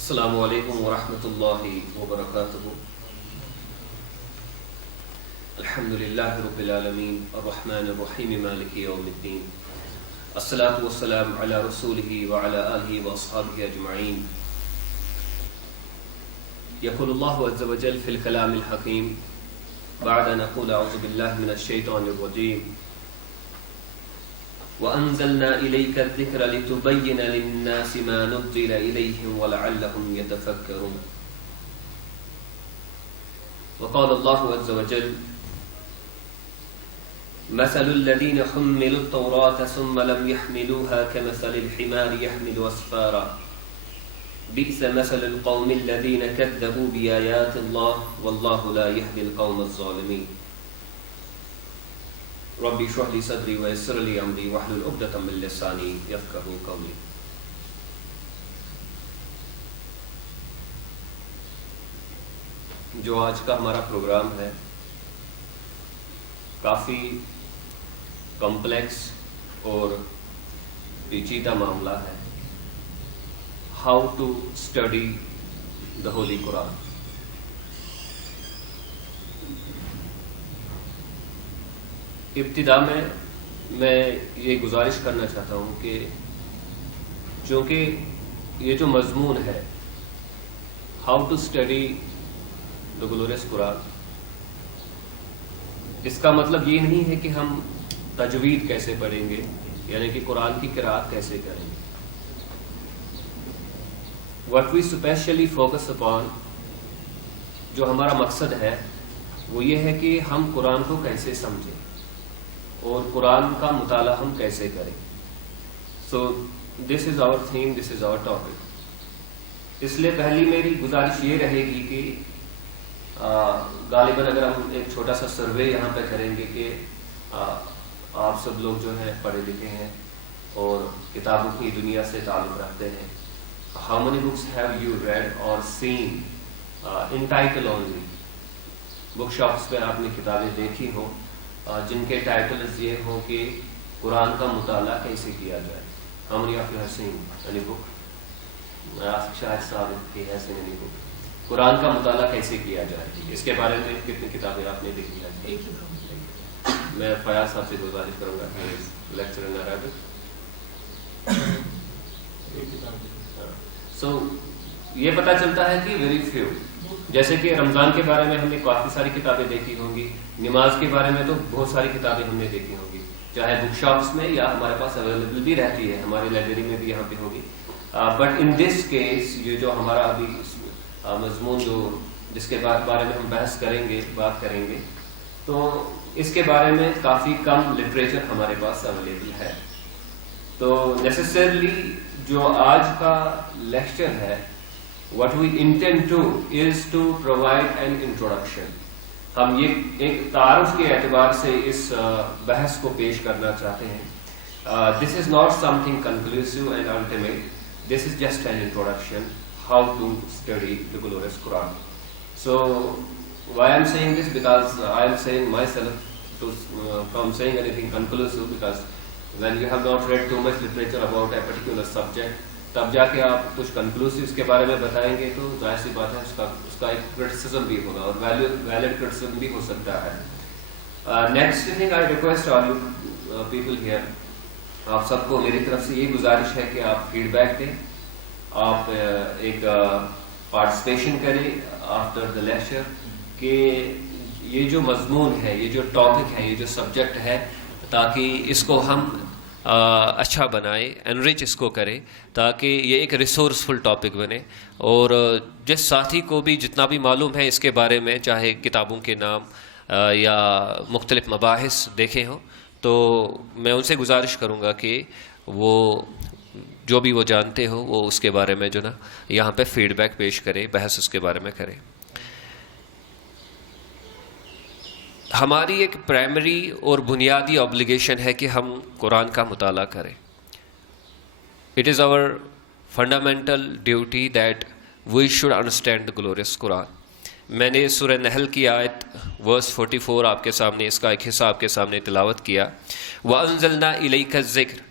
अस्सलामु अलैकुम वरहमतुल्लाहि वबरकातुहू। अल्हम्दुलिल्लाहि रब्बिल आलमीन अर्रहमानिर रहीम मालिकि यौमिद्दीन। अस्सलातु वस्सलामु अला रसूलिहि व अला आलिहि व अस्हाबिहि अजमईन। यक़ूलुल्लाहु अज़्ज़ा व जल्ल फ़िल कलामिल हकीम बअद अन अक़ूल अऊज़ु बिल्लाहि मिनश शैतानिर रजीम। वअंज़लना इलैका ज़िक्रा लितुबय्यिना लिन्नासि मा नुज़्ज़िला इलैहिम वलअल्लहुम यतफ़क्करून। वक़ाल अल्लाहु अज़्ज़ा व जल्ल मसलुल लज़ीना हुम्मिलुत तौरात सुम्मा लम यहमिलूहा कमसलिल हिमारि यहमिलु अस्फ़ारा बि'सा मसलुल क़ौमिल लज़ीना कज़्ज़बू बिआयातिल्लाह वल्लाहु ला यहदिल क़ौमज़ ज़ालिमीन। रब्बी इश्रह ली सदरी व यस्सिर ली अमरी वहलुल उक़दतम मिन लिसानी यफ़क़हू क़ौली। जो आज का हमारा प्रोग्राम है काफ़ी कॉम्प्लेक्स और पेचीदा मामला है। How to study the holy Quran. इब्तिदा में मैं ये गुजारिश करना चाहता हूँ कि चूँकि ये जो मज़मून है how to study the glorious Quran, इसका मतलब ये नहीं है कि हम तजवीद कैसे पढ़ेंगे, यानी कि कुरान की क़िराअत कैसे करेंगे। What we specially focus upon, जो हमारा मकसद है वो ये है कि हम कुरान को कैसे समझें और कुरान का मुताला हम कैसे करें। So this is our theme, this is our topic. इसलिए पहली मेरी गुजारिश ये रहेगी कि गालिबन अगर हम एक छोटा सा सर्वे यहाँ पे करेंगे कि आप सब लोग जो हैं पढ़े लिखे हैं और किताबों की दुनिया से ताल्लुक़ रखते हैं। How many books have you read और seen in title only. Book shops पे आपने किताबें देखी हो जिनके टाइटल्स ये हो कि कुरान का मुताला कैसे किया जाए। How many of you have seen any book? शायद साबित की है एनी बुक। कुरान का मुताला कैसे किया जाए, इसके बारे में कितनी किताबें आपने देखी हैं? मैं फयाज साहब से गुजारिश करूंगा कि लेक्चर इन अरबिक। सो ये पता चलता है कि वेरी फ्यू। जैसे कि रमज़ान के बारे में हमने काफ़ी सारी किताबें देखी होंगी, नमाज के बारे में तो बहुत सारी किताबें हमने देखी होंगी, चाहे बुक शॉप्स में या हमारे पास अवेलेबल भी रहती है, हमारी लाइब्रेरी में भी यहाँ पे होगी। बट इन दिस केस ये जो हमारा अभी मजमून जो जिसके बारे में हम बहस करेंगे, बात करेंगे, तो इसके बारे में काफ़ी कम लिटरेचर हमारे पास अवेलेबल है। तो नेसेसरली जो आज का लेक्चर है, what we intend to is to provide an introduction. हम ये एक तारुफ के एतबार से इस बहस को पेश करना चाहते हैं। This is not something conclusive and ultimate, this is just an introduction how to study the glorious Quran. So why I'm saying this, because I am saying myself to from saying anything conclusive, because when you have not read too much literature about a particular subject, तब जाके आप कुछ conclusive इसके बारे में बताएंगे तो जाहिर सी बात है उसका एक criticism भी होगा और valid criticism भी हो सकता है। Next thing I request all you people here, आप सबको मेरी तरफ से ये गुजारिश है कि आप फीडबैक दें, आप एक पार्टिसिपेशन करें आफ्टर द लेक्चर कि ये जो मजमून है, ये जो टॉपिक है, ये जो सब्जेक्ट है, ताकि इसको हम अच्छा बनाए, एनरिच इसको करें, ताकि ये एक रिसोर्सफुल टॉपिक बने और जिस साथी को भी जितना भी मालूम है इसके बारे में, चाहे किताबों के नाम या मुख्तलिफ मबाहिस देखे हों, तो मैं उनसे गुजारिश करूँगा कि वो जो भी वो जानते हो वो उसके बारे में जो ना यहाँ पे फीडबैक पेश करें, बहस उसके बारे में करें। हमारी एक प्राइमरी और बुनियादी ऑब्लिगेशन है कि हम कुरान का मुताला करें। It is our fundamental duty that we should understand the glorious Quran. मैंने सूरह नहल की आयत वर्स 44 आपके सामने, इसका एक हिस्सा आपके सामने तिलावत किया। वअंज़लना इलैका ज़िक्र,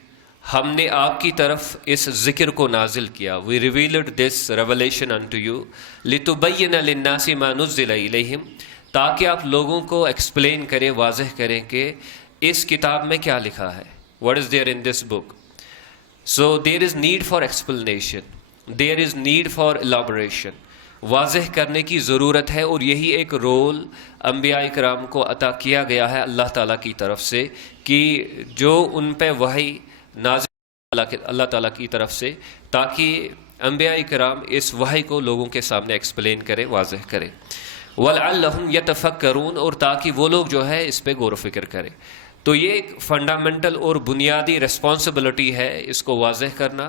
हमने आपकी तरफ इस जिक्र को नाजिल किया, we revealed this revelation unto you लितुबय्यिना लिन्नासि मा नुज़्ज़िला इलैहिम, ताकि आप लोगों को एक्सप्लेन करें, वाज़ह करें कि इस किताब में क्या लिखा है, what is there in this book. So there is need for explanation, there is need for elaboration, वाज़ह करने की ज़रूरत है। और यही एक रोल अंबिया इकराम को अता किया गया है अल्लाह ताला की तरफ से, कि जो उन पे वही नाज़िल अल्लाह ताला की तरफ से, ताकि अंबिया इकराम इस वही को लोगों के सामने एक्सप्लेन करें, वाज़ह करें। वलअल्लहुम यतफक्करून, और ताकि वो लोग जो है इस पे गौर फ़िक्र करें। तो ये एक फंडामेंटल और बुनियादी रिस्पॉन्सिबिलिटी है, इसको वाज़ह करना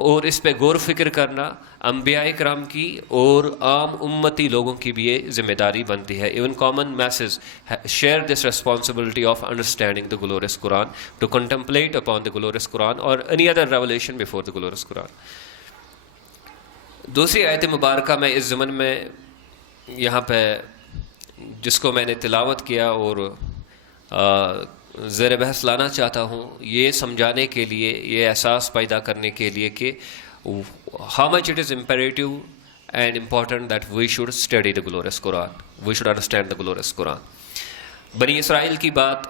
और इस पे गौर फिक्र करना अंबिया इकराम की और आम उम्मती लोगों की भी ये जिम्मेदारी बनती है। Even common message share this responsibility of understanding the glorious Quran, to contemplate upon the glorious Quran और any other revelation before the glorious Quran. दूसरी आयत मुबारका मैं इस ज़मन में यहाँ पे जिसको मैंने तिलावत किया और ज़ेर बहस लाना चाहता हूँ, ये समझाने के लिए, ये एहसास पैदा करने के लिए कि how much it is imperative and important that we should study the glorious Quran, we should understand the glorious Quran. बनी इसराइल की बात,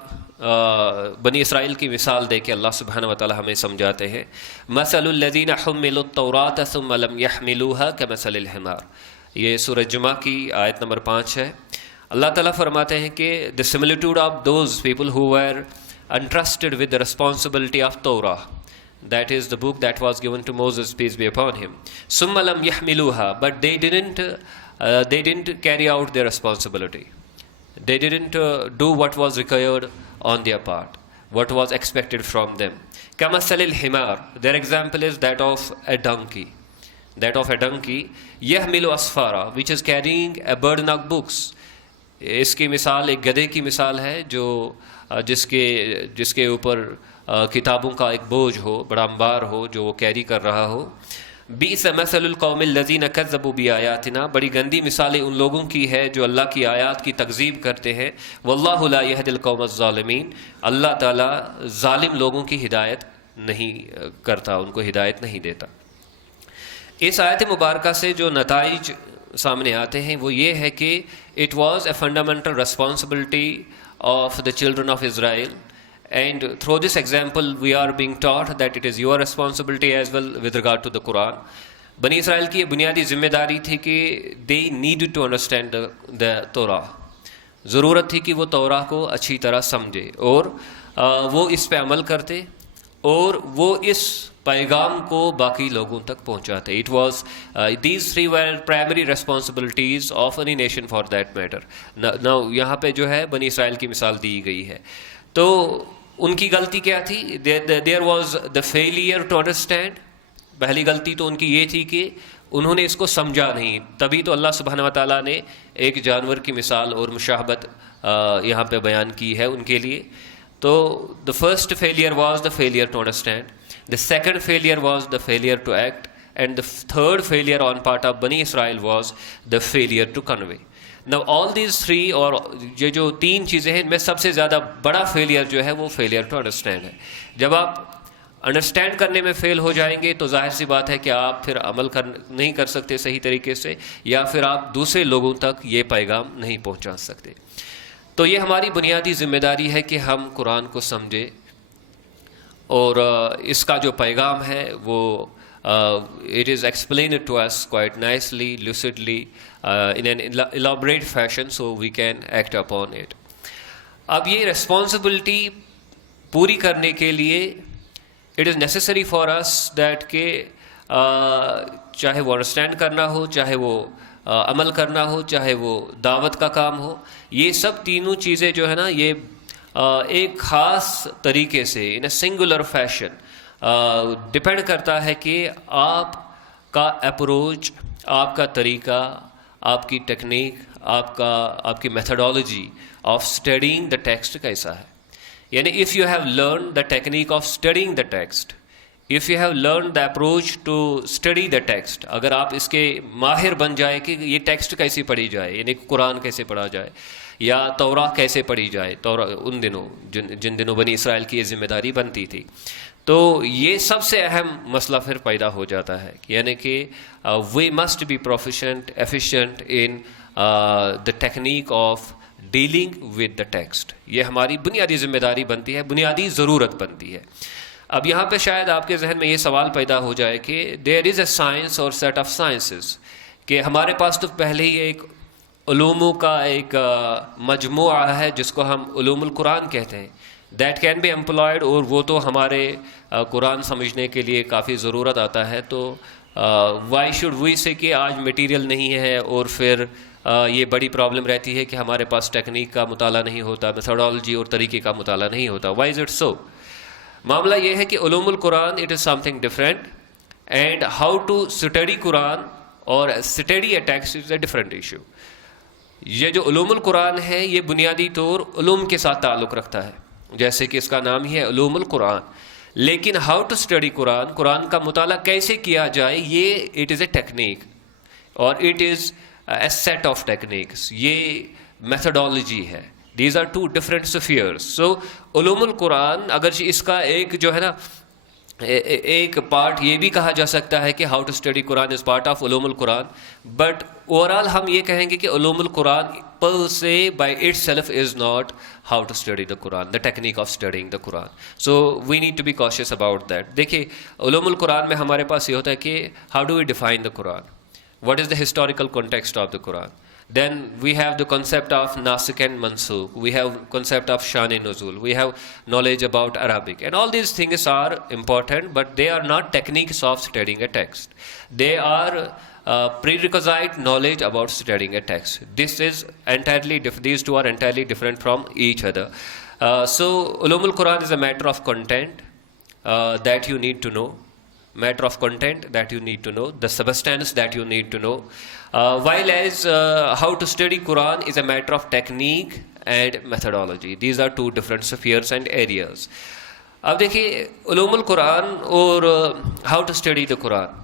बनी इसराइल की मिसाल दे के अल्लाह सुब्हानहु व तआला हमें समझाते हैं, मसलुल लज़ीना हुम्मिलुत तौरात सुम्मा लम यहमिलूहा कमसलिल हिमार। ये सूरह जुमा की आयत नंबर 5 है। अल्लाह ताला फरमाते हैं कि the similitude of those people who were entrusted with the responsibility of Torah, that is the book that was given to Moses, peace be upon him, summa lam yahmiluha, but they didn't carry out their responsibility, they didn't do what was required on their part, what was expected from them. Kamasalil himar, their example is that of a donkey, yahmilu asfara, which is carrying a burden of books. इसकी मिसाल एक गधे की मिसाल है जो जिसके ऊपर किताबों का एक बोझ हो, बड़ा अंबार हो, जो वो कैरी कर रहा हो। बीस मसलुल कौमिल लज़ीना कज़्ज़बू बिआयातिना, बड़ी गंदी मिसालें उन लोगों की है जो अल्लाह की आयात की तकज़ीब करते हैं। वल्लाहु ला यहदिल कौमज़-ज़ालिमीन, अल्लाह ताला ज़ालिम लोगों की हिदायत नहीं करता, उनको हिदायत नहीं देता। इस आयत मुबारका से जो नताइज सामने आते हैं वो ये है कि it was a fundamental responsibility of the children of Israel, and through this example we are being taught that it is your responsibility as well with regard to the Quran. बनी इसराइल की ये बुनियादी जिम्मेदारी थी कि they need to understand the Torah, ज़रूरत थी कि वो तौरा को अच्छी तरह समझे और वो इस पे अमल करते और वो इस पैगाम को बाकी लोगों तक पहुंचाते। It was these three were primary responsibilities of any nation for that matter. Now यहाँ पे जो है बनी इसराइल की मिसाल दी गई है। तो उनकी गलती क्या थी? There was the failure to understand. पहली गलती तो उनकी ये थी कि उन्होंने इसको समझा नहीं, तभी तो अल्लाह सुब्हानहु व तआला ने एक जानवर की मिसाल और मुशाहबत यहाँ पे बयान की है उनके लिए। तो the first failure was the failure to understand, the second failure was the failure to act, and the third failure on part of Bani Israel was the failure to convey. Now all these three, और ये जो तीन चीज़ें हैं इनमें सबसे ज़्यादा बड़ा फेलियर जो है वो फेलियर टू अंडरस्टैंड है। जब आप अंडरस्टैंड करने में फेल हो जाएंगे तो जाहिर सी बात है कि आप फिर अमल नहीं कर सकते सही तरीके से, या फिर आप दूसरे लोगों तक ये पैगाम नहीं पहुंचा सकते। तो ये हमारी बुनियादी जिम्मेदारी है कि हम कुरान को समझें और इसका जो पैगाम है वो it is explained to us quite nicely, lucidly, in an elaborate fashion, so we can act upon it. अब ये रिस्पॉन्सिबिलिटी पूरी करने के लिए it is necessary for us that के चाहे वो अंडरस्टैंड करना हो, चाहे वो अमल करना हो, चाहे वो दावत का काम हो, ये सब तीनों चीज़ें जो है ना ये एक ख़ास तरीके से इन ए सिंगुलर फैशन डिपेंड करता है कि आपका अप्रोच, आपका तरीका, आपकी टेक्निक, आपकी methodology of studying the text कैसा है। यानी if you have learn the technique of studying the text, if you have learn the approach to study the text, अगर आप इसके माहिर बन जाए कि ये टेक्स्ट कैसे पढ़ी जाए, यानी कुरान कैसे पढ़ा जाए या तौरा कैसे पढ़ी जाए, तौरा उन दिनों जिन दिनों बनी इसराइल की ये जिम्मेदारी बनती थी, तो ये सबसे अहम मसला फिर पैदा हो जाता है, यानी कि we must be proficient efficient in the technique of dealing with the text. ये हमारी बुनियादी जिम्मेदारी बनती है, बुनियादी ज़रूरत बनती है। अब यहाँ पे शायद आपके जहन में ये सवाल पैदा हो जाए कि देयर इज़ अ साइंस और सेट ऑफ साइंसेस, कि हमारे पास तो पहले ही एक उलूमों का एक मजमुआ है जिसको हम उलूमुल कुरान कहते हैं, दैट कैन बी एम्प्लॉयड, और वो तो हमारे कुरान समझने के लिए काफ़ी ज़रूरत आता है। तो वाई शुड वी से कि आज मटीरियल नहीं है और फिर ये बड़ी प्रॉब्लम रहती है कि हमारे पास टेक्निक का मुताला नहीं होता, मेथोडोलॉजी और तरीके का मुताला नहीं होता। Why is it so? मामला ये है कि उलूमुल Quran it is something different, and how to study Quran और study a text is a different issue. ये जो उलूमुल कुरान है ये बुनियादी तौर उलूम के साथ ताल्लुक़ रखता है, जैसे कि इसका नाम ही है उलूमुल कुरान। लेकिन how to study Quran, Quran का मुताला कैसे किया जाए, ये इट इज़ ए टेक्निक और it is a set of techniques, ये मेथोडोलॉजी है। These are two different spheres. So उलूमुल कुरान अगर इसका एक जो है ना एक पार्ट ये भी कहा जा सकता है कि how to study Quran is part of उलूमुल कुरान, बट ओवरऑल हम ये कहेंगे कि उलूमुल Quran per se by itself is not how to study the Quran, the technique of studying the Quran. So we need to be cautious about that. देखिए उलूमुल कुरान में हमारे पास ये होता है कि how do we define the Quran, what is the historical context of the Quran, then we have the concept of nasikh and mansukh, we have concept of shan nuzul, we have knowledge about Arabic, and all these things are important, but they are not techniques of studying a text. They are prerequisite knowledge about studying a text. This is entirely these two are entirely different from each other. So ulumul Quran is a matter of content that you need to know, matter of content that you need to know, the substance that you need to know, while as how to study Quran is a matter of technique and methodology. These are two different spheres and areas. अब देखिए उलूमुल कुरान और how to study the Quran,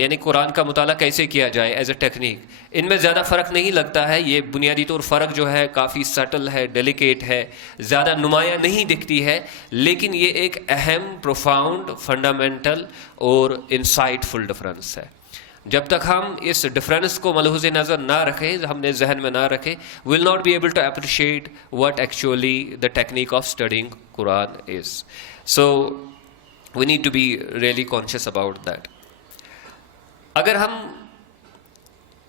यानी कुरान का मुताला कैसे किया जाए एज ए टेक्निक, इनमें ज़्यादा फ़र्क नहीं लगता है। ये बुनियादी तौर फ़र्क जो है काफ़ी सटल है, डेलिकेट है, ज़्यादा नुमाया नहीं दिखती है, लेकिन ये एक अहम, प्रोफाउंड, फंडामेंटल और इंसाइटफुल डिफरेंस है। जब तक हम इस डिफरेंस को मलहूज़ नज़र ना रखें, हमने जहन में ना रखें, will not be able to appreciate what actually the technique of studying Quran is. So we need to be really conscious about that. अगर हम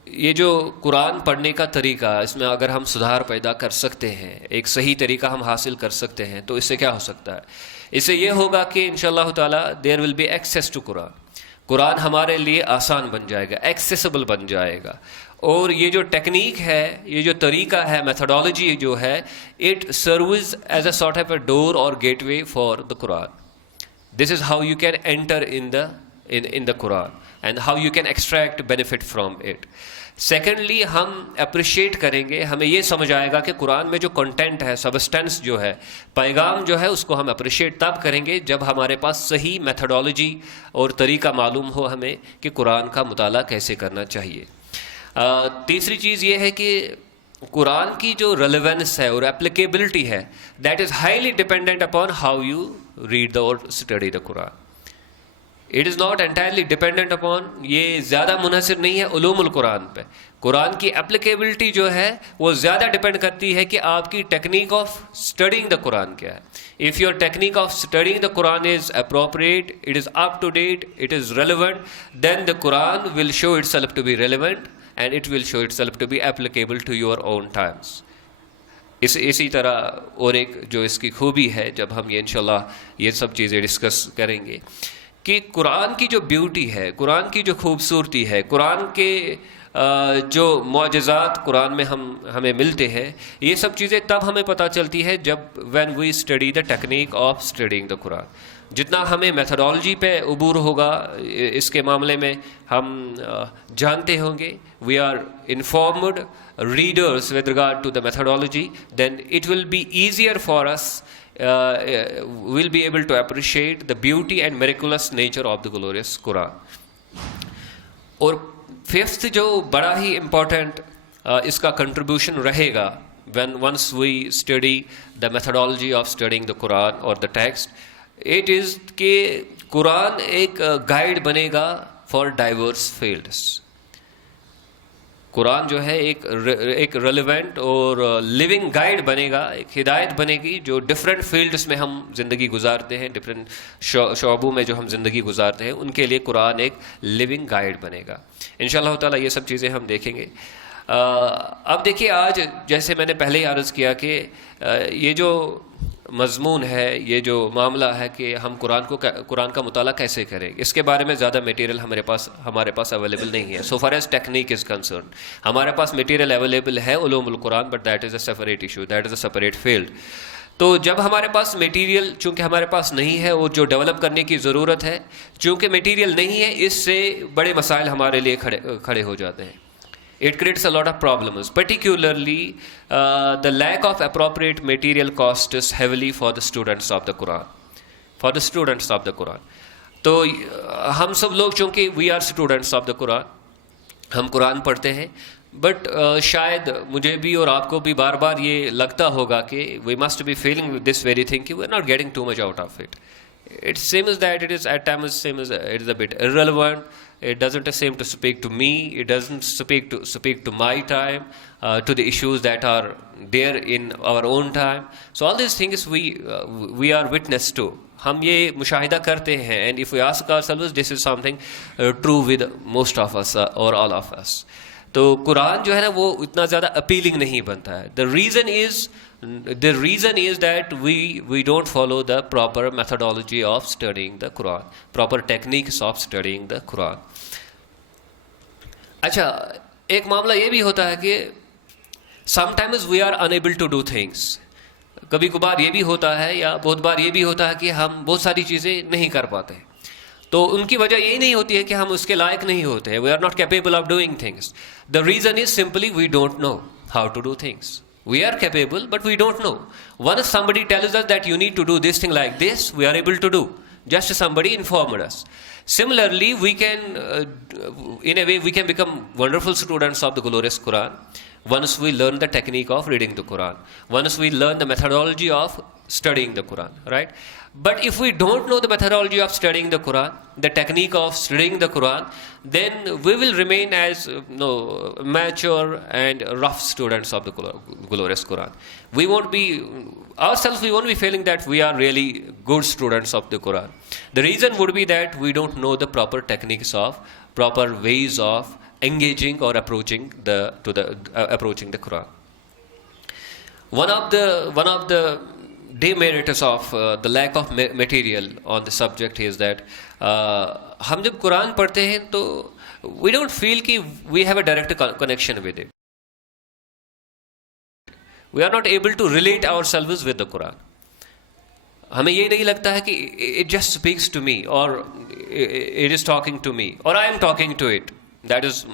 ये जो कुरान पढ़ने का तरीका, इसमें अगर हम सुधार पैदा कर सकते हैं, एक सही तरीका हम हासिल कर सकते हैं, तो इससे क्या हो सकता है? इससे ये होगा कि इंशाअल्लाह ताला there will be access to Quran, कुरान हमारे लिए आसान बन जाएगा, एक्सेसिबल बन जाएगा। और ये जो टेक्निक है, ये जो तरीका है, मेथोडोलॉजी जो है, it serves as a sort of a door और gateway for the Quran. This is how you can enter in the Quran and how you can extract benefit from it. Secondly हम appreciate करेंगे, हमें ये समझ आएगा कि कुरान में जो कंटेंट है, सबस्टेंस जो है, पैगाम जो है, उसको हम अप्रिशिएट तब करेंगे जब हमारे पास सही मेथोडोलॉजी और तरीका मालूम हो हमें कि कुरान का मुताला कैसे करना चाहिए। तीसरी चीज़ ये है कि कुरान की जो रेलेवेंस है और एप्लीकेबिलिटी है, that is highly dependent upon how you read the और study the Quran. It is not entirely dependent upon, ये ज़्यादा मुनहसर नहीं है उलूमुल कुरान पे। कुरान की एप्लीकेबिलिटी जो है वो ज़्यादा डिपेंड करती है कि आपकी technique of studying the Quran क्या है। If your technique of studying the Quran is appropriate, it is up to date, it is relevant, then the Quran will show itself to be relevant and it will show itself to be applicable to your own times. इसी तरह और एक जो इसकी खूबी है, जब हम ये इंशाल्लाह ये सब चीज़ें डिस्कस करेंगे, कि कुरान की जो ब्यूटी है, कुरान की जो खूबसूरती है, कुरान के जो मौजज़ात कुरान में हमें मिलते हैं, ये सब चीज़ें तब हमें पता चलती है जब when we study the technique of studying the Quran. जितना हमें मेथोडोलॉजी पे उबूर होगा इसके मामले में हम जानते होंगे, we are informed readers with regard to the methodology, then it will be easier for us, will be able to appreciate the beauty and miraculous nature of the glorious Quran. और fifth जो बड़ा ही important इसका contribution रहेगा when once we study the methodology of studying the Quran or the text, it is कि कुरान एक guide बनेगा for diverse fields. Quran जो है एक रेलेवेंट और लिविंग गाइड बनेगा, एक हिदायत बनेगी जो डिफरेंट फील्ड्स में हम ज़िंदगी गुजारते हैं, डिफरेंट शोबों में जो हम ज़िंदगी गुजारते हैं, उनके लिए कुरान एक लिविंग गाइड बनेगा। इंशाअल्लाह ताला ये सब चीज़ें हम देखेंगे। अब देखिए, आज जैसे मैंने पहले ही अर्ज़ किया कि ये जो मज़मून है, ये जो मामला है कि हम कुरान का मुताला कैसे करें, इसके बारे में ज़्यादा मटेरियल हमारे पास अवेलेबल नहीं है। So far as technique is concerned, हमारे पास मटेरियल अवेलेबल है उलूमुल Quran, but that is a separate issue, that is a separate field. तो जब हमारे पास मटेरियल चूँकि हमारे पास नहीं है और जो डेवलप करने की ज़रूरत है, चूँकि मटेरियल नहीं है, इससे बड़े मसाइल हमारे लिए खड़े हो जाते हैं। It creates a lot of problems, particularly the lack of appropriate material cost is heavily for the students of the Quran. For the students of the Quran. तो हम सब लोग चूँकि we are students of the Quran, हम कुरान पढ़ते हैं, but शायद मुझे भी और आपको भी बार बार ये लगता होगा कि we must be feeling this very thing कि we are not getting too much out of it. It seems that it is at times it is a bit irrelevant. It doesn't seem to speak to me. It doesn't speak to my time, to the issues that are there in our own time. So all these things we are witness to. हम ये मुशाहिदा करते हैं, and if we ask ourselves, this is something true with most of us or all of us. तो कुरान जो है ना वो इतना ज़्यादा अपीलिंग नहीं बनता है. The reason is that we don't follow the proper methodology of studying the Quran, proper techniques of studying the Quran. अच्छा, एक मामला ये भी होता है कि sometimes we are unable to do things. कभी कभार ये भी होता है या बहुत बार ये भी होता है कि हम बहुत सारी चीज़ें नहीं कर पाते। तो उनकी वजह यही नहीं होती है कि हम उसके लायक नहीं होते हैं, we are not capable of doing things. The reason is simply we don't know how to do things. We are capable, but we don't know. Once somebody tells us that you need to do this thing like this, we are able to do. Just somebody informed us. Similarly, we can, in a way, we can become wonderful students of the glorious Quran once we learn the technique of reading the Quran, once we learn the methodology of studying the Quran, right? But if we don't know the methodology of studying the Quran, the technique of studying the Quran, then we will remain as mature and rough students of the glorious Quran. We won't be feeling that we are really good students of the Quran. The reason would be that we don't know the proper techniques of, proper ways of engaging or approaching the Quran. One of the demeritors of the lack of material on the subject is that हम जब कुरान पढ़ते हैं तो we don't feel कि we have a direct connection with it. We are not able to relate ourselves with the Quran. हमें ये नहीं लगता है कि it just speaks to me or it is talking to me or I am talking to it. That is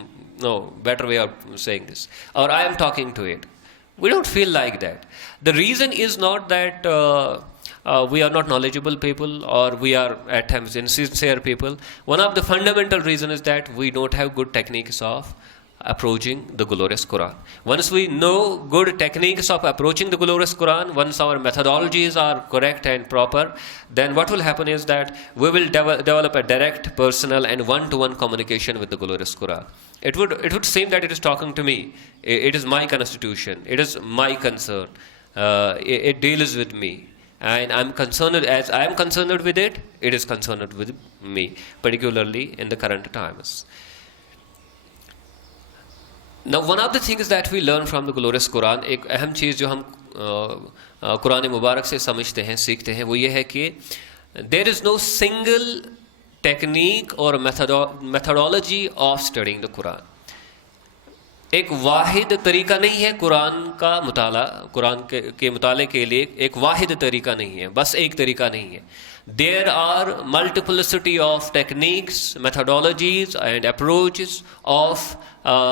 better way of saying this. Or I am talking to it. We don't feel like that. The reason is not that we are not knowledgeable people or we are at times insincere people. One of the fundamental reasons is that we don't have good techniques of approaching the glorious Quran. Once we know good techniques of approaching the glorious Quran, once our methodologies are correct and proper, then what will happen is that we will develop a direct, personal and one-to-one communication with the glorious Quran. It would seem that it is talking to me. It is my constitution. It is my concern. It deals with me. And I'm concerned, as I am concerned with it, it is concerned with me, particularly in the current times. Now, one of the things that we learn from the glorious Quran, एक अहम चीज़ जो हम कुरान मुबारक से समझते हैं, सीखते हैं, वो ये है कि there is no single technique or methodology of studying the Quran. एक वाहिद तरीका नहीं है कुरान के मुताले के लिए एक वाहिद तरीका नहीं है, बस एक तरीका नहीं है. There are multiplicity of techniques, methodologies and approaches of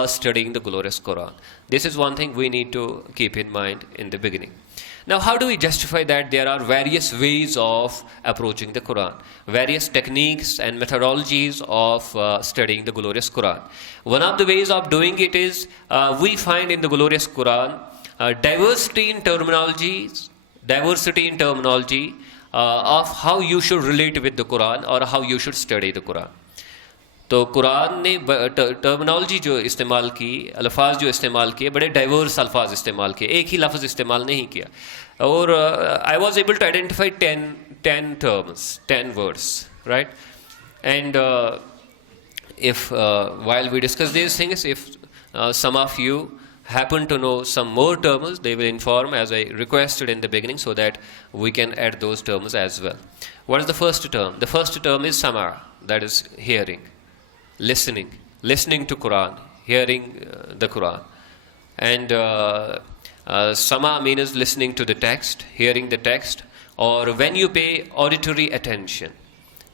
studying the glorious Quran. This is one thing we need to keep in mind in the beginning. Now, how do we justify that there are various ways of approaching the Quran, various techniques and methodologies of studying the glorious Quran? One of the ways of doing it is we find in the glorious Quran diversity in terminology, of how you should relate with the Quran or how you should study the Quran. तो कुरान ने terminology जो इस्तेमाल की, अल्फाज जो इस्तेमाल किए, बड़े डाइवर्स अल्फाज इस्तेमाल किए, एक ही लफ्ज़ इस्तेमाल नहीं किया. और I was able to identify 10 terms, 10 words, right? And if while we discuss these things, if some of you happen to know some more terms, they will inform as I requested in the beginning, so that we can add those terms as well. What is the first term? The first term is sama, that is hearing, listening to Quran, hearing the Quran. And sama means listening to the text, hearing the text, or when you pay auditory attention.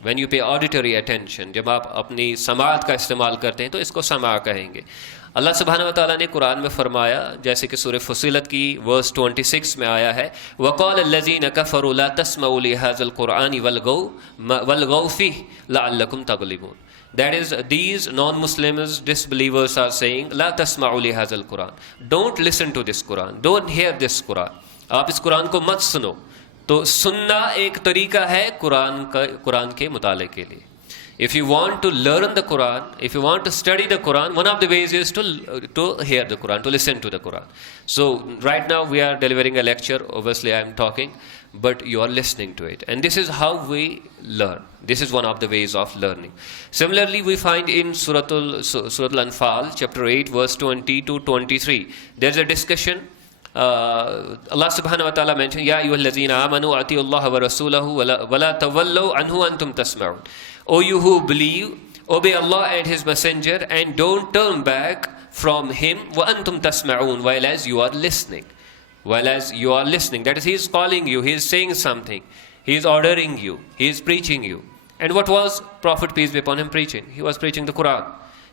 When you pay auditory attention, जब आप अपनी समाअत का इस्तेमाल करते हैं तो इसको समा कहेंगे. अल्लाह सुब्हानहू व तआला ने कुरान में फरमाया, जैसे कि सूरह फुसिलत की वर्स 26 में आया है, वक़ाल अल्लज़ीना कफ़रू ला तस्मऊ लिहाज़ल क़ुरआनि वलगौ फ़ीहि लअल्लकुम तग़लिबून. That is, these non-Muslims, disbelievers are saying, La tasma'u li hazal Quran. Don't listen to this Quran. Don't hear this Quran. आप इस कुरान को मत सुनो. तो सुनना एक तरीका है कुरान के मुताले के लिए. If you want to learn the Quran, if you want to study the Quran, one of the ways is to hear the Quran, to listen to the Quran. So right now we are delivering a lecture. Obviously I am talking, but you are listening to it. And this is how we learn. This is one of the ways of learning. Similarly, we find in Surah Al-Anfal, chapter 8, verse 20 to 23, there's a discussion. Allah subhanahu wa ta'ala mentioned, Ya ayyuhallazina amanu ati'u Allah wa rasulahu wa la tawallu anhu antum tasma'un. O you who believe, obey Allah and His Messenger and don't turn back from Him wa antum tasma'un, while as you are listening. While as you are listening. That is, He is calling you, He is saying something, He is ordering you, He is preaching you. And what was Prophet, peace be upon him, preaching? He was preaching the Quran.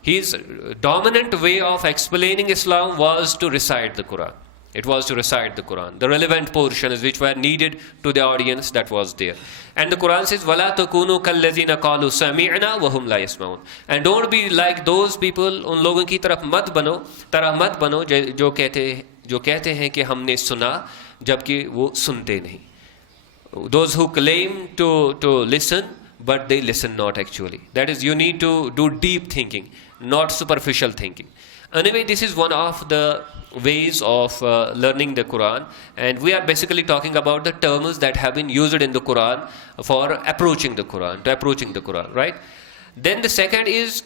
His dominant way of explaining Islam was to recite the Quran. It was to recite the Quran, the relevant portions which were needed to the audience that was there. And the Quran says, وَلَا تَكُونُوا كَالَّذِينَ قَالُوا سَمِعْنَا وَهُمْ لَا يَسْمَعُونَ. And don't be like those people, उन लोगों की तरह मत बनो जो कहते हैं कि हमने सुना जबकि वो सुनते नहीं. Those who claim to listen, but they listen not actually. That is, you need to do deep thinking, not superficial thinking. Anyway, this is one of the ways of learning the Quran, and we are basically talking about the terms that have been used in the Quran for approaching the Quran, right? Then the second is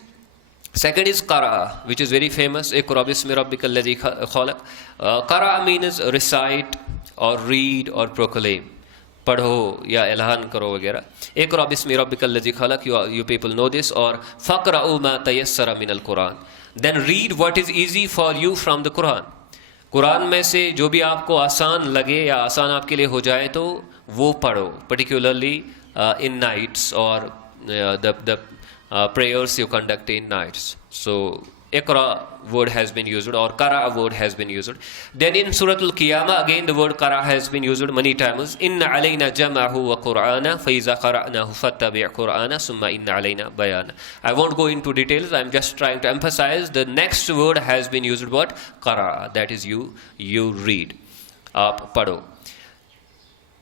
qara, which is very famous. Iqra bismi rabbikal ladhi khalaq. Qara means recite or read or proclaim. पढ़ो या ऐलान करो वगैरह. Iqra बिस्मि रब्बिकल लज़ी खलक़, you people know this. और फ़क़रअू मा तयस्सर मिनल Quran. Then read what is easy for you from the Quran. Quran में से जो भी आपको आसान लगे या आसान आपके लिए हो जाए तो वो पढ़ो, particularly in nights or the prayers you conduct in nights. So Iqra word has been used, or Qara word has been used. Then in Surah Al-Qiyamah, again the word Qara has been used many times. Inna alayna jam'ahu wa Qur'ana fa iza qara'nahu fattabi' Qur'ana summa inna alayna bayana. I won't go into details. I'm just trying to emphasize the next word has been used, what? Qara. That is, you read. आप पढ़ो.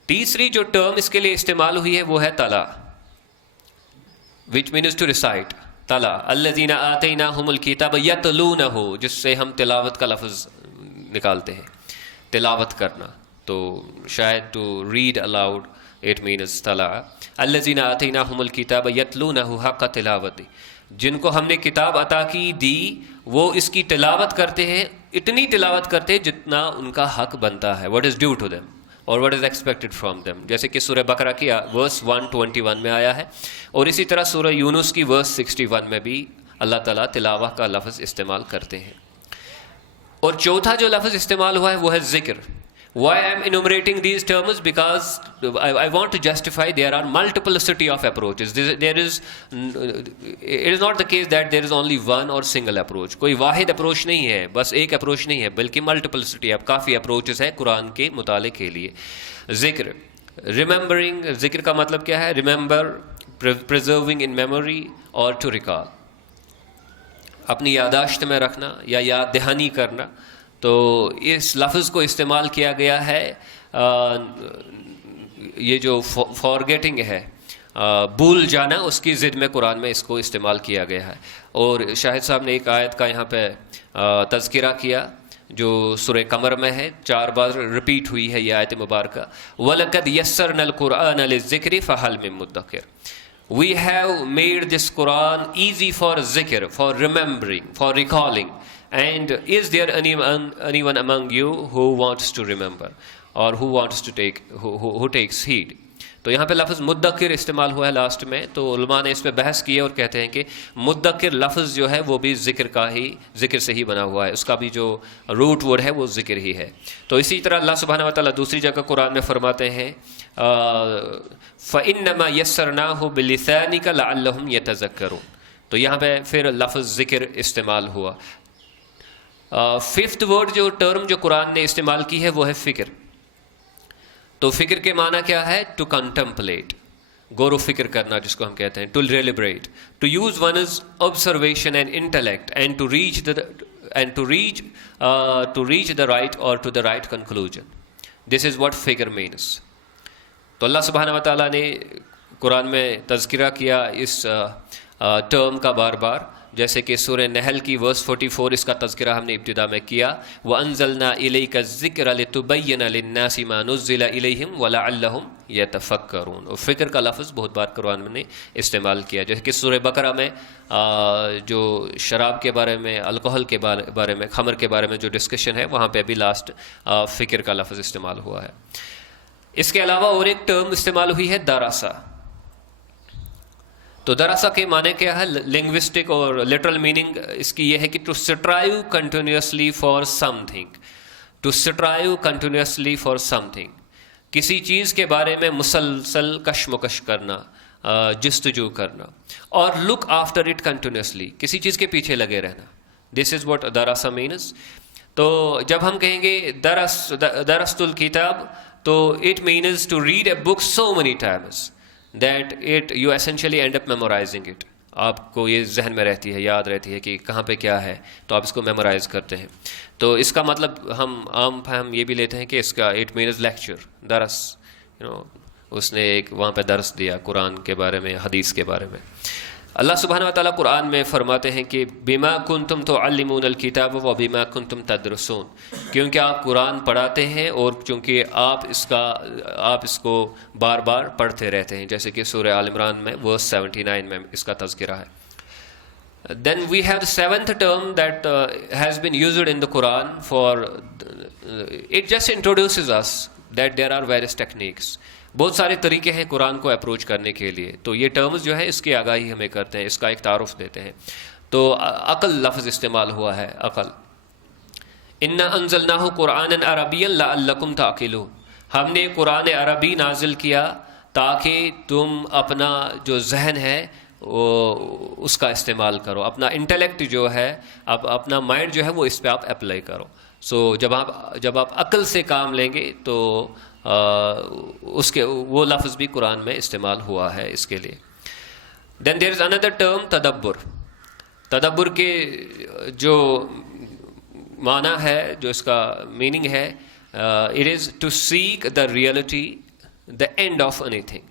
तीसरी जो term इसके लिए इस्तेमाल हुई है वो है तला, which means to recite. तला अल्लज़ीना आतैनाहुमुल किताब यतलूनहु, जिससे हम तिलावत का लफ्ज़ निकालते हैं, तिलावत करना. तो शायद to read aloud, it means तला. अल्लज़ीना आतैनाहुमुल किताब यतलूनहु हक़्क़ तिलावती, जिनको हमने किताब अता की दी वो इसकी तिलावत करते हैं, इतनी तिलावत करते हैं जितना उनका हक बनता है. What is due to them और what is expected from them. जैसे कि सूरह बकरा की वर्स 121 में आया है, और इसी तरह सूरह यूनुस की वर्स 61 में भी अल्लाह ताला तिलावा का लफ्ज़ इस्तेमाल करते हैं. और चौथा जो लफ्ज़ इस्तेमाल हुआ है वो है ज़िक्र. Why I am enumerating these terms? Because I want to justify there are multiplicity of approaches. It is not the case that there is only one or single approach. कोई वाहिद approach नहीं है, बस एक approach नहीं है, बल्कि multiplicity. अब काफ़ी approaches है कुरान के मुताले के लिए. ज़िक्र, remembering, ज़िक्र का मतलब क्या है? Remember, preserving in memory or to recall. अपनी यादाश्त में रखना या याद दहानी करना. तो इस लफ्ज़ को इस्तेमाल किया गया है ये जो फॉरगेटिंग है, भूल जाना, उसकी ज़िद में कुरान में इसको इस्तेमाल किया गया है। और शाहिद साहब ने एक आयत का यहाँ पे तज़किरा किया जो सूरह कमर में है, 4 बार रिपीट हुई है ये आयत मुबारक, वलक़द यस्सरनल कुरआन लिज़्ज़िक्रि फ़हल मिन मुद्दकिर। We have made this Quran easy for zikr, for remembering, for recalling. And is there anyone among you who wants to remember or who wants to take, who takes heed? तो यहाँ पे लफ्ज़ मुद्दकिर इस्तेमाल हुआ है लास्ट में। तो उलमा ने इस पे बहस की है और कहते हैं कि मुद्दकिर लफ्ज़ जो है वो भी ज़िक्र से ही बना हुआ है, उसका भी जो रूट वर्ड है वो ज़िक्र ही है। तो इसी तरह अल्लाह सुब्हानहू व तआला दूसरी जगह कुरान में फरमाते हैं फ़इन्नमा यस्सरनाहु बिलिसानिका लअल्लहुम यतज़क्करून। तो यहाँ पे फिर लफ्ज़ ज़िक्र इस्तेमाल हुआ। फिफ्थ वर्ड जो टर्म जो कुरान ने इस्तेमाल की है वो है फ़िक्र। तो फ़िक्र के माना क्या है? टू कंटेम्पलेट, गौर फिक्र करना जिसको हम कहते हैं, to deliberate, to use one's observation and intellect and to reach the right और to the right conclusion. This is what फिक्र मीन्स। तो अल्लाह सुब्हानहू व तआला ने कुरान में तज़किरा किया इस टर्म का बार बार, जैसे कि सूरह नहल की वर्स 44 इसका तज़किरा हमने इब्तिदा में किया, व अंज़लना इलैका ज़िक्रा लितुबय्यिना लिन्नासि मा नुज़्ज़िला इलैहिम व लअल्लहुम यतफ़क्करून। और फ़िक्र का लफ्ज़ बहुत बार कुरान में ने इस्तेमाल किया, जैसे कि सूरह बकरा में जो शराब के बारे में, अल्कोहल के बारे में, खमर के बारे में जो डिस्कशन है वहाँ पर भी लास्ट फ़िक्र का लफ्ज़ इस्तेमाल हुआ है। इसके अलावा और एक टर्म इस्तेमाल हुई है दरासा। तो दरासा के माने क्या है? लिंग्विस्टिक और लिटरल मीनिंग इसकी यह है कि to strive continuously for something, to strive continuously for something, किसी चीज़ के बारे में मुसलसल कशमकश करना, जस्तजू करना, और लुक आफ्टर इट कंटिन्यूसली, किसी चीज़ के पीछे लगे रहना। दिस इज़ व्हाट दरासा मीन्स। तो जब हम कहेंगे दरस्तुल किताब, तो it means to read a book so many times that you essentially end up memorizing it। आपको ये जहन में रहती है, याद रहती है कि कहाँ पे क्या है, तो आप इसको मेमोराइज करते हैं। तो इसका मतलब हम ये भी लेते हैं कि इसका इट मीन्स लेक्चर, दरस, उसने एक वहाँ पे दरस दिया कुरान के बारे में, हदीस के बारे में। अल्लाह सुब्हानहू व तआला कुरान में फरमाते हैं कि बिमा कुंतुम तुअल्लिमूनल किताब व बिमा कुंतुम तदरुसून, क्योंकि आप कुरान पढ़ाते हैं और चूँकि आप इसको बार बार पढ़ते रहते हैं, जैसे कि सूरह आल इमरान में वर्स 79 में इसका तज़किरा है। Then we have the seventh term that has been used in the Quran for, it just introduces us that there are various techniques। बहुत सारे तरीके हैं कुरान को अप्रोच करने के लिए। तो ये टर्म्स जो है इसकी आगाही हमें करते हैं, इसका एक तारुफ देते हैं। तो अक़ल लफ्ज़ इस्तेमाल हुआ है, अक़ल। इन्ना अंज़लनाहु कुरानन अरबिय्यन लअल्लकुम ताक़िलून, हमने कुरान अरबी नाजिल किया ताकि तुम अपना जो जहन है उसका इस्तेमाल करो, अपना इंटेलेक्ट जो है, अपना माइंड जो है वो इस पर आप अप्लाई करो। सो जब आप अक़ल से काम लेंगे तो उसके वो लफ्ज़ भी कुरान में इस्तेमाल हुआ है इसके लिए। Then there is another term तदब्बुर। तदब्बुर के जो माना है, जो इसका मीनिंग है, it is to seek the reality, the end of anything,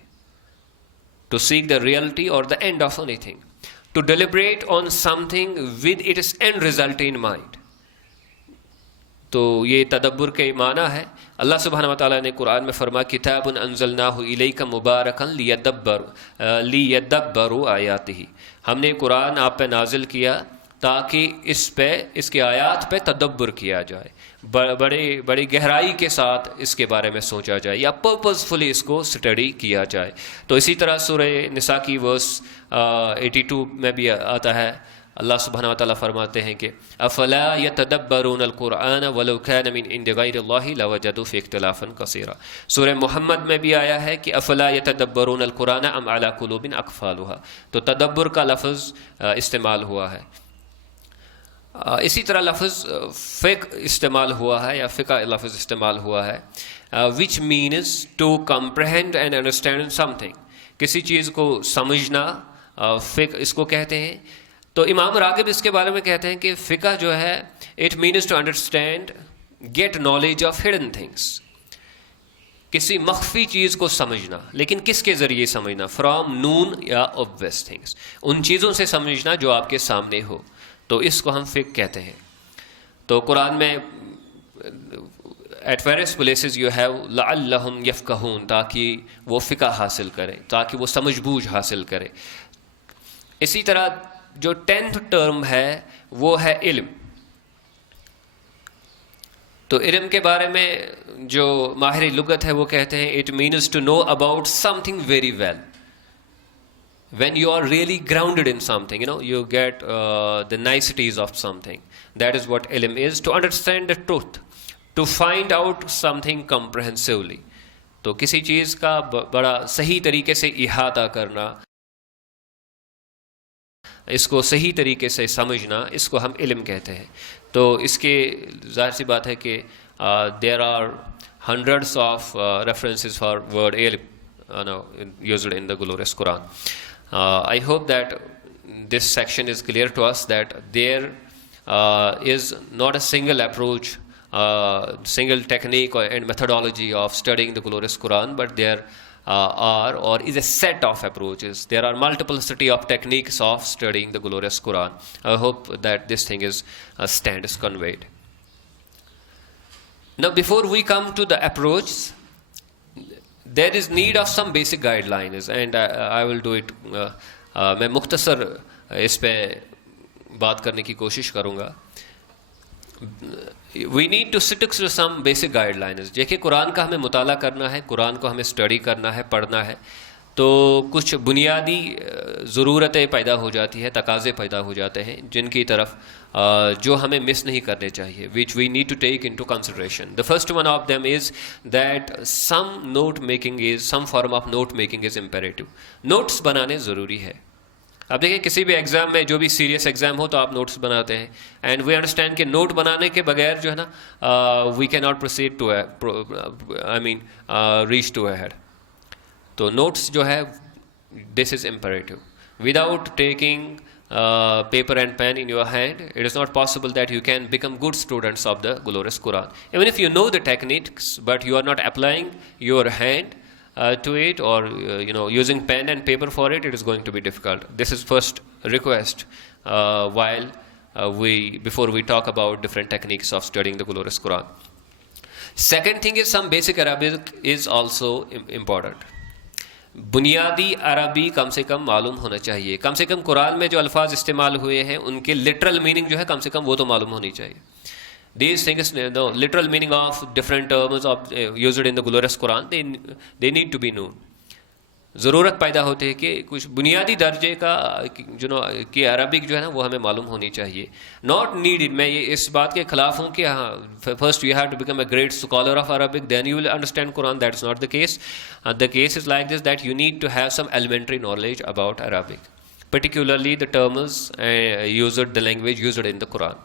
to seek the reality or the end of anything, to deliberate on something with its end result in mind। तो ये तदब्बुर के माना है। अल्लाह सुब्हानहू व तआला ने कुरान में फरमाया किताबुन अंज़लनाहु इलैका मुबारकन लियदब्बरू आयातिही, हमने कुरान आप पे नाजिल किया ताकि इसके आयात पे तदब्बुर किया जाए, बड़ी गहराई के साथ इसके बारे में सोचा जाए या पर्पसफुली इसको स्टडी किया जाए। तो इसी तरह सूरह निसा की वर्स 82 में भी आता है, अल्लाह सुब्हानहू व तआला फरमाते हैं कि अफला यतदब्बरून कुरान वलौ कान मिन इंदि गैरिल्लाहि लवजदू फी इख्तिलाफन कसीरा। सूरह मोहम्मद में भी आया है कि अफला यतदब्बरून कुरान अम अला कुलूबिन अक़फ़ालुहा। तो तदब्बुर का लफ्ज़ इस्तेमाल हुआ है। इसी तरह लफ्ज़ फ़िक़्ह इस्तेमाल हुआ है या फ़िक़्ह लफ्ज़ इस्तेमाल हुआ है, which means to comprehend and understand something, किसी चीज़ को समझना, फ़िक़्ह इसको कहते हैं। तो इमाम रागिब इसके बारे में कहते हैं कि फ़िक़्ह जो है it means to understand, get knowledge of hidden things, किसी मख्फी चीज़ को समझना, लेकिन किसके ज़रिए समझना? फ्रॉम नून या ऑब्वियस थिंग्स, उन चीज़ों से समझना जो आपके सामने हो, तो इसको हम फ़िक़्ह कहते हैं। तो कुरान में at various places you have लअल्लहुम यफ़क़हून, ताकि वो फ़िक़्ह हासिल करें, ताकि वो समझ बूझ हासिल करें। इसी तरह जो 10th टर्म है वो है इल्म। तो इल्म के बारे में जो माहिर लुगत है वो कहते हैं it means to know about something very well. When you are really grounded in something, you get the niceties of something. That is what ilm is, to understand the truth, to find out something comprehensively. तो किसी चीज़ का बड़ा सही तरीके से इहाता करना, इसको सही तरीके से समझना, इसको हम इल्म कहते हैं। तो इसके ज़ाहिर सी बात है कि there are hundreds of references for word ilm used in the glorious Quran. I hope that this section is clear to us, that there is not a single approach, single technique and methodology of studying the glorious Quran, but there are or is a set of approaches. There are multiplicity of techniques of studying the glorious Quran. I hope that this thing is stands conveyed. Now, before we come to the approach, there is need of some basic guidelines, and I will do it. मैं मुख्तसर इस पे बात करने की कोशिश करूँगा. We need to stick to some basic guidelines. देखिए, कुरान का हमें मुताला करना है, कुरान को हमें स्टडी करना है, पढ़ना है, तो कुछ बुनियादी ज़रूरतें पैदा हो जाती है, तकाज़े पैदा हो जाते हैं, जिनकी तरफ जो हमें मिस नहीं करने चाहिए, which we need to take into consideration. The first one of them is that some form of note making is imperative. Notes बनाने ज़रूरी है. अब देखिए, किसी भी एग्ज़ाम में, जो भी सीरियस एग्ज़ाम हो, तो आप नोट्स बनाते हैं, एंड वी अंडरस्टैंड कि नोट बनाने के बगैर जो है ना, we can not proceed to reach to ahead. तो नोट्स जो है, this is imperative. Without taking paper and pen in your hand, it is not possible that you can become good students of the glorious Quran. Even if you know the techniques, but you are not applying your hand to it, or using pen and paper for it, it is going to be difficult. This is first request before we talk about different techniques of studying the glorious Quran. Second thing is, some basic Arabic is also important. बुनियादी अरबी कम से कम मालूम होना चाहिए. कम से कम कुरान में जो अल्फाज इस्तेमाल हुए हैं, उनके लिटरल मीनिंग जो है, कम से कम वो तो मालूम होनी चाहिए. These things, the literal meaning of different terms used in the glorious Quran, they need to be known. ज़रूरत पैदा होती है कि कुछ बुनियादी दर्जे का कि अरबिक जो है ना, वो हमें मालूम होनी चाहिए. Not needed. मैं ये इस बात के खिलाफ हूँ कि हाँ, first you have to become a great scholar of Arabic, then you will understand Quran. That is not the case. The case is like this, that you need to have some elementary knowledge about Arabic, particularly the terms used, the language used in the Quran.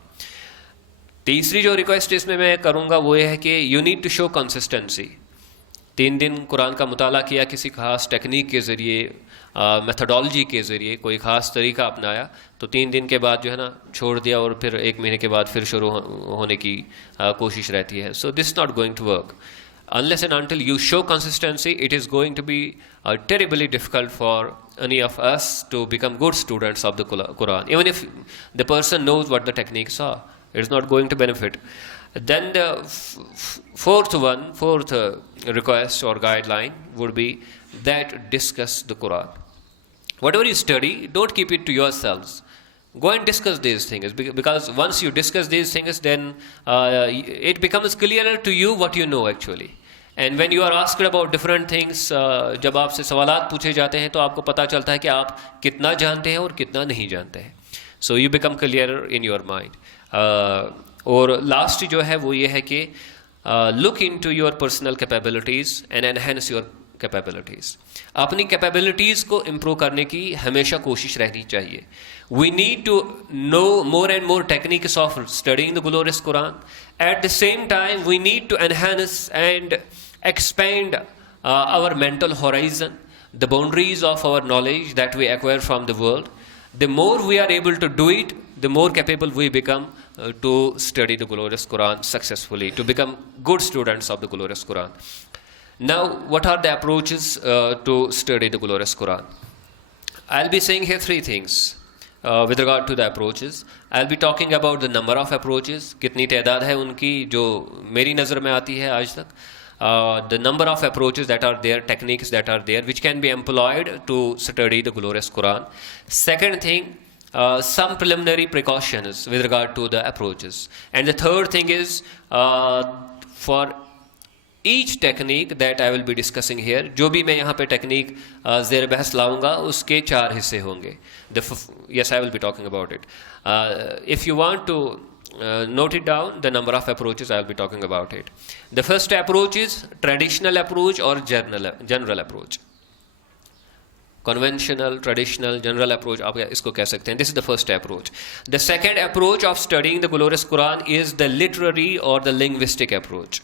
तीसरी जो request इसमें मैं करूँगा वो ये है कि you need to show consistency. 3 दिन कुरान का मुताला किया, किसी खास टेक्निक के ज़रिए, मेथडोलॉजी के ज़रिए, कोई ख़ास तरीका अपनाया, तो 3 दिन के बाद जो है ना, छोड़ दिया, और फिर 1 महीने के बाद फिर शुरू होने की कोशिश रहती है. So this not going to work. Unless and until you show consistency, it is going to be terribly difficult for any of us to become good students of the Quran. Even if the person knows what the techniques are, it is not going to benefit. Then the fourth request or guideline would be that discuss the Quran. Whatever you study, don't keep it to yourselves. Go and discuss these things, because once you discuss these things, then it becomes clearer to you what you know actually. And when you are asked about different things, जब आपसे सवालात पूछे जाते हैं, तो आपको पता चलता है कि आप कितना जानते हैं और कितना नहीं जानते हैं. So you become clearer in your mind. और लास्ट जो है वो ये है कि look into your personal capabilities and enhance your capabilities. अपनी capabilities को improve करने की हमेशा कोशिश रहनी चाहिए. We need to know more and more techniques of studying the glorious Quran. At the same time, we need to enhance and expand our mental horizon, the boundaries of our knowledge that we acquire from the world. The more we are able to do it, the more capable we become to study the glorious Quran successfully, to become good students of the glorious Quran. Now, what are the approaches to study the glorious Quran? I'll be saying here three things with regard to the approaches. I'll be talking about the number of approaches, कितनी तादाद है उनकी जो मेरी नज़र में आती है आज तक. The number of approaches that are there, techniques that are there, which can be employed to study the glorious Quran. Second thing, some preliminary precautions with regard to the approaches. And the third thing is, for each technique that I will be discussing here, जो भी मैं यहाँ पे technique ज़ेर बहस लाऊंगा उसके 4 हिस्से होंगे. Yes, I will be talking about it. If you want to note it down, the number of approaches I will be talking about it. The first approach is traditional approach or general approach. Conventional, traditional, general approach, आप इसको कह सकते हैं. This is the first approach. The second approach of studying the glorious Quran is the literary or the linguistic approach.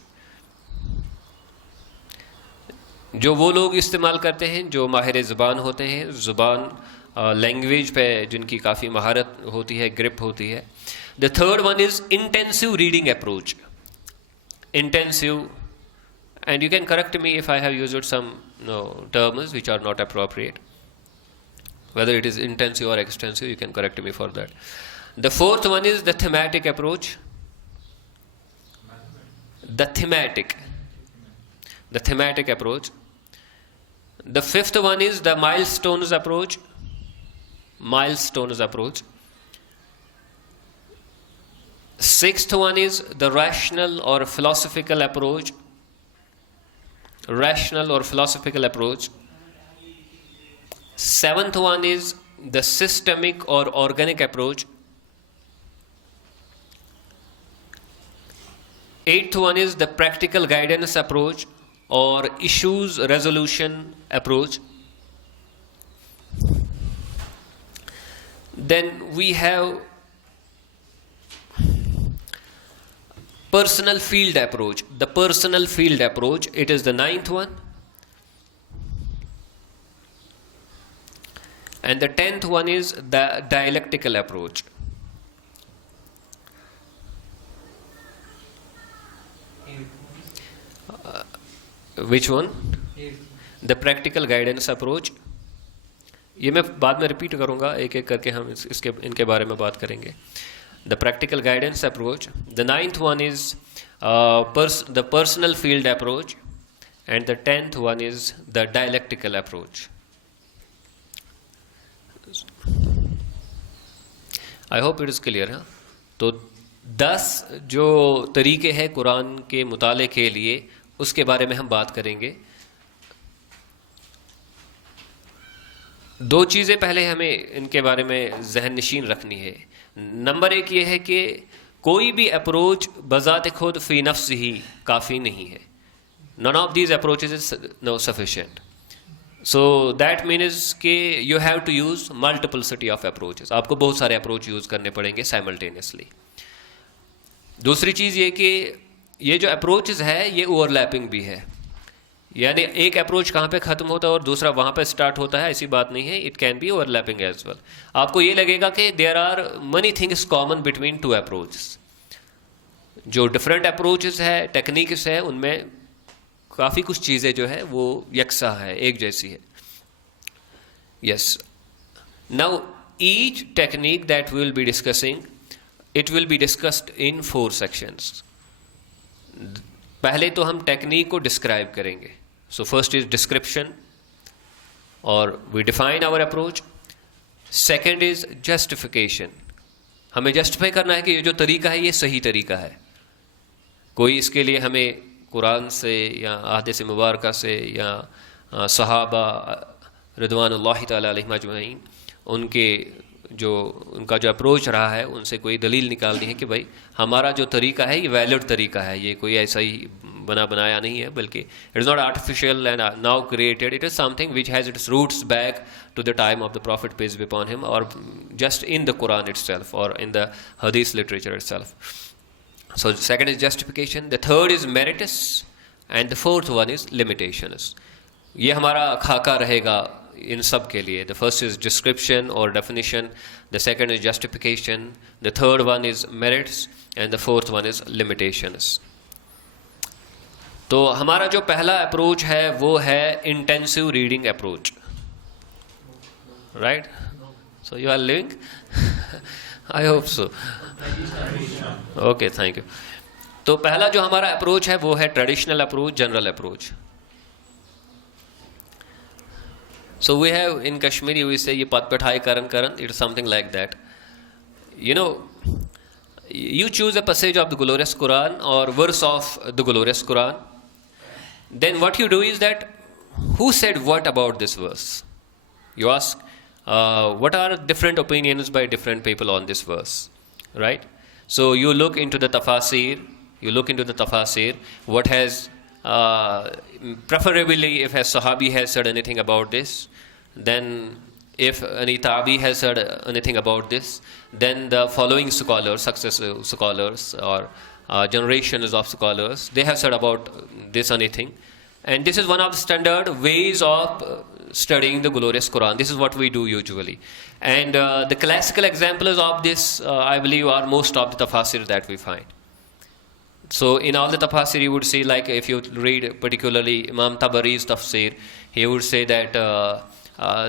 जो वो लोग इस्तेमाल करते हैं जो माहिर ज़ुबान होते हैं, ज़ुबान लैंग्वेज पे जिनकी काफ़ी महारत होती है, ग्रिप होती है. The third one is intensive reading approach. Intensive, and you can correct me if I have used some terms which are not appropriate. Whether it is intensive or extensive, you can correct me for that. The fourth one is the thematic approach. The thematic approach. The fifth one is the milestones approach. Sixth one is the rational or philosophical approach. Seventh one is the systemic or organic approach. Eighth one is the practical guidance approach or issues resolution approach. Then we have personal field approach. The personal field approach, it is the 9th one. And the 10th one is the dialectical approach. Which one? The practical guidance approach. ये मैं बाद में repeat करूँगा, एक एक करके हम इनके बारे में बात करेंगे. The practical guidance approach. The 9th one is the personal field approach, and the 10th one is the dialectical approach. I hope it is clear. हाँ? तो 10 जो तरीके हैं कुरान के मुताले के लिए, उसके बारे में हम बात करेंगे. 2 चीज़ें पहले हमें इनके बारे में जहन नशीन रखनी है. नंबर 1 ये है कि कोई भी अप्रोच बज़ात खुद फ़ी नफ्स ही काफ़ी नहीं है. None of these approaches is no sufficient. So that means कि you have to use multiplicity of approaches. आपको बहुत सारे अप्रोच यूज़ करने पड़ेंगे साइमल्टेनियसली. दूसरी चीज़ ये कि ये जो अप्रोचेस है ये ओवरलैपिंग भी है. यानी एक अप्रोच कहाँ पे ख़त्म होता है और दूसरा वहाँ पे स्टार्ट होता है, ऐसी बात नहीं है. It can be overlapping as well. आपको ये लगेगा कि there are many things common between 2 approaches. जो डिफरेंट अप्रोचेस है, टेक्निक्स है, उनमें काफ़ी कुछ चीज़ें जो है वो यकसा है, एक जैसी है. Yes. Now each technique that we will be discussing, it will be discussed in 4 sections. पहले तो हम टेक्निक को डिस्क्राइब करेंगे. सो फर्स्ट इज डिस्क्रिप्शन और we define our approach. Second is justification. हमें जस्टिफाई करना है कि ये जो तरीका है ये सही तरीका है. कोई इसके लिए हमें कुरान से या अहदीस मुबारका से या सहाबा रिदवानुल्लाहि तआला अलैहिम अजमईन उनका जो अप्रोच रहा है उनसे कोई दलील निकालनी है कि भाई हमारा जो तरीका है ये वैलिड तरीका है, ये कोई ऐसा ही बनाया नहीं है, बल्कि it is not artificial and now created. It is something which has its roots back to the time of the prophet peace be upon him और just in the Quran itself और इन द हदीस literature itself. So the second is justification, the third is meritus, and the fourth one is limitations. ये हमारा खाका रहेगा इन सब के लिए. The first is description or definition, the second is justification, the third one is merits, and the fourth one is limitations. तो हमारा जो पहला अप्रोच है वो है intensive reading approach, right? So you are living, I hope so, okay, thank you. तो पहला जो हमारा अप्रोच है वो है traditional approach, general approach. So we have in Kashmiri we say ये पद बैठाए करन करन, it is something like that. You know, you choose a passage of the glorious Quran or verse of the glorious Quran, then what you do is that, who said what about this verse? You ask, what are different opinions by different people on this verse, right? So you look into the tafasir, what has, preferably if a sahabi has said anything about this, then if any tabi has said anything about this, then the following scholars, successive scholars or generations of scholars, they have said about this anything. And this is one of the standard ways of studying the glorious Quran. This is what we do usually. And the classical examples of this, I believe, are most of the tafsir that we find. So in all the tafsir you would see, like if you read particularly Imam Tabari's tafsir, he would say that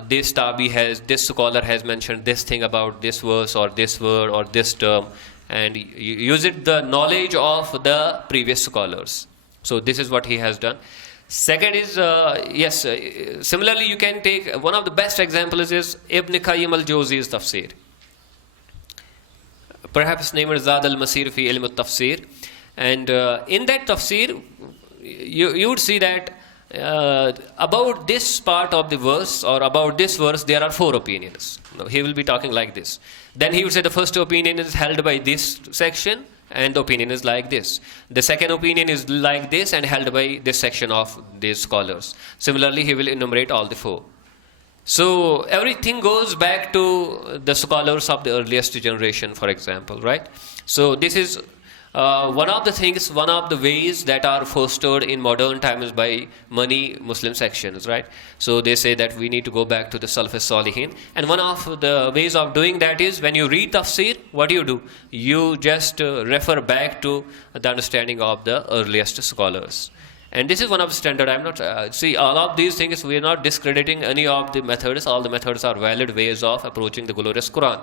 this tabi has, this scholar has mentioned this thing about this verse or this word or this term, and use it the knowledge of the previous scholars. So this is what he has done. Second is, similarly you can take one of the best examples is Ibn Qayyim al-Jawzi's tafsir. Perhaps named Zad al-Masir fi ilm al-tafsir. And in that tafsir, you would see that about this part of the verse or about this verse there are 4 opinions. No, he will be talking like this. Then he would say the first opinion is held by this section and the opinion is like this. The second opinion is like this and held by this section of these scholars. Similarly, he will enumerate all the 4. So everything goes back to the scholars of the earliest generation, for example, right? So this is one of the things, one of the ways that are fostered in modern times by many Muslim sections, right? So they say that we need to go back to the Salaf as-Salihin, and one of the ways of doing that is when you read tafsir, what do? You just refer back to the understanding of the earliest scholars. And this is one of the standard. I'm not see all of these things. We are not discrediting any of the methods. All the methods are valid ways of approaching the glorious Quran.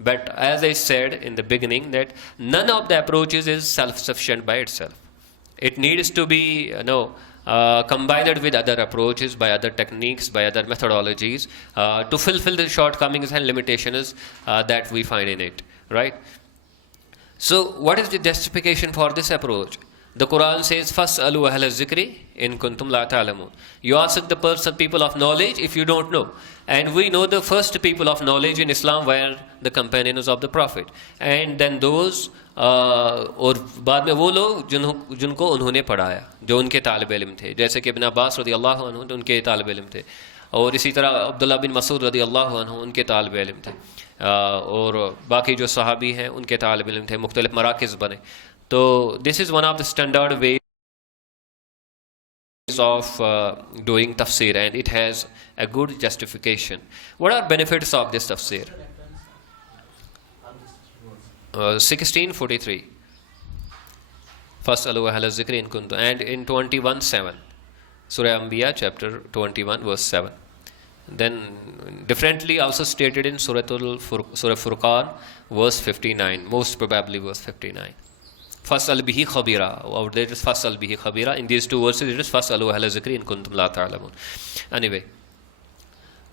But as I said in the beginning, that none of the approaches is self-sufficient by itself. It needs to be combined with other approaches, by other techniques, by other methodologies to fulfill the shortcomings and limitations that we find in it. Right. So, what is the justification for this approach? The Quran says, "Fas'alu ahla zikri in kuntum la ta'lamun." You ask the people of knowledge if you don't know. And we know the first people of knowledge in Islam were the companions of the Prophet. And then those और बाद में वो लोग जिनको उन्होंने पढ़ाया, जो उनके तालिब इल्म थे, जैसे कि इब्न अब्बास रज़ी अल्लाह अन्हु उनके तालिब इल्म थे, और इसी तरह अब्दुल्ला बिन मसूद रज़ी अल्लाह अन्हु उनके तालिब इल्म थे, और बाकी जो सहाबी हैं उनके तालिब इल्म थे, मुख्तलिफ मराकिज़ बने. So this is one of the standard ways of doing tafsir, and it has a good justification. What are benefits of this tafsir? 1643. Fas'alu ahla zikri in kuntum, and in 21:7, Surah Anbiya chapter 21 verse 7. Then differently also stated in Surah Furqan verse 59, most probably verse 59. Fas'al bihi khabira, or there is fas'al bihi khabira. In these 2 verses it is fas'alu ahla zikri in kuntum la ta'lamun. Anyway,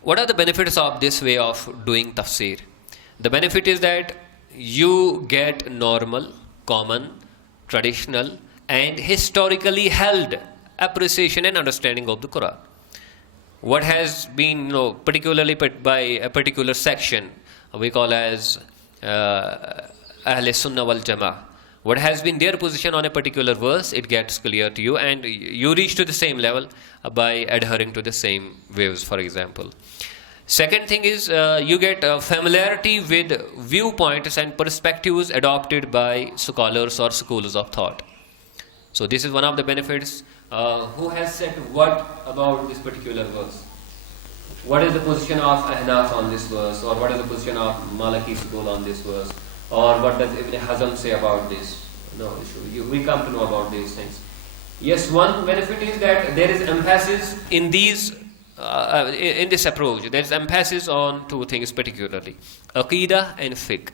what are the benefits of this way of doing tafsir? The benefit is that you get normal, common, traditional and historically held appreciation and understanding of the Quran. What has been particularly by a particular section we call as Ahl Sunnah wal Jama'ah. What has been their position on a particular verse, it gets clear to you, and you reach to the same level by adhering to the same waves, for example. Second thing is you get familiarity with viewpoints and perspectives adopted by scholars or schools of thought. So this is one of the benefits. Who has said what about this particular verse? What is the position of Ahnaf on this verse, or what is the position of Maliki school on this verse? Or what does Ibn Hazm say about this? No issue. We come to know about these things. Yes, one benefit is that there is emphasis in in this approach. There is emphasis on two things particularly: aqidah and fiqh.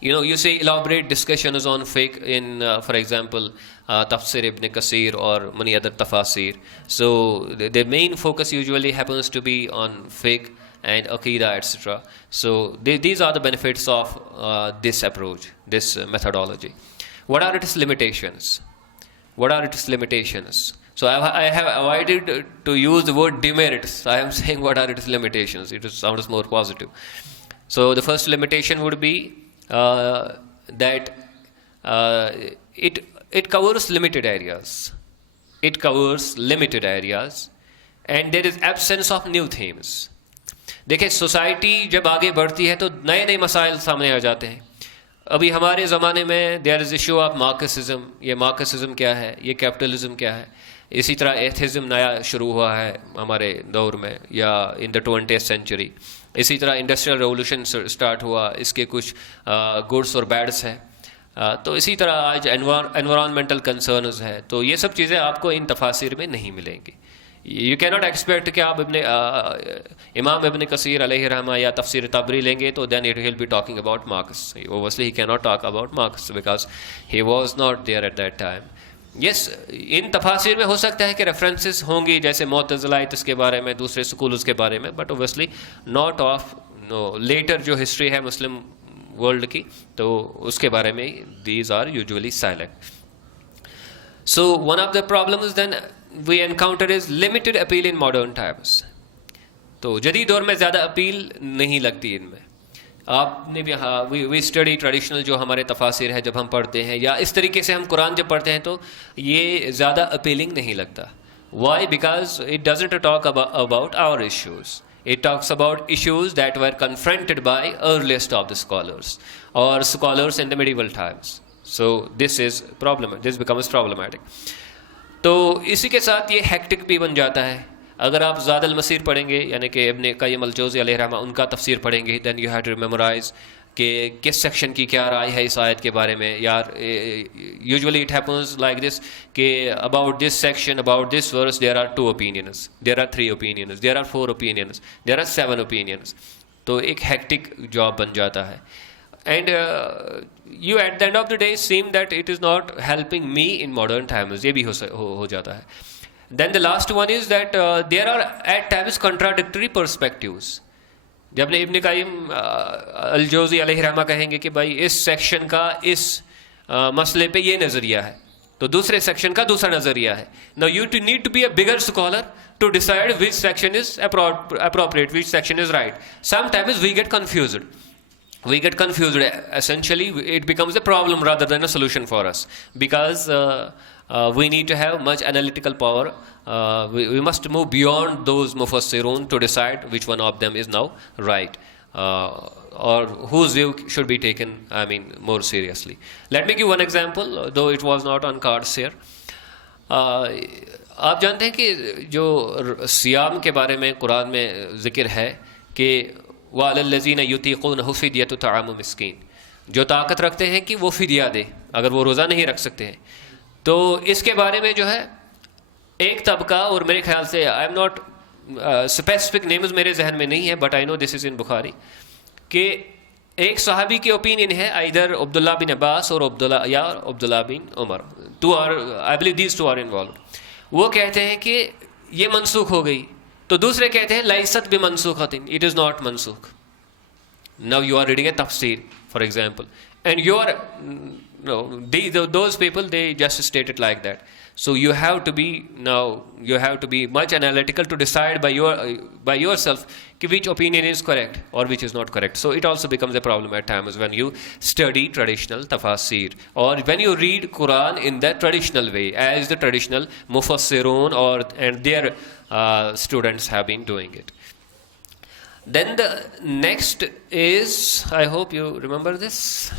You see elaborate discussions on fiqh in, for example, Tafsir Ibn Kasir or many other tafasir. So the main focus usually happens to be on fiqh and aqidah, etc. So these are the benefits of this approach, this methodology. What are its limitations? What are its limitations? So I have avoided to use the word demerits. I am saying what are its limitations. It sounds more positive. So the first limitation would be that it covers limited areas. It covers limited areas, and there is absence of new themes. देखिए society जब आगे बढ़ती है तो नए नए मसाइल सामने आ जाते हैं. अभी हमारे ज़माने में there is issue of Marxism. ये मार्क्सिज्म क्या है, ये कैपिटलिज्म क्या है. इसी तरह एथिज्म नया शुरू हुआ है हमारे दौर में या इन द 20th सेंचुरी. इसी तरह इंडस्ट्रियल रेवोल्यूशन स्टार्ट हुआ, इसके कुछ गुड्स और बैड्स हैं. तो इसी तरह आज एनवायरमेंटल कंसर्न्स है. तो ये सब चीज़ें आपको इन तफासिर में नहीं मिलेंगी. यू कैन नॉट एक्सपेक्ट कि आप इमाम इब्न कसीर अलैहि रहमा या तफसीर तबरी लेंगे तो then it will be talking about Marx. Obviously he can not talk about Marx because he was not there at that time. Yes, in तफासिर में हो सकता है कि रेफरेंसेस होंगी जैसे मुअतज़िलाइट्स के बारे में, दूसरे स्कूल्स के बारे में, but obviously not of letter जो हिस्ट्री है मुस्लिम वर्ल्ड की, तो उसके बारे में these are usually silent. So one of the problems then we encounter is limited appeal in modern times. तो जदीद दौर में ज़्यादा अपील नहीं लगती इनमें. आपने भी, हाँ, वी स्टडी ट्रेडिशनल जो हमारे तफासिर है जब हम पढ़ते हैं या इस तरीके से हम कुरान जब पढ़ते हैं तो ये ज़्यादा अपीलिंग नहीं लगता. Why? Because it doesn't talk about our issues. It talks about issues that were confronted by earliest of the scholars or scholars in the medieval times. So this becomes problematic. तो इसी के साथ ये hectic भी बन जाता है. अगर आप ज़ादुल मसीर पढ़ेंगे यानी कि इब्न क़य्यिम अल-जौज़ी अलैहि रहमा उनका तफसीर पढ़ेंगे, then you have to memorize कि किस सेक्शन की क्या राय है इस आयत के बारे में. यार usually it happens like this कि about this section, about this verse there are 2 opinions, there are 3 opinions, there are 4 opinions, there are 7 opinions. तो एक हेक्टिक जॉब बन जाता है. And you at the end of the day seem that it is not helping me in modern times. ये भी हो जाता है. Then the last one is that there are eight times contradictory perspectives. जब Ibn Qayyim अल-जौज़ी अलैहि रहमा कहेंगे कि भाई इस सेक्शन का इस मसले पे ये नज़रिया है, तो दूसरे सेक्शन का दूसरा नज़रिया है. Now you need to be a bigger scholar to decide which section is appropriate, which section is right. Sometimes we get confused. Essentially it becomes a problem rather than a solution for us because we need to have much analytical power. We must move beyond those mufassirun to decide which one of them is now right, or whose view should be taken, more seriously. Let me give one example, though it was not on cards here. आप जानते हैं कि जो SIAM के बारे में कुरान में जिक्र है कि वअलल्लज़ीना युतीक़ूनहु फ़िद्यतु तआमु मिस्कीन, जो ताकत रखते हैं कि वो फिदिया दे अगर वो रोज़ा नहीं रख सकते हैं. तो इसके बारे में जो है एक तबका, और मेरे ख्याल से I am not specific names मेरे जहन में नहीं है, but I know this is in Bukhari, कि एक सहाबी की ओपिनियन है इधर अब्दुल्ला बिन अब्बास और Abdullah bin Umar, I believe these 2 are involve. वो कहते हैं कि ये मनसूख हो गई, तो दूसरे कहते हैं लाइसत बि मनसूखतिन, इट इज़ नॉट मनसूख. Now you are reading a तफसीर for example and you are those people, they just state it like that. So you have to be much analytical to decide by yourself which opinion is correct or which is not correct. So it also becomes a problem at times when you study traditional tafasir or when you read Quran in the traditional way as the traditional mufassirun and their students have been doing it. Then the next is, I hope you remember this,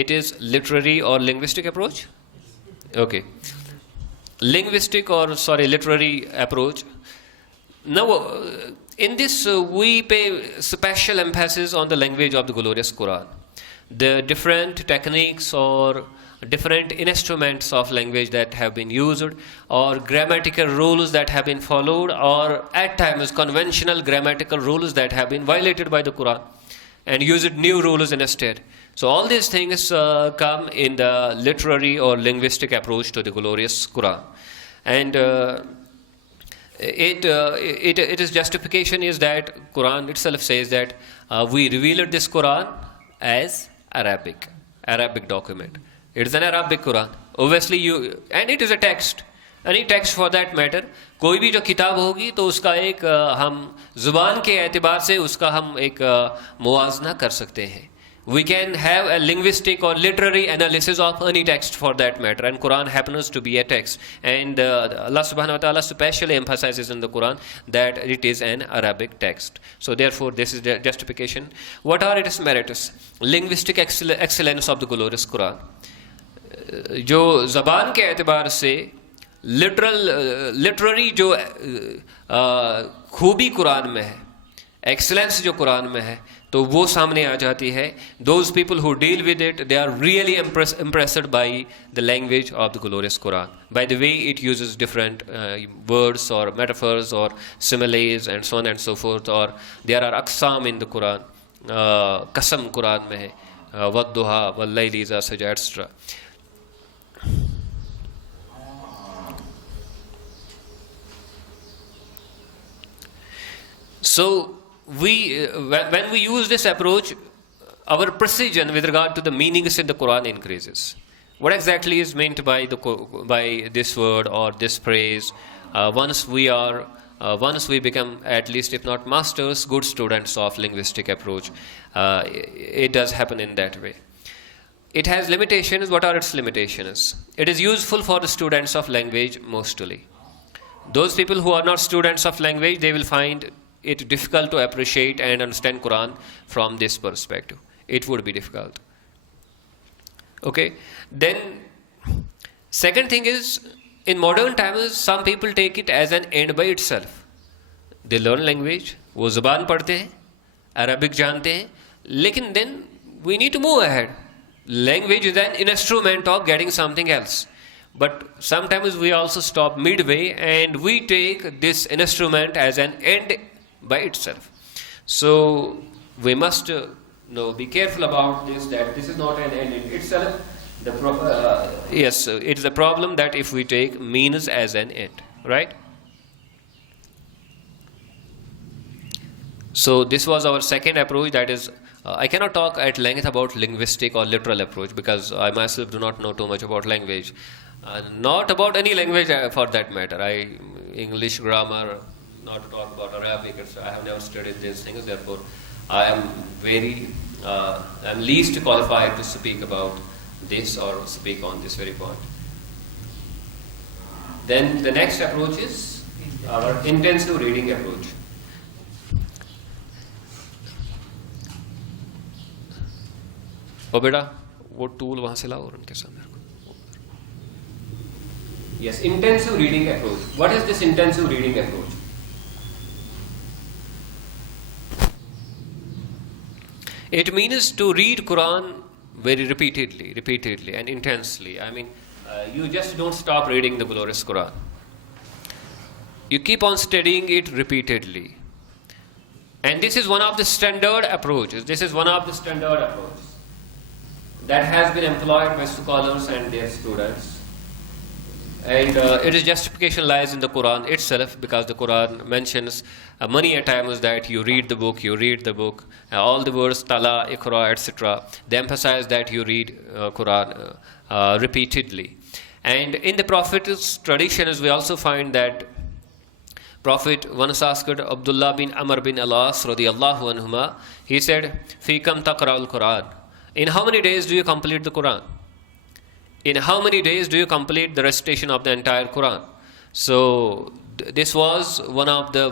it is literary or linguistic approach. Okay, literary approach. Now in this we pay special emphasis on the language of the glorious Quran. the different techniques or different instruments of language that have been used, or grammatical rules that have been followed, or at times conventional grammatical rules that have been violated by the Quran, and used new rules instead. So all these things come in the literary or linguistic approach to the glorious Quran. And its justification is that Quran itself says that we revealed this Quran as Arabic document. It is an Arabic Quran. Obviously and it is a text. Any text for that matter. कोई भी जो किताब होगी तो उसका एक हम जुबान के एतबार से उसका हम एक मुआजना कर सकते हैं. We can have a linguistic or literary analysis of any text for that matter, and Quran happens to be a text. And Allah subhanahu wa ta'ala specially emphasizes in the Quran that it is an Arabic text. So therefore this is the justification. What are its merits? Linguistic excellence of the glorious Quran. जो ज़बान के एतबार से literary जो खूबी कुरान में है, excellence जो कुरान में है, तो वो सामने आ जाती है. Those people who deal with it, they are really impressed by the language of the glorious Quran, by the way it uses different words or metaphors or similes and so on and so forth. Or there are aqsam in the Quran, qasam Quran में है, wadduha wallayli iza saja, etc. So when we use this approach, our precision with regard to the meanings in the Quran increases. What exactly is meant by this word or this phrase? Once we become, at least if not masters, good students of linguistic approach, it does happen in that way. It has limitations. What are its limitations? It is useful for the students of language mostly. Those people who are not students of language, they will find it difficult to appreciate and understand Quran from this perspective. It would be difficult. Okay. Then second thing is, in modern times, some people take it as an end by itself. They learn language, वो ज़बान पढ़ते हैं, Arabic जानते हैं, लेकिन then we need to move ahead. Language is an instrument of getting something else. But sometimes we also stop midway and we take this instrument as an end by itself. So we must be careful about this, that this is not an end in itself. Yes, it is a problem that if we take means as an end, right? So this was our second approach, that is, I cannot talk at length about linguistic or literal approach because I myself do not know too much about language. Not about any language for that matter. English grammar, not to talk about Arabic, I have never studied these things, therefore I am I'm least qualified to speak about this or speak on this very point. Then the next approach is our intensive reading approach. ओ बेटा वो tool वहां से लाओ और उनके सामने रखो. Yes, intensive reading approach. What is this intensive reading approach? It means to read Quran very repeatedly and intensely. I mean, you just don't stop reading the glorious Quran. You keep on studying it repeatedly. And this is one of the standard approaches. That has been employed by scholars and their students. And its justification lies in the Quran itself, because the Quran mentions many a times that you read the book, all the words tala, ikra, etc. They emphasize that you read Quran repeatedly. And in the Prophet's traditions, we also find that Prophet once asked Abdullah bin Amr bin Alas radiyallahu anhuma, he said, Fi kam taqra'ul Quran? In how many days do you complete the Quran? In how many days do you complete the recitation of the entire Quran? So this is one of the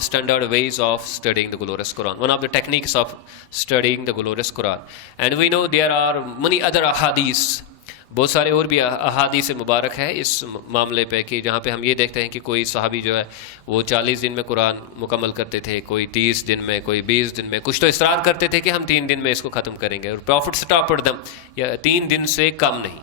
standard ways of studying the glorious Quran, one of the techniques of studying the glorious Quran. And we know there are many other ahadiths बहुत सारे और भी अहादीस मुबारक है इस मामले पे कि जहाँ पे हम ये देखते हैं कि कोई सहाबी जो है वो 40 दिन में कुरान मुकम्मल करते थे, कोई 30 दिन में, कोई 20 दिन में, कुछ तो इसरार करते थे कि हम 3 दिन में इसको ख़त्म करेंगे। और प्रॉफिट स्टॉप दम, या 3 दिन से कम नहीं,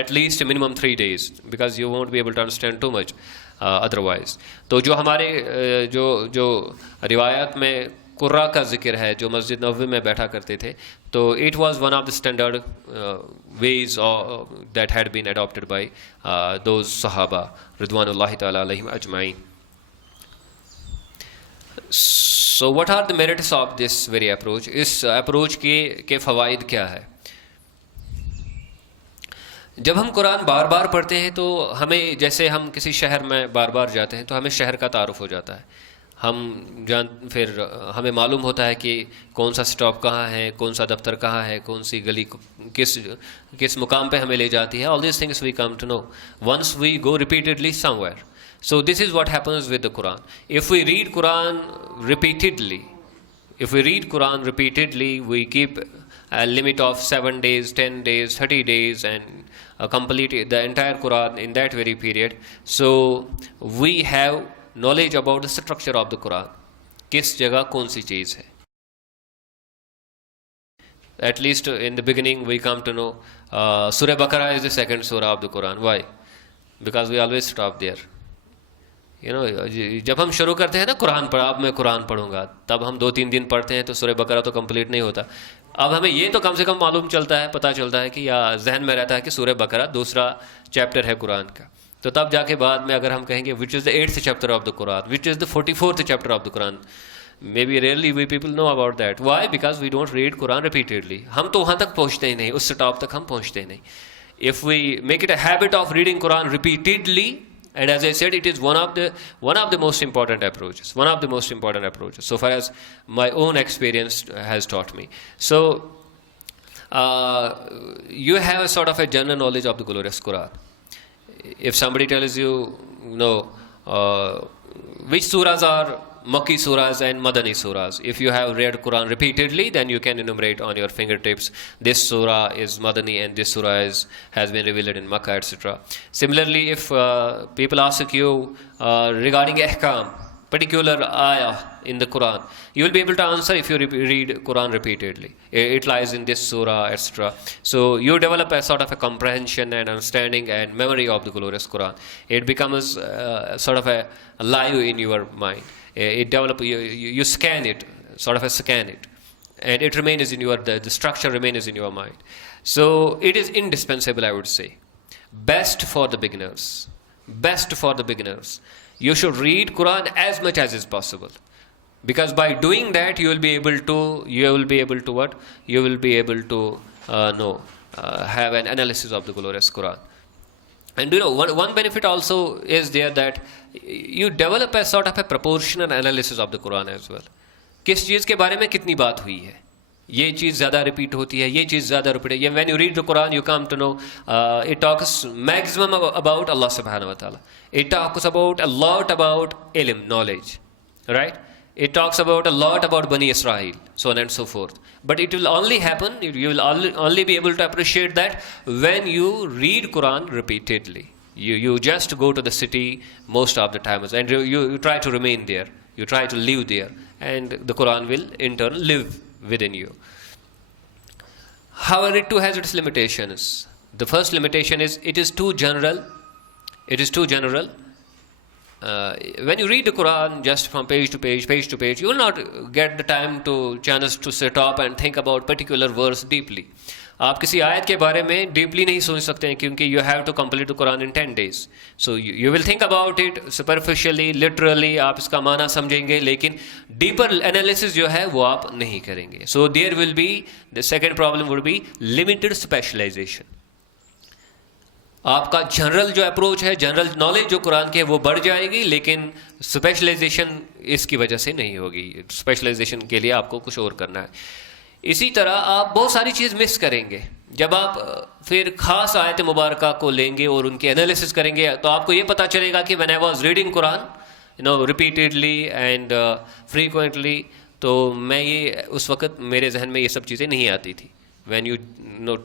at least minimum 3 days, because you won't be able to understand too much otherwise. तो जो हमारे जो रिवायत में कुर्रा का जिक्र है जो मस्जिद नबवी में बैठा करते थे, तो it was one of the standard ways that had been adopted by those सहाबा रिदवानुल्लाहि ताला अलैहिम अजमाइन। So what are the merits of this very approach? इस अप्रोच के फ़वाइद क्या है? जब हम कुरान बार बार पढ़ते हैं तो हमें, जैसे हम किसी शहर में बार बार जाते हैं तो हमें शहर का तारुफ हो जाता है, फिर हमें मालूम होता है कि कौन सा स्टॉप कहाँ है, कौन सा दफ्तर कहाँ है, कौन सी गली किस मुकाम पे हमें ले जाती है। All this things we come to know once we go repeatedly somewhere. So this is what happens with the Quran. If we read Quran repeatedly, we keep a limit of 7 days, 10 days, 30 days, and complete the entire Quran in that very period. So we have knowledge about the structure of the Quran. किस जगह कौन सी चीज़ है। At least in the beginning we come to know Surah Baqarah is the second surah of the Quran. Why? Because we always stop there. जब हम शुरू करते हैं ना कुरान पढ़ा, अब मैं कुरान पढ़ूंगा, तब हम 2-3 दिन पढ़ते हैं तो सूरह बकरा तो कंप्लीट नहीं होता। अब हमें ये तो कम से कम मालूम चलता है, पता चलता है कि, या जहन में रहता है कि सूरह बकरा दूसरा चैप्टर है कुरान का। तो तब जाके बाद में अगर हम कहेंगे which is the 8th chapter of the Quran, which is the 44th chapter of the Quran, may be rarely we people know about that. Why? Because we don't read Quran repeatedly. हम तो वहाँ तक पहुँचते ही नहीं, उस top तक हम पहुँचते ही नहीं। If we make it a habit of reading Quran repeatedly, and as I said, it is one of the most important approaches, so far as my own experience has taught me. So you have a sort of a general knowledge of the glorious Quran. If somebody tells you, which surahs are Makki surahs and Madani surahs, if you have read Quran repeatedly, then you can enumerate on your fingertips, this surah is Madani and this surah has been revealed in Makkah, etc. Similarly, if people ask you regarding ahkam, particular ayah in the Quran, you will be able to answer if you read Quran repeatedly. It lies in this surah, etc. So you develop a sort of a comprehension and understanding and memory of the glorious Quran. It becomes sort of a live in your mind. It develops, you scan it, sort of a scan it, and it remains in your, the structure remains in your mind. So it is indispensable, I would say, best for the beginners. You should read Quran as much as is possible, because by doing that you will be able to have an analysis of the glorious Quran. And one benefit also is there, that you develop a sort of a proportional analysis of the Quran as well. किस चीज़ के बारे में कितनी बात हुई है, ये चीज़ ज़्यादा रिपीट होती है, ये चीज़ ज़्यादा रिपीट है। When you read the Quran, you come to know it talks maximum about Allah subhanahu wa ta'ala. It talks about a lot about ilm, knowledge, right? It talks about a lot about Bani Israel, so on and so forth. But it will only happen, you will only be able to appreciate that when you read Quran repeatedly. You just go to the city most of the times, and you try to remain there, you try to live there, and the Quran will in turn live within you. However, it too has its limitations. The first limitation is it is too general. When you read the Quran just from page to page, you will not get the chance to sit up and think about particular verse deeply. आप किसी आयत के बारे में deeply नहीं सोच सकते हैं, क्योंकि you have to complete the Quran in 10 days. So you will think about it superficially, literally, आप इसका माना समझेंगे, लेकिन deeper analysis जो है वो आप नहीं करेंगे. So there will be, the second problem would be limited specialization. आपका जनरल जो अप्रोच है, जनरल नॉलेज जो कुरान की है वो बढ़ जाएगी, लेकिन स्पेशलाइजेशन इसकी वजह से नहीं होगी. स्पेशलाइजेशन के लिए आपको कुछ और करना है. इसी तरह आप बहुत सारी चीज़ मिस करेंगे. जब आप फिर खास आयत मुबारका को लेंगे और उनकी एनालिसिस करेंगे, तो आपको ये पता चलेगा कि when I was reading Quran repeatedly and frequently, तो मैं ये उस वक़्त मेरे जहन में ये सब चीज़ें नहीं आती थी. when you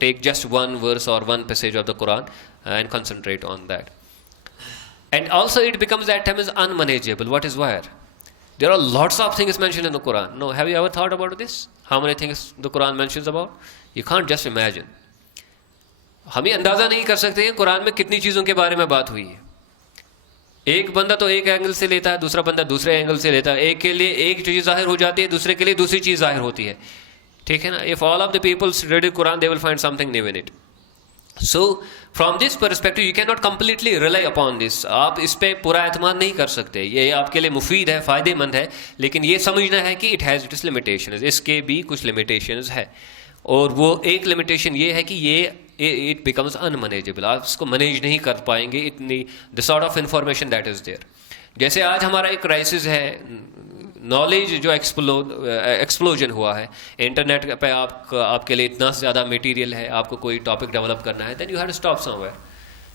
take just one verse or one passage of the Quran and concentrate on that. And also it becomes at times unmanageable. What is why? There are lots of things mentioned in the Quran. No, have you ever thought about this? How many things the Quran mentions about? You can't just imagine. हम ही अंदाजा नहीं कर सकते हैं कुरान में कितनी चीजों के बारे में बात हुई है. एक बंदा तो एक एंगल से लेता है, दूसरा बंदा दूसरे एंगल से लेता है. एक के लिए एक चीज जाहिर हो जाती है, दूसरे के लिए दूसरी चीज जाहिर होती है. ठीक है ना? If all of the people read the Quran, they will find something new in it. So from this perspective you cannot completely rely upon this. आप इस पे पूरा एतमाद नहीं कर सकते. ये आपके लिए मुफीद है, फायदेमंद है, लेकिन ये समझना है कि it has its limitations. इसके भी कुछ limitations है. और वो एक लिमिटेशन ये है कि ये इट बिकम्स अनमैनेजेबल. आप इसको मैनेज नहीं कर पाएंगे इतनी the sort of information that is there. जैसे आज हमारा एक क्राइसिस है, नॉलेज जो एक्सप्लोजन हुआ है इंटरनेट पे. आपके लिए इतना ज़्यादा मटेरियल है, आपको कोई टॉपिक डेवलप करना है, then you have to stop somewhere.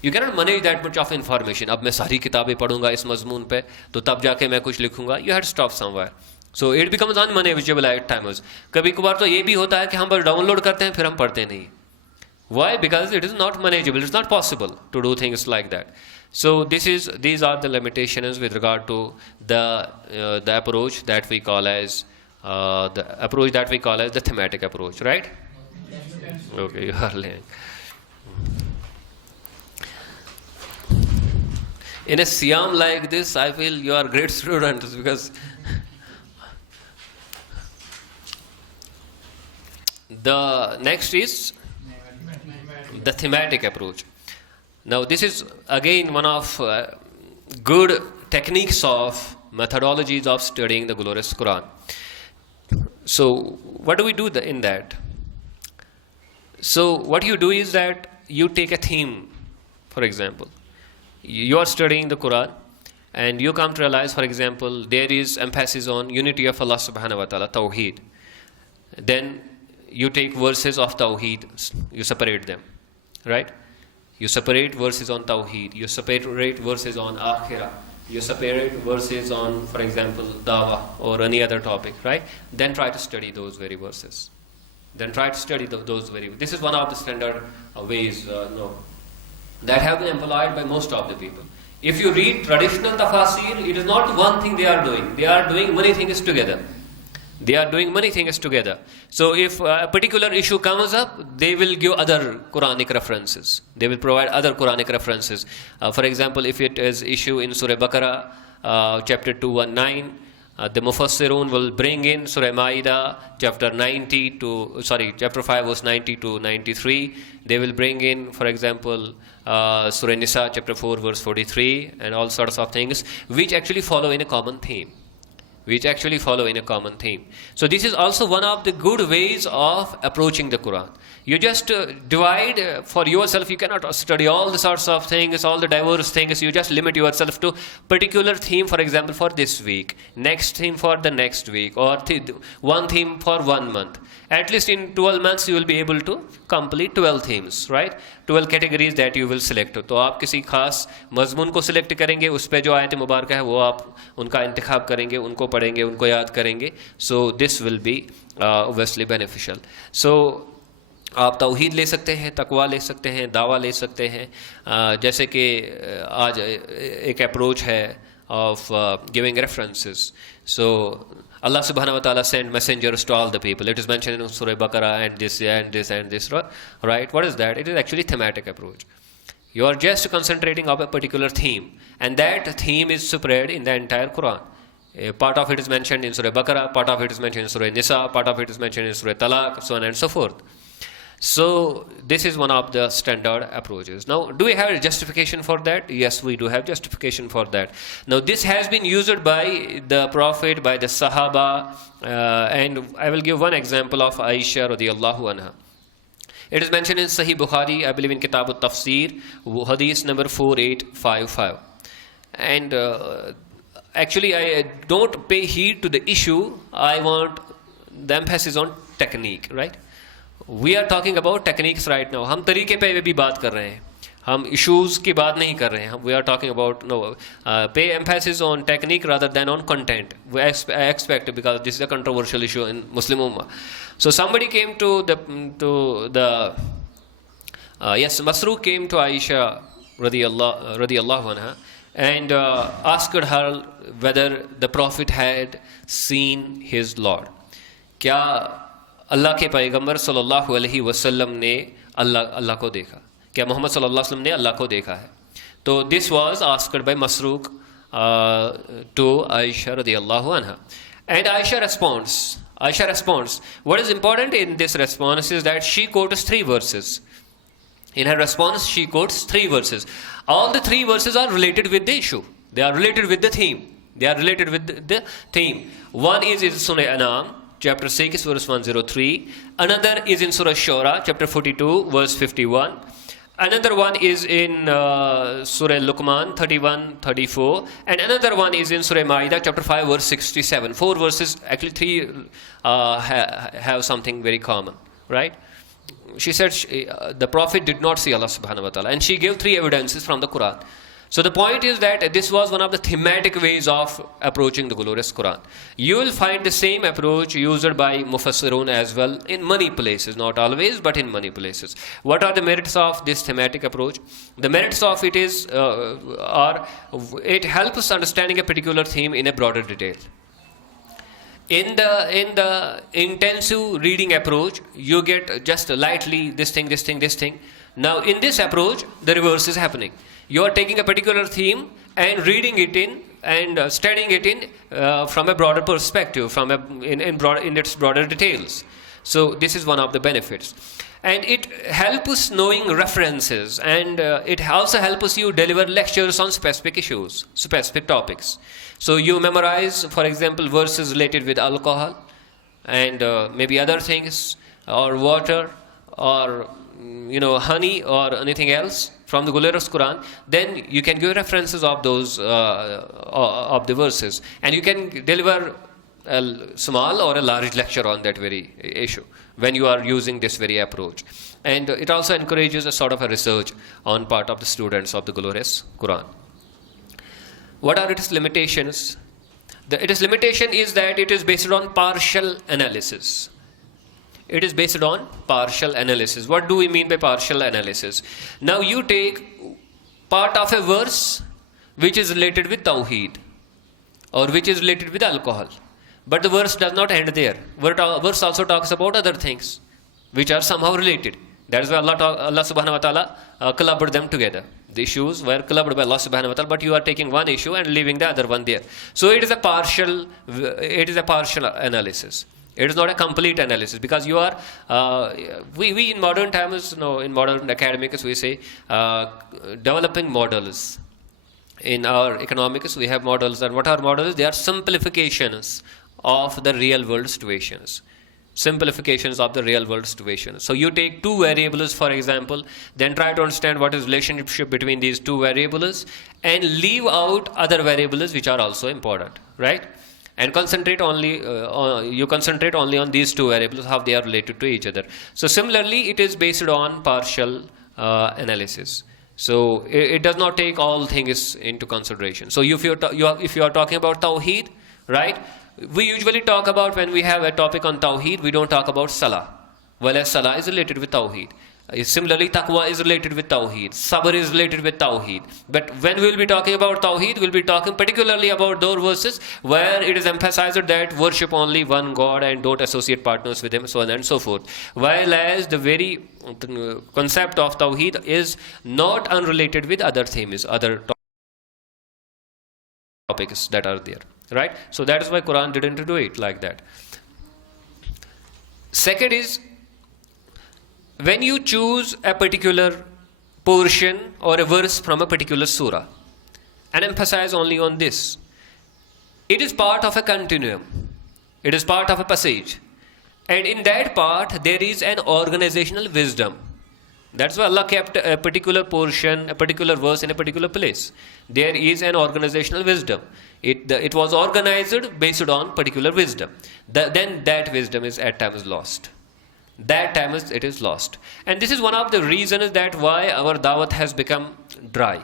You can not manage that much of information. अब मैं सारी किताबें पढ़ूंगा इस मजमून पे तो तब जाके मैं कुछ लिखूंगा. You have to stop somewhere. So it becomes unmanageable at times. कभी कभार तो ये भी होता है कि हम बस डाउनलोड करते हैं फिर हम पढ़ते नहीं. Why? Because it is not manageable. It's not possible to do things like that. So these are the limitations with regard to the approach that we call as the thematic approach, right? Okay, you are learning. In a Siam like this, I feel you are great students because the next is the thematic approach. Now this is again one of good techniques of methodologies of studying the glorious Quran. So what do we do in that? So what you do is that you take a theme. For example, you are studying the Quran and you come to realize, for example, there is emphasis on unity of Allah subhanahu wa ta'ala, tawheed. Then you take verses of tawheed, you separate them. Right? You separate verses on Tawheed, you separate verses on Akhirah, you separate verses on, for example, Dawah or any other topic, right? Then try to study those very verses. This is one of the standard ways that have been employed by most of the people. If you read traditional tafasir, it is not one thing they are doing. They are doing many things together. So if a particular issue comes up, they will give other Quranic references. They will provide other Quranic references. For example, if it is issue in Surah Baqarah, chapter 219, the Mufassirun will bring in Surah Ma'idah, chapter 5, verse 90 to 93. They will bring in, for example, Surah Nisa, chapter 4, verse 43, and all sorts of things which actually follow in a common theme. So this is also one of the good ways of approaching the Quran. You just divide for yourself. You cannot study all the sorts of things, all the diverse things. You just limit yourself to particular theme, for example, for this week, next theme for the next week, or one theme for 1 month. At least in 12 months you will be able to complete 12 themes, right? 12 categories that you will select. तो आप किसी खास मजमून को select करेंगे, उस पे जो आयत मुबारक है वो आप उनका इंतखाब करेंगे, उनको पढ़ेंगे, उनको याद करेंगे. So this will be obviously beneficial. So आप तौहीद ले सकते हैं, तकवा ले सकते हैं, दावा ले सकते हैं. जैसे कि आज एक अप्रोच है of giving references. So Allah subhanahu wa ta'ala sent messengers to all the people. It is mentioned in Surah Baqarah and this and this and this, right? What is that? It is actually thematic approach. You are just concentrating on a particular theme, and that theme is spread in the entire Quran. A part of it is mentioned in Surah Baqarah, part of it is mentioned in Surah Nisa, part of it is mentioned in Surah Talaq, so on and so forth. So this is one of the standard approaches. Now, do we have a justification for that? Yes, we do have justification for that. Now, this has been used by the Prophet, by the Sahaba, and I will give one example of Aisha radiallahu anha. It is mentioned in Sahih Bukhari, I believe in Kitab al-Tafsir, hadith number 4855. And actually, I don't pay heed to the issue. I want the emphasis on technique, right? We are talking about techniques right now. हम तरीके पे भी बात कर रहे हैं. हम issues की बात नहीं कर रहे हैं. We are talking about pay emphasis on technique rather than on content. We expect, because this is a controversial issue in Muslim Ummah. So somebody came to the Masruq came to Aisha radiyallahu anha and asked her whether the Prophet had seen his Lord. क्या अल्लाह के पैगंबर सल्लल्लाहु अलैहि वसल्लम ने अल्लाह को देखा? क्या मोहम्मद सल्लल्लाहु अलैहि वसल्लम ने अल्लाह को देखा है? तो this was asked by Masruq to Aisha रदियल्लाहु anha, and Aisha responds. What is important in this response is that she quotes 3 verses. In her response, she quotes 3 verses. All the 3 verses are related with the issue. They are related with the theme. One is in Surah Anam, chapter 6, verse 103. Another is in Surah Shura, chapter 42, verse 51. Another one is in Surah Luqman, 31, 34. And another one is in Surah Ma'idah, chapter 5, verse 67. 4 verses, actually 3 have something very common, right? She said the Prophet did not see Allah subhanahu wa ta'ala, and she gave 3 evidences from the Quran. So the point is that this was one of the thematic ways of approaching the glorious Quran. You will find the same approach used by Mufassirun as well in many places, not always, but in many places. What are the merits of this thematic approach? The merits of it is, it helps understanding a particular theme in a broader detail. In the intensive reading approach, you get just lightly this thing. Now in this approach, the reverse is happening. You are taking a particular theme and reading it in and studying it in from a broader perspective, in its broader details. So this is one of the benefits. And it helps knowing references, and it also helps you deliver lectures on specific issues, specific topics. So you memorize, for example, verses related with alcohol and maybe other things, or water, or honey, or anything else from the glorious Quran. Then you can give references of those of the verses, and you can deliver a small or a large lecture on that very issue when you are using this very approach. And it also encourages a sort of a research on part of the students of the glorious Quran. What are its limitations? Its limitation is that it is based on partial analysis. It is based on partial analysis. What do we mean by partial analysis? Now you take part of a verse which is related with Tawheed, or which is related with alcohol. But the verse does not end there. Verse also talks about other things which are somehow related. That is why Allah subhanahu wa ta'ala clubbed them together. The issues were clubbed by Allah subhanahu wa ta'ala, but you are taking one issue and leaving the other one there. So it is a partial analysis. It is not a complete analysis, because you are, we in modern times, in modern academics, we say developing models. In our economics, we have models, and what are models? They are simplifications of the real world situations. Simplifications of the real world situations. So you take 2 variables, for example, then try to understand what is relationship between these 2 variables, and leave out other variables which are also important, right? And concentrate only on these 2 variables, how they are related to each other. So similarly, it is based on partial analysis. So it does not take all things into consideration. So if you are talking about Tawheed, right? We usually talk about, when we have a topic on Tawheed, we don't talk about Salah. Well, as Salah is related with Tawheed. Similarly, Taqwa is related with Tawheed. Sabr is related with Tawheed. But when we will be talking about Tawheed, we will be talking particularly about those verses where it is emphasized that worship only one God and don't associate partners with Him, so on and so forth. While as the very concept of Tawheed is not unrelated with other themes, other topics that are there, right? So that is why Quran didn't do it like that. Second is, when you choose a particular portion or a verse from a particular surah and emphasize only on this, it is part of a continuum. It is part of a passage. And in that part, there is an organizational wisdom. That's why Allah kept a particular portion, a particular verse in a particular place. There is an organizational wisdom. It was organized based on particular wisdom. Then that wisdom is at times lost. that time it is lost. And this is one of the reasons that why our dawat has become dry.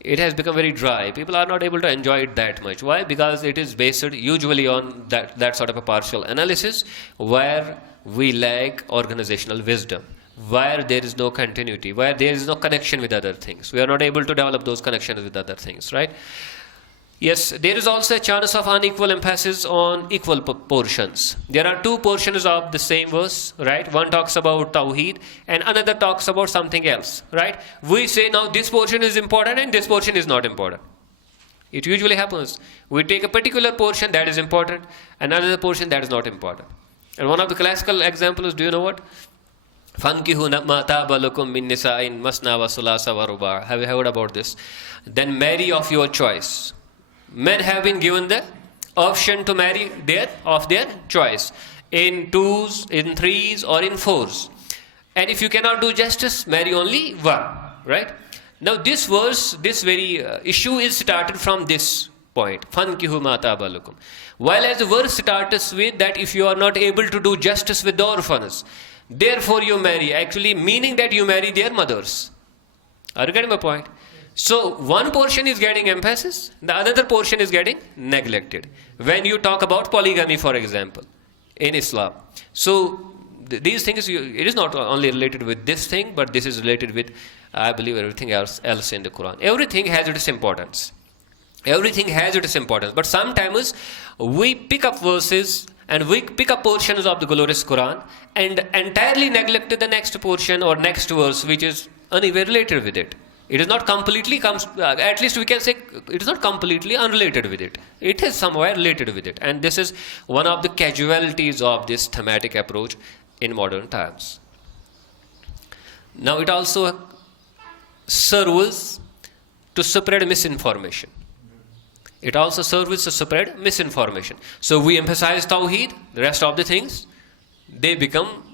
It has become very dry. People are not able to enjoy it that much. Why? Because it is based usually on that sort of a partial analysis where we lack organizational wisdom, where there is no continuity, where there is no connection with other things. We are not able to develop those connections with other things, right? Yes, there is also a chance of unequal emphasis on equal portions. There are two portions of the same verse, right? One talks about Tawheed and another talks about something else, right? We say now this portion is important and this portion is not important. It usually happens. We take a particular portion that is important and another portion that is not important. And one of the classical examples, do you know what? فَانْكِهُ مَا تَابَ لَكُم مِّن نِّسَاءٍ مَثْنَىٰ وَثُلَاثَ وَرُبَاعَ. Have you heard about this? Then marry of your choice. Men have been given the option to marry of their choice in twos, in threes, or in fours. And if you cannot do justice, marry only one, right? Now this verse, this very issue is started from this point. فَانْكِهُ مَا تَابَ لَكُم. While as the verse starts with that if you are not able to do justice with the orphans, therefore you marry, actually meaning that you marry their mothers. Are you getting my point? So one portion is getting emphasis, the other portion is getting neglected. When you talk about polygamy, for example, in Islam. So these things, it is not only related with this thing, but this is related with, I believe, everything else in the Quran. Everything has its importance. Everything has its importance. But sometimes we pick up verses and we pick up portions of the glorious Quran and entirely neglect the next portion or next verse which is anywhere related with it. It is not completely, at least we can say, it is not completely unrelated with it. It is somewhere related with it. And this is one of the casualties of this thematic approach in modern times. Now it also serves to spread misinformation. It also serves to spread misinformation. So we emphasize Tawheed, the rest of the things, they become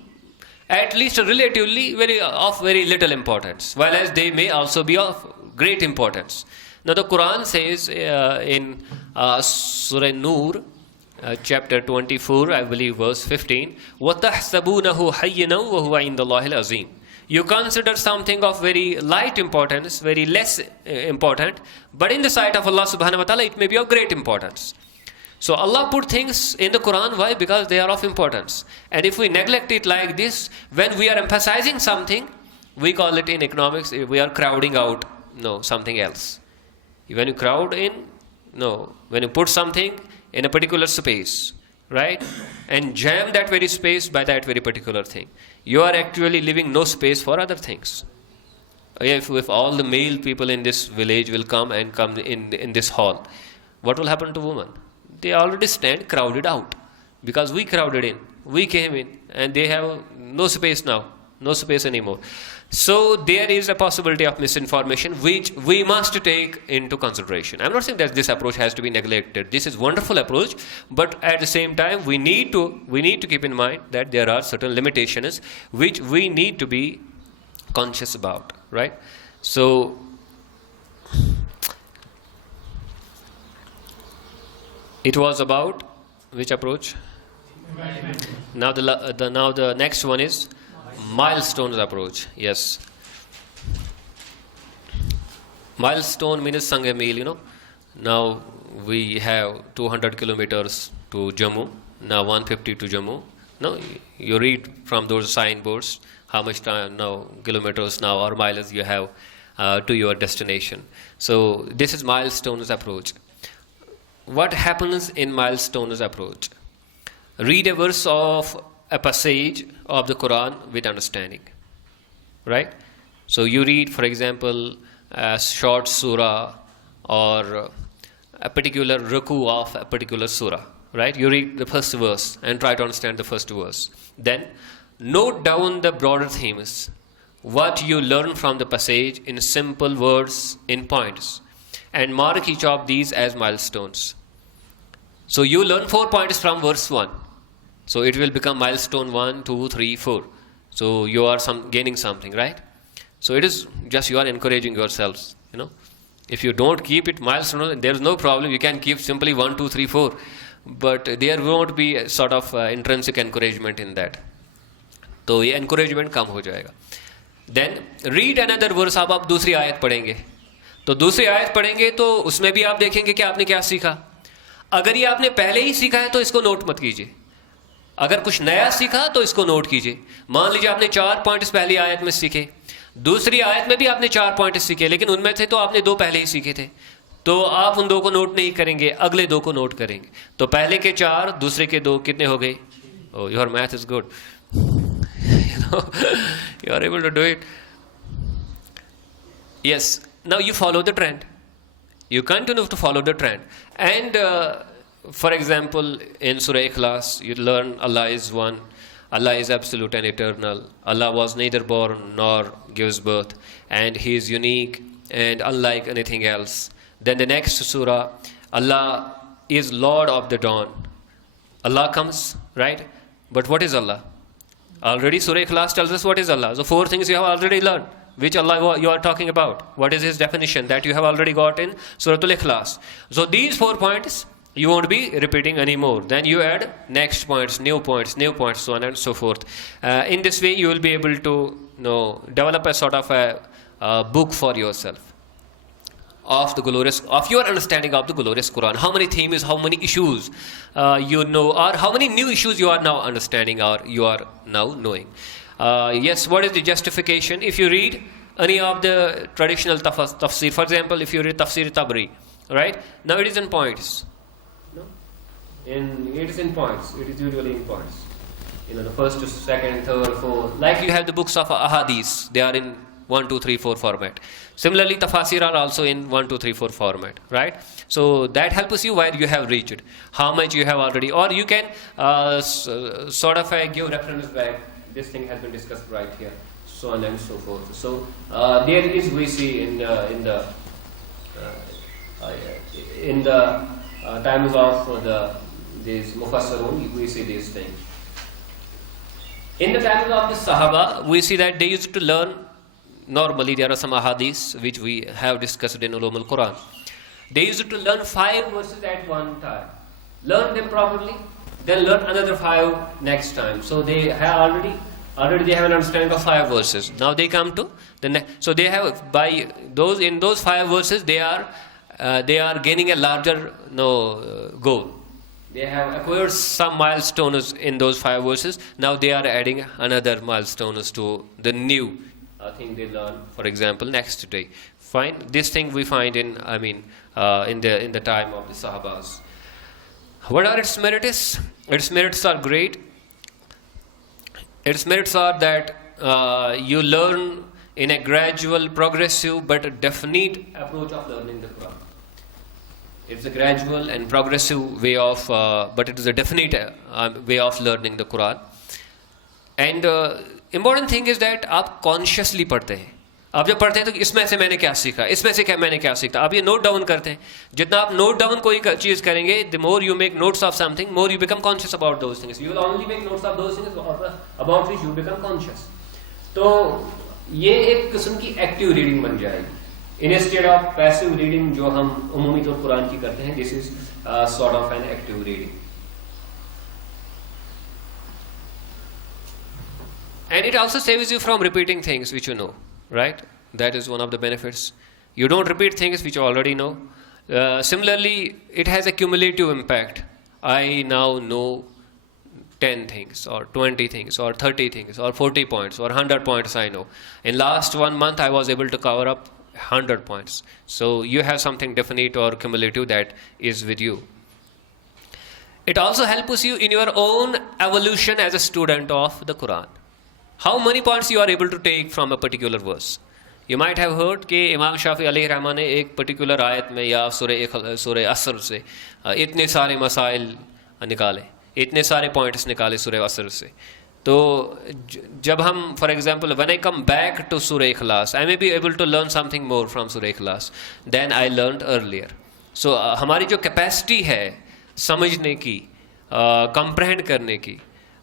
at least relatively of very little importance, while as they may also be of great importance. Now the Quran says in Surah Nur, chapter 24, I believe verse 15, وَتَحْسَبُونَهُ حَيِّنًا وَهُوَ عِنْدَ اللَّهِ الْعَظِيمِ. You consider something of very light importance, very less important, but in the sight of Allah subhanahu wa ta'ala it may be of great importance. So Allah put things in the Quran, why? Because they are of importance. And if we neglect it like this, when we are emphasizing something, we call it in economics, we are crowding out, something else. When you crowd in, when you put something in a particular space, right? And jam that very space by that very particular thing, you are actually leaving no space for other things. If all the male people in this village will come in this hall, what will happen to women? They already stand crowded out because we crowded in, we came in, and they have no space now, no space anymore. So there is a possibility of misinformation which we must take into consideration. I'm not saying that this approach has to be neglected. This is a wonderful approach, but at the same time we need to keep in mind that there are certain limitations which we need to be conscious about, right? So it was about which approach? Now the next one is milestones approach. Yes. Milestone means Sangha Mil, Now we have 200 kilometers to Jammu, now 150 to Jammu. Now you read from those signboards how much time now, kilometers now or miles you have to your destination. So this is milestones approach. What happens in milestones approach? Read a verse of a passage of the Quran with understanding, right? So you read, for example, a short surah or a particular ruku of a particular surah, right? You read the first verse and try to understand the first verse. Then note down the broader themes, what you learn from the passage in simple words, in points, and mark each of these as milestones. So you learn 4 points from verse 1. So it will become milestone 1, 2, 3, 4. So you are gaining something, right? So it is just you are encouraging yourselves, If you don't keep it milestone, there is no problem. You can keep simply 1, 2, 3, 4. But there won't be a sort of intrinsic encouragement in that. तो ये encouragement कम हो जाएगा. Then read another verse, आप दूसरी आयत पढ़ेंगे, तो दूसरी आयत पढ़ेंगे तो उसमें भी आप देखेंगे कि आपने क्या सीखा. अगर ये आपने पहले ही सीखा है तो इसको नोट मत कीजिए, अगर कुछ नया सीखा तो इसको नोट कीजिए. मान लीजिए आपने 4 पॉइंट्स पहली आयत में सीखे, दूसरी आयत में भी आपने 4 पॉइंट्स सीखे, लेकिन उनमें से तो आपने 2 पहले ही सीखे थे, तो आप उन 2 को नोट नहीं करेंगे, अगले 2 को नोट करेंगे. तो पहले के 4, दूसरे के 2, कितने हो गए? Oh, your math is good. You are able to do it. Yes. Now you follow the trend. You continue to follow the trend. And for example, in Surah Ikhlas, you learn Allah is one. Allah is absolute and eternal. Allah was neither born nor gives birth. And He is unique and unlike anything else. Then the next surah, Allah is Lord of the dawn. Allah comes, right? But what is Allah? Already Surah Ikhlas tells us what is Allah. So 4 things you have already learned. Which Allah you are talking about? What is His definition? That you have already got in Surah Al-Ikhlas. So these 4 points you won't be repeating anymore. Then you add next points, so on and so forth. In this way you will be able to develop a sort of a book for yourself of the glorious, of your understanding of the glorious Quran. How many themes, how many issues you know, or how many new issues you are now understanding or you are now knowing. Yes, what is the justification? If you read any of the traditional tafsir, for example, if you read Tafsir Tabri, right? Now it is in points. No? It is in points. It is usually in points. The first, second, third, fourth. Like you have the books of ahadith, they are in 1, 2, 3, 4 format. Similarly, tafasir are also in 1, 2, 3, 4 format, right? So that helps you where you have reached, how much you have already, or you can sort of give reference back. This thing has been discussed right here, so on and so forth. So there is, we see in the times of these mufassirun, we see these things. In the times of the Sahaba, we see that they used to learn. Normally, there are some ahadiths which we have discussed in Ulum al-Quran. They used to learn 5 verses at one time, learn them properly, then learn another 5 next time. So they have already they have an understanding of 5 verses. Now they come to the next. So they have in those 5 verses they are gaining a larger goal. They have acquired some milestones in those 5 verses. Now they are adding another milestones to the new thing they learn. For example, next day. Fine. This thing we find in the time of the Sahabas. What are its merits? Its merits are great. Its merits are that you learn in a gradual, progressive, but a definite approach of learning the Quran. It's a gradual and progressive way of, but it is a definite way of learning the Quran. And important thing is that आप consciously पढ़ते हैं. आप जब पढ़ते हैं तो इसमें से मैंने क्या सीखा, इसमें से क्या मैंने क्या सीखा, आप ये नोट डाउन करते हैं. जितना आप नोट डाउन कोई चीज़ करेंगे, the more you make notes of something, more you become conscious about those things. You will only make notes of those things about which you become conscious. तो ये एक किस्म की एक्टिव रीडिंग बन जाएगी. Instead of passive reading जो हम उम्मी तौर कुरान की करते हैं, this is sort of an active reading. And it also saves you from repeating things which you know, right? That is one of the benefits. You don't repeat things which you already know. Similarly, it has a cumulative impact. I now know 10 things or 20 things or 30 things or 40 points or 100 points I know. In last 1 month, I was able to cover up 100 points. So you have something definite or cumulative that is with you. It also helps you in your own evolution as a student of the Quran. How many points you are able to take from a particular verse? You might have heard कि इमाम शाफी अलैहि रहमान ने एक particular आयत में या सूरह असर से इतने सारे मसाइल निकाले, इतने सारे पॉइंट्स निकाले सूरह असर से. तो जब हम for example when I come back to सूरह इखलास, I may be able to learn something more from सूरह इखलास then I learned earlier. So हमारी जो कैपेसिटी है समझने की, कंप्रहेंड करने की,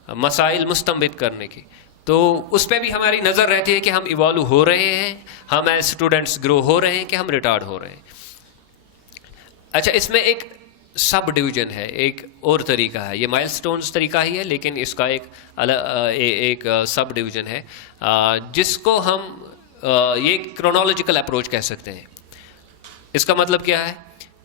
मसाइल मुस्तंबित करने की, तो उस पर भी हमारी नज़र रहती है कि हम इवॉल्व हो रहे हैं, हम एज स्टूडेंट्स ग्रो हो रहे हैं कि हम रिटार्ड हो रहे हैं. अच्छा, इसमें एक सब डिवीजन है, एक और तरीका है। ये माइलस्टोन्स तरीका ही है, लेकिन इसका एक एक सब डिवीजन है जिसको हम ये क्रोनोलॉजिकल अप्रोच कह सकते हैं। इसका मतलब क्या है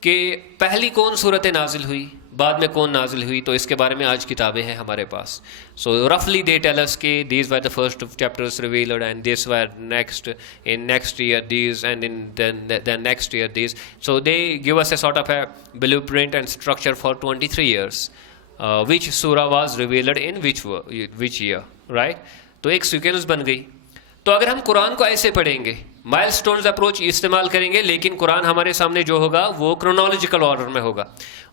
कि पहली कौन सूरत नाजिल हुई, बाद में कौन नाजिल हुई, तो इसके बारे में आज किताबें हैं हमारे पास। सो रफली दे टेल अस के these were the first chapters revealed and this were next in next year these and in the next year these. So they give us A sort of A blueprint and structure for 23 years विच सूरा was revealed in which year, right. तो एक sequence बन गई। तो अगर हम कुरान को ऐसे पढ़ेंगे, माइलस्टोन्स अप्रोच इस्तेमाल करेंगे, लेकिन कुरान हमारे सामने जो होगा वो क्रोनोलॉजिकल ऑर्डर में होगा,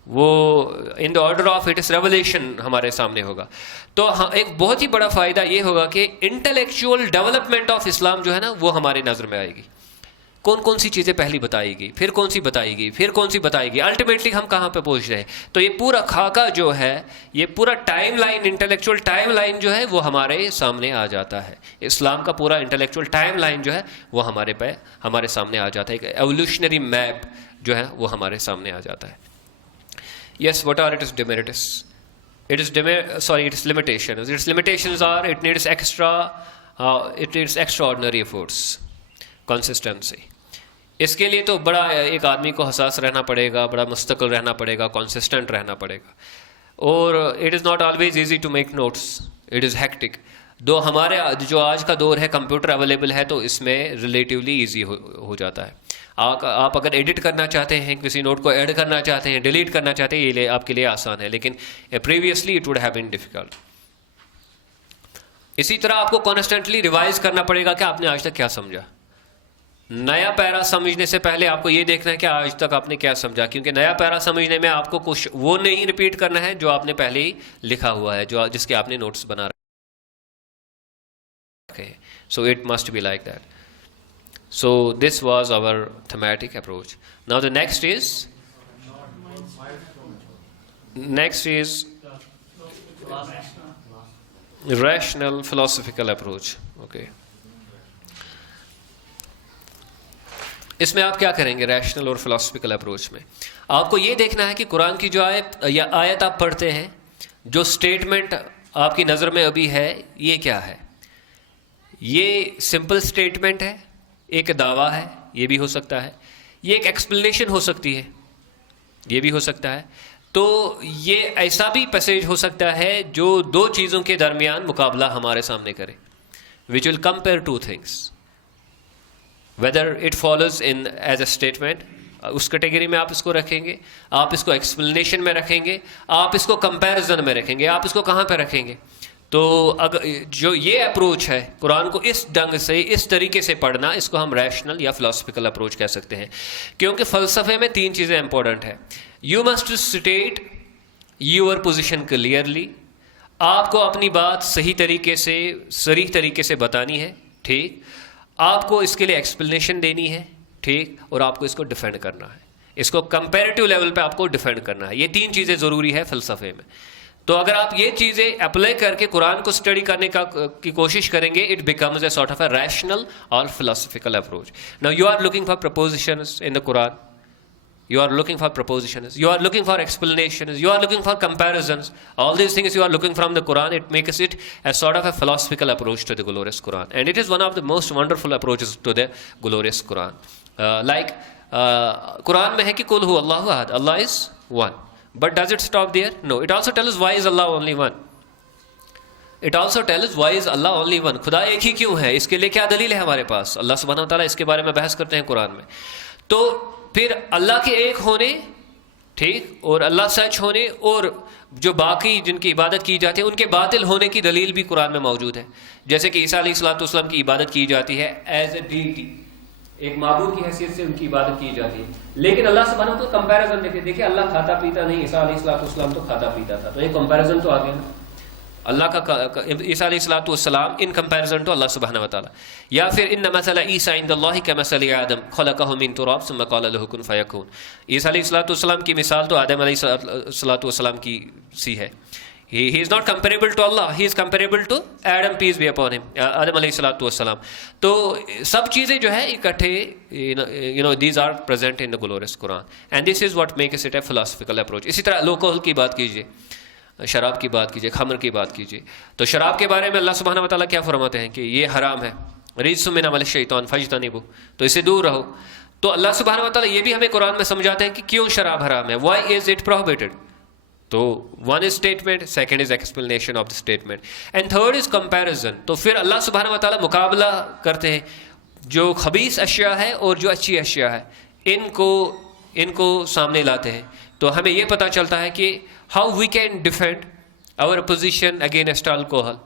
वो in the order of its revelation हमारे सामने होगा। तो एक बहुत ही बड़ा फ़ायदा ये होगा कि इंटेलेक्चुअल डेवलपमेंट ऑफ इस्लाम जो है ना वो हमारे नज़र में आएगी। कौन कौन सी चीज़ें पहली बताएगी, फिर कौन सी बताएगी, फिर कौन सी बताएगी, अल्टीमेटली हम कहाँ पे पहुँच रहे हैं। तो ये पूरा खाका जो है, ये पूरा time line, intellectual time line जो है वो हमारे सामने आ जाता है। इस्लाम का पूरा इंटेलेक्चुअल टाइम लाइन जो है वो हमारे सामने आ जाता है। एक एवोल्यूशनरी मैप जो है वो हमारे सामने आ जाता है। Yes, what are its demerits? Its limitations. Its limitations are it needs extraordinary efforts, consistency. इसके लिए तो बड़ा एक आदमी को हसास रहना पड़ेगा, बड़ा मुस्तकिल रहना पड़ेगा, कंसिस्टेंट रहना पड़ेगा। और it is not always easy to make notes, it is hectic. दो हमारे जो आज का दौर है, कंप्यूटर अवेलेबल है, तो इसमें रिलेटिवली ईजी हो जाता है। आप अगर एडिट करना चाहते हैं, किसी नोट को ऐड करना चाहते हैं, डिलीट करना चाहते हैं, ये आपके लिए आसान है, लेकिन previously it would have been difficult. इसी तरह आपको कॉन्स्टेंटली रिवाइज करना पड़ेगा कि आपने आज तक क्या समझा। नया पैरा समझने से पहले आपको ये देखना है कि आज तक आपने क्या समझा, क्योंकि नया पैरा समझने में आपको कुछ वो नहीं रिपीट करना है जो आपने पहले ही लिखा हुआ है, जिसके आपने नोट्स बना रखे हैं। So it must be like that. So this was our thematic approach. Now the next is rational philosophical approach. Okay. इसमें आप क्या करेंगे रैशनल और फिलोसफिकल अप्रोच में? आपको ये देखना है कि कुरान की जो आयत आप पढ़ते हैं, जो स्टेटमेंट आपकी नज़र में अभी है, ये क्या है? ये सिंपल स्टेटमेंट है, एक दावा है, ये भी हो सकता है, ये एक एक्सप्लेनेशन हो सकती है, ये भी हो सकता है। तो ये ऐसा भी पैसेज हो सकता है जो दो चीज़ों के दरमियान मुकाबला हमारे सामने करे, which will compare two things, whether it follows in as a statement, उस कैटेगरी में आप इसको रखेंगे, आप इसको एक्सप्लेनेशन में रखेंगे, आप इसको कंपैरिजन में रखेंगे, आप इसको कहाँ पे रखेंगे? तो अगर जो ये अप्रोच है कुरान को इस ढंग से, इस तरीके से पढ़ना, इसको हम रैशनल या फिलोसफिकल अप्रोच कह सकते हैं। क्योंकि फ़लसफ़े में तीन चीज़ें इंपॉर्टेंट है। You must state your position clearly, आपको अपनी बात सही तरीके से, सरीह तरीके से बतानी है, ठीक। आपको इसके लिए एक्सप्लेनेशन देनी है, ठीक, और आपको इसको डिफेंड करना है, इसको कंपैरेटिव लेवल पे आपको डिफेंड करना है। ये तीन चीज़ें ज़रूरी है फ़लसफ़े में। तो अगर आप ये चीज़ें अप्लाई करके कुरान को स्टडी करने की कोशिश करेंगे, it becomes a sort of a rational और philosophical approach. Now you are looking for propositions in the Quran, you are looking for propositions, you are looking for explanations, you are looking for comparisons, all these things you are looking from the Quran. It makes it a sort of a philosophical approach to the glorious Quran, and it is one of the most wonderful approaches to the glorious Quran. Quran में है कि कुल who अल्लाहु अहद, Allah is one. But does it stop there? No. It also tells us why is Allah only one. It also tells us why is Allah only one. खुदा एक ही क्यों है, इसके लिए क्या दलील है हमारे पास? अल्लाह सुब्हानहू व तआला इसके बारे में बहस करते हैं कुरान में। तो फिर अल्लाह के एक होने, ठीक, और अल्लाह सच होने, और जो बाकी जिनकी इबादत की जाती है उनके बातिल होने की दलील भी कुरान में मौजूद है। जैसे कि ईसा अलैहिस्सलाम की इबादत की जाती है एज ए डीटी, एक माबूद की हैसियत से उनकी इबादत की जाती है, लेकिन अल्लाह सुब्हानहू व तआला कंपैरिजन देखिए अल्लाह खाता पीता नहीं, ईसा अलैहिस्सलाम तो खाता पीता था, तो एक कंपैरिजन तो आ गया ना, अल्लाह का ईसा अलैहिस्सलाम इन कंपैरिजन टू अल्लाह सुब्हानहू व तआला। या फिर इन्ना मसला ईसा इंदल्लाहि कमसली आदम खलक़हु मिन तुराब सुम्मा क़ाला लहु कुन फयकून। ईसा अलैहिस्सलाम की मिसाल तो आदम अलैहिस्सलाम की सी है, He is not comparable to Allah. He is comparable to Adam, peace be upon him. Adam alayhi salatu wassalam. तो सब चीज़ें जो है इकट्ठे these are present in the glorious Quran. And this is what makes it a philosophical approach. इसी तरह alcohol की बात कीजिए, शराब की बात कीजिए, खमर की बात कीजिए. तो शराब के बारे में अल्लाह सुब्हानहू व तआला क्या फरमाते हैं कि ये हराम है. रिज्सुम मिन अमल शैतान फज्तनिबू, तो इससे दूर रहो. तो अल्लाह सुब्हानहू व तआला ये भी हमें कुरान में समझाते हैं कि क्यों शराब हराम है. Why is it prohibited? तो one is statement, second is explanation of the statement, and third is comparison. तो फिर अल्लाह सुब्हानहू व तआला मुकाबला करते हैं जो खबीस अशिया है और जो अच्छी अशिया है, इनको सामने लाते हैं. तो हमें यह पता चलता है कि how we can defend our position against alcohol,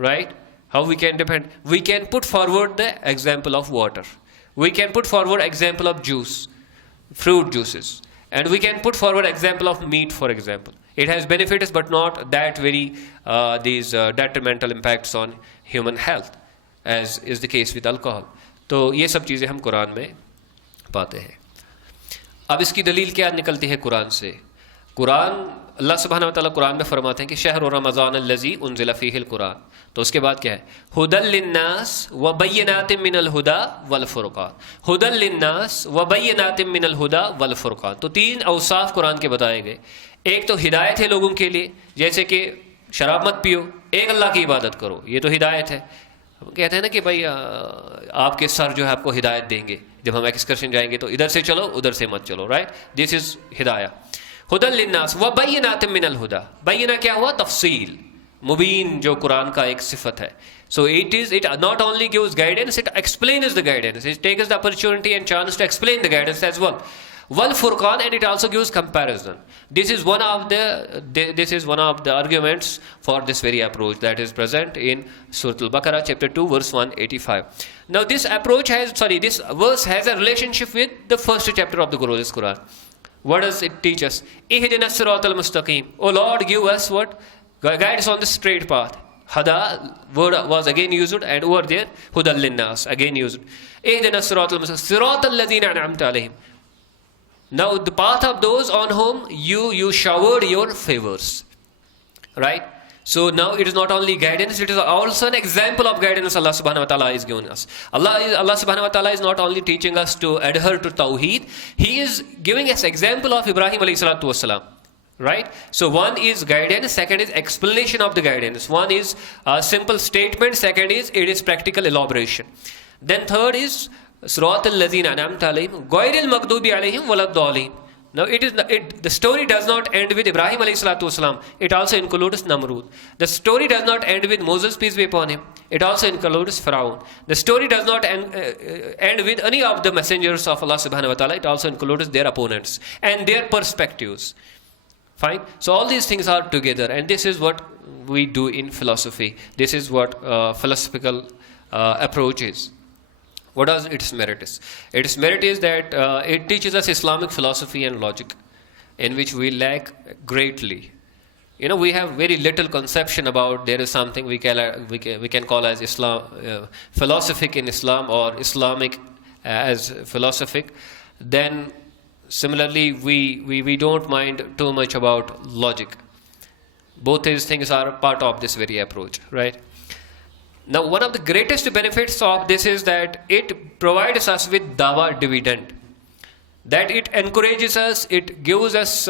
right. How we can defend, we can put forward the example of water, we can put forward example of juice, fruit juices, and we can put forward example of meat, for example. It has benefits but not that very these detrimental impacts on human health, as is the case with alcohol. तो ये सब चीज़ें हम कुरान में पाते हैं. अब इसकी दलील क्या निकलती है कुरान से. कुरान, अल्लाह सुब्हानहू व तआला कुरान में फरमाते हैं कि शहर रमज़ान अल्लज़ी उन्ज़िला फ़ीहिल कुरान. तो उसके बाद क्या है, हुदल लिन्नास व बय्यिनातिम मिनल हुदा वल फुरक़ान. हुदल लिन्नास व बय्यिनातिम मिनल हुदा वल फुरक़ान. तो तीन औसाफ कुरान के बताए गए. एक तो हिदायत है लोगों के लिए, जैसे कि शराब मत पियो, एक अल्लाह की इबादत करो, ये तो हिदायत है. हम कहते हैं ना कि भाई आपके सर जो है आपको हिदायत देंगे, जब हम एक्सकर्शन जाएंगे तो इधर से चलो उधर से मत चलो, राइट. दिस इज हिदाया. हुदल लिन्नास व बय्यिनातिम मिनल हुदा. बय्यिना क्या हुआ, तफसील, मुबीन, जो कुरान का एक सिफत है. So it not only gives guidance, it explains the guidance. It takes the opportunity and chance to explain the guidance as well. Wal Furqan, and it also gives comparison. This is one of the arguments for this very approach that is present in Surah Al-Baqarah chapter 2 verse 185. Now this verse has a relationship with the first chapter of the glorious Quran. What does it teach us? Ihdinas siratal mustaqim. Oh Lord, give us what? Guide us on the straight path. Hada word was again used, and over there hudal linnas again used. Ihdinas siratal mustaqim, siratal ladina an'amta alayhim. Now the path of those on whom you showered your favors, right? So now it is not only guidance, it is also an example of guidance Allah subhanahu wa ta'ala is giving us. Allah subhanahu wa ta'ala is not only teaching us to adhere to Tawheed, He is giving us example of Ibrahim alayhi salatu wasalam. Right? So one is guidance, second is explanation of the guidance. One is a simple statement, second is it is practical elaboration. Then third is Surat al-Lazina an'amta alayhim ghayril maghdubi alayhim waladdallin. Now the story does not end with Ibrahim alayhi salatu wasalam. It also includes Namrud. The story does not end with Moses, peace be upon him. It also includes Pharaoh. The story does not end with any of the messengers of Allah subhanahu wa ta'ala. It also includes their opponents and their perspectives. Fine. So all these things are together, and this is what we do in philosophy. This is what philosophical approach is. What does its merit is? Its merit is that it teaches us Islamic philosophy and logic, in which we lack greatly. We have very little conception about there is something we can call as Islam, philosophic in Islam, or Islamic as philosophic. Then similarly, we don't mind too much about logic. Both these things are part of this very approach, right? Now, one of the greatest benefits of this is that it provides us with dawa dividend. That it encourages us, it gives us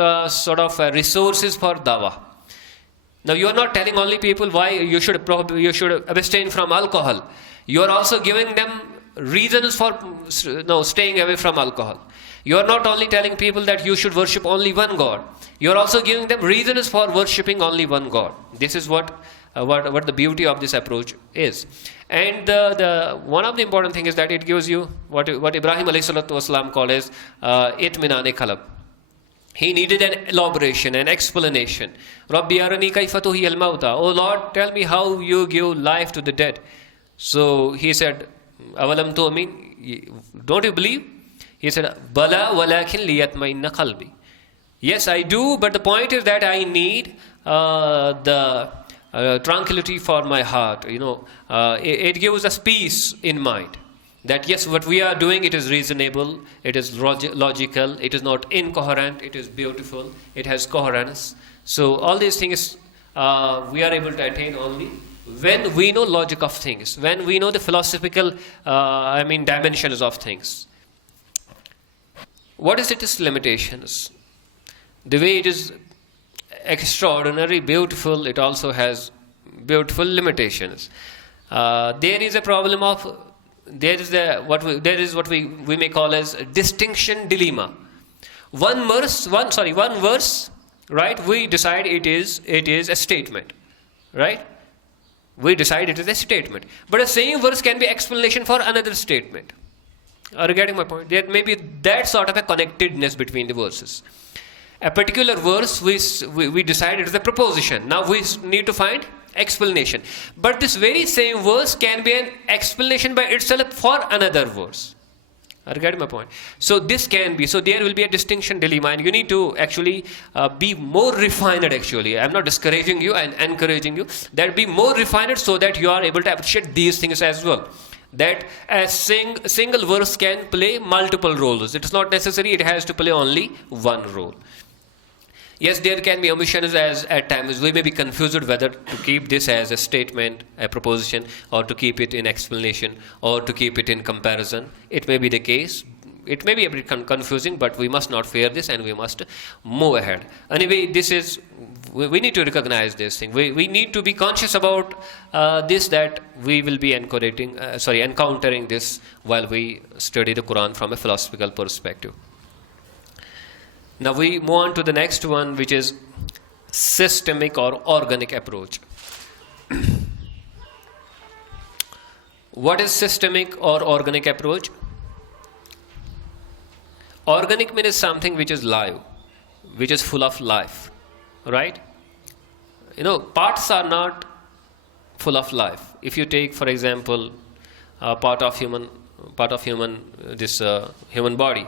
resources for dawa. Now, you are not telling only people why you should abstain from alcohol. You are also giving them reasons for staying away from alcohol. You are not only telling people that you should worship only one God. You are also giving them reasons for worshipping only one God. This is what the beauty of this approach is. And the one of the important things is that it gives you what Ibrahim alayhi salatu wasalam called as itminane qalb. He needed an elaboration, an explanation. Rabbi arani kayfa tuhiyal mauta. Oh Lord, tell me how you give life to the dead. So he said, Avalam tu'min, don't you believe? He said, Bala walakin liyatmainna qalbi. Yes, I do, but the point is that I need the tranquility for my heart. It gives us peace in mind. That yes, what we are doing, it is reasonable, it is logical, it is not incoherent, it is beautiful, it has coherence. So all these things we are able to attain only when we know logic of things, when we know the philosophical, dimensions of things. What is its limitations? The way it is extraordinary, beautiful, it also has beautiful limitations. There is a problem of what we may call as a distinction dilemma. One verse, right? We decide it is a statement, right? We decide it is a statement, but the same verse can be explanation for another statement. Are you getting my point? There may be that sort of a connectedness between the verses. A particular verse, we decide it is a proposition. Now we need to find explanation. But this very same verse can be an explanation by itself for another verse. Are you getting my point? So this can be, so there will be a distinction dilemma, and you need to actually be more refined actually. I'm not discouraging you and encouraging you. That be more refined so that you are able to appreciate these things as well. That a single verse can play multiple roles. It is not necessary it has to play only one role. Yes, there can be omissions as at times we may be confused whether to keep this as a statement, a proposition, or to keep it in explanation, or to keep it in comparison. It may be the case. It may be a bit confusing, but we must not fear this and we must move ahead. Anyway, we need to recognize this thing. We need to be conscious about this, that we will be encountering this while we study the Quran from a philosophical perspective. Now we move on to the next one, which is systemic or organic approach. What is systemic or organic approach? Organic means something which is live, which is full of life, right? Parts are not full of life. If you take, for example, part of human body,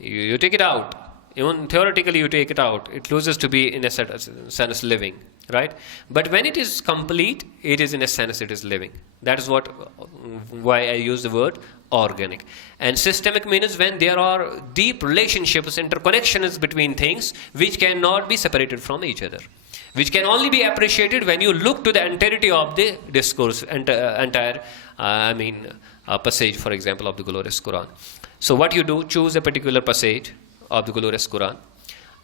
you take it out. Even theoretically you take it out, it loses to be in a sense living, right? But when it is complete, it is in a sense it is living. That is why I use the word organic. And systemic means when there are deep relationships, interconnections between things which cannot be separated from each other, which can only be appreciated when you look to the entirety of the discourse, passage, for example, of the glorious Quran. So what you do, choose a particular passage of the glorious Quran.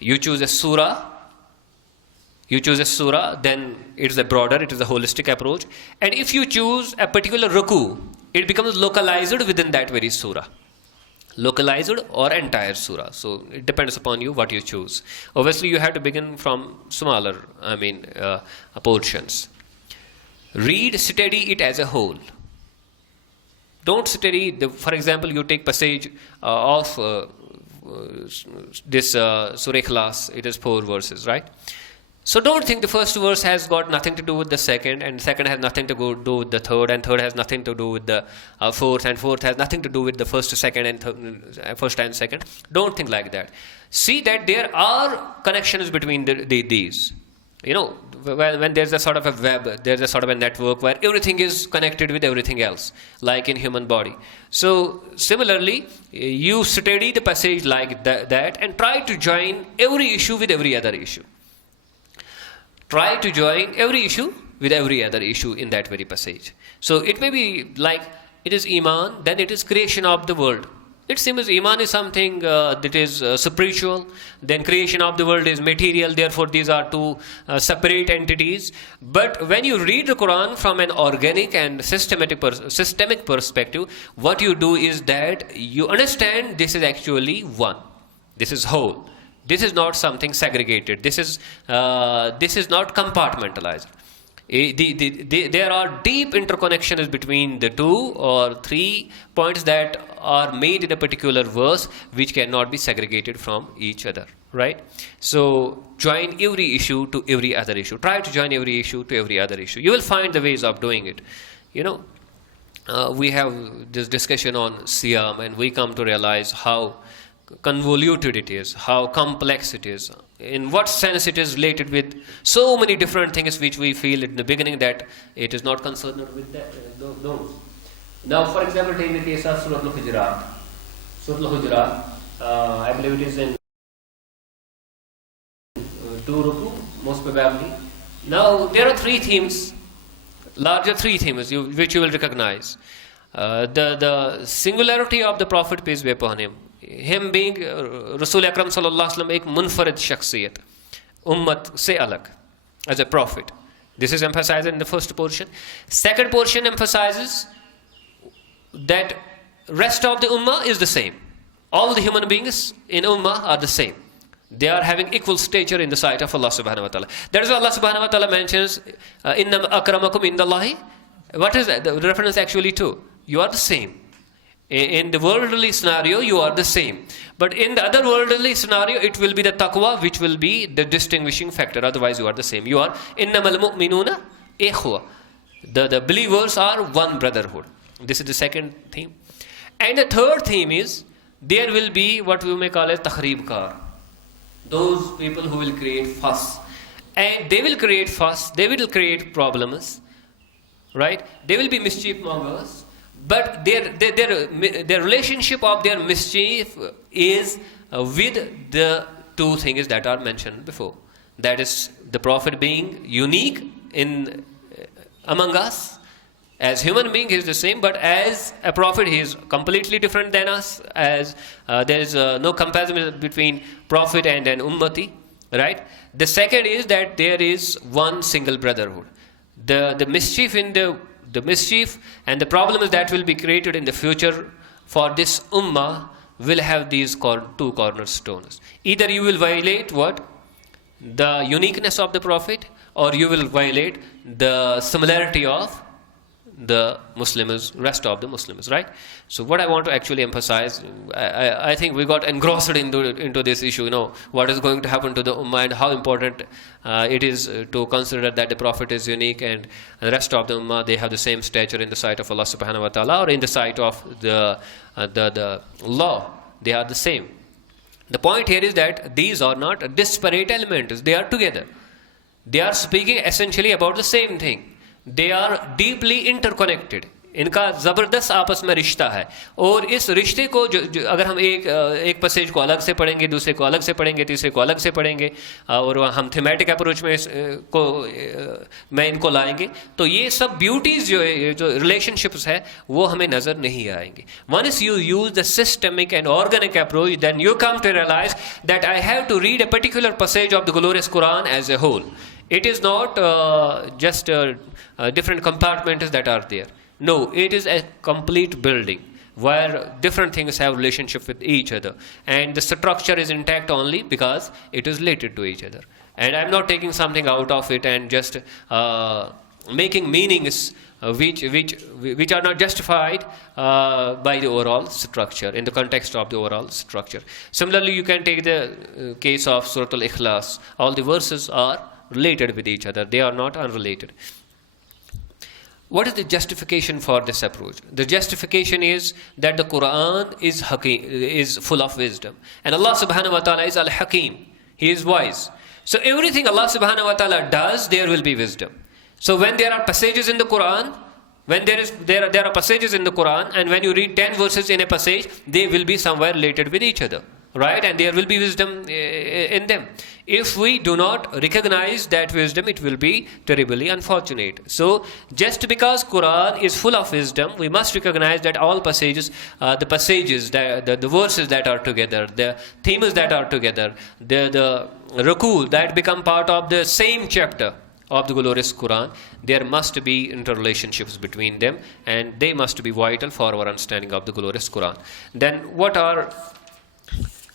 You choose a surah, then it is a broader, it is a holistic approach. And if you choose a particular ruku, it becomes localized within that very surah. Localized or entire surah. So it depends upon you what you choose. Obviously you have to begin from smaller, portions. Study it as a whole. Don't study, for example, you take passage of this Surah Ikhlas, it is 4 verses, right? So don't think the first verse has got nothing to do with the second, and second has nothing to do with the third, and third has nothing to do with the fourth, and fourth has nothing to do with the first, second, and first and second. Don't think like that. See that there are connections between these. When there's a sort of a web, there's a sort of a network where everything is connected with everything else, like in human body. So similarly, you study the passage like that and try to join every issue with every other issue. Try to join every issue with every other issue in that very passage. So it may be like it is Iman, then it is creation of the world. It seems Iman is something that is spiritual, then creation of the world is material, therefore these are two separate entities. But when you read the Quran from an organic and systemic perspective, what you do is that you understand this is actually one. This is whole. This is not something segregated. This is not compartmentalized. There are deep interconnections between the 2 or 3 points that are made in a particular verse which cannot be segregated from each other, right? So join every issue to every other issue. Try to join every issue to every other issue. You will find the ways of doing it. We have this discussion on Siyam, and we come to realize how convoluted it is, how complex it is, in what sense it is related with so many different things which we feel in the beginning that it is not concerned with those. Now, for example, take the case of Surah Al-Hujurat. Surah Al-Hujurat, I believe it is in 2 ruku, most probably. Now, there are three themes, larger three themes which you will recognize. The singularity of the Prophet, peace be upon him being Rasul Akram sallallahu alaihi wasallam, ek munfarid shakhsiyat, ummat se alag, as a prophet. This is emphasized in the first portion. Second portion emphasizes that rest of the ummah is the same. All the human beings in ummah are the same. They are having equal stature in the sight of Allah subhanahu wa ta'ala. That is why Allah subhanahu wa ta'ala mentions, Innam akramakum indallahi. What is that? The reference actually to? You are the same. In the worldly scenario, you are the same. But in the other worldly scenario, it will be the taqwa which will be the distinguishing factor. Otherwise, you are the same. You are innamal mu'minuna ikhwa. The believers are one brotherhood. This is the second theme. And the third theme is, there will be what we may call as takhrib kar. Those people who will create fuss. And they will create fuss, they will create problems, right? They will be mischief mongers. But their relationship of their mischief is with the two things that are mentioned before. That is, the Prophet being unique in among us. As human being, he is the same, but as a prophet, he is completely different than us. As there is no comparison between prophet and an ummati, right? The second is that there is one single brotherhood. The mischief in the mischief and the problems that will be created in the future for this ummah will have these two cornerstones. Either you will violate what? The uniqueness of the Prophet, or you will violate the similarity of the Muslims, rest of the Muslims, right? So what I want to actually emphasize, I think we got engrossed into this issue, what is going to happen to the Ummah and how important it is to consider that the Prophet is unique and the rest of the Ummah, they have the same stature in the sight of Allah subhanahu wa ta'ala, or in the sight of the law, they are the same. The point here is that these are not disparate elements, they are together. They are speaking essentially about the same thing. They are deeply interconnected. इनका ज़बरदस्त आपस में रिश्ता है, और इस रिश्ते को जो अगर हम एक पैसेज को अलग से पढ़ेंगे, दूसरे को अलग से पढ़ेंगे, तीसरे को अलग से पढ़ेंगे, और हम थीमेटिक अप्रोच में इनको लाएंगे, तो ये सब ब्यूटीज़ जो रिलेशनशिप्स है वो हमें नज़र नहीं आएंगे. Once you use the systemic and organic approach, then you come to realize that I have to read a particular passage of the glorious Quran as a whole. It is not just different compartments that are there. No, it is a complete building where different things have relationship with each other, and the structure is intact only because it is related to each other. And I'm not taking something out of it and just making meanings which are not justified by the overall structure, in the context of the overall structure. Similarly, you can take the case of Surah Al-Ikhlas. All the verses are related with each other. They are not unrelated. What is the justification for this approach? The justification is that the Quran is full of wisdom. And Allah subhanahu wa ta'ala is Al-Hakim. He is wise. So everything Allah subhanahu wa ta'ala does, there will be wisdom. So when there are passages in the Quran, when there are passages in the Quran, and when you read 10 verses in a passage, they will be somewhere related with each other, right? And there will be wisdom in them. If we do not recognize that wisdom, it will be terribly unfortunate. So just because Quran is full of wisdom, we must recognize that all passages, the verses that are together, the themes that are together, the ruku that become part of the same chapter of the glorious Quran, there must be interrelationships between them, and they must be vital for our understanding of the glorious Quran. Then what are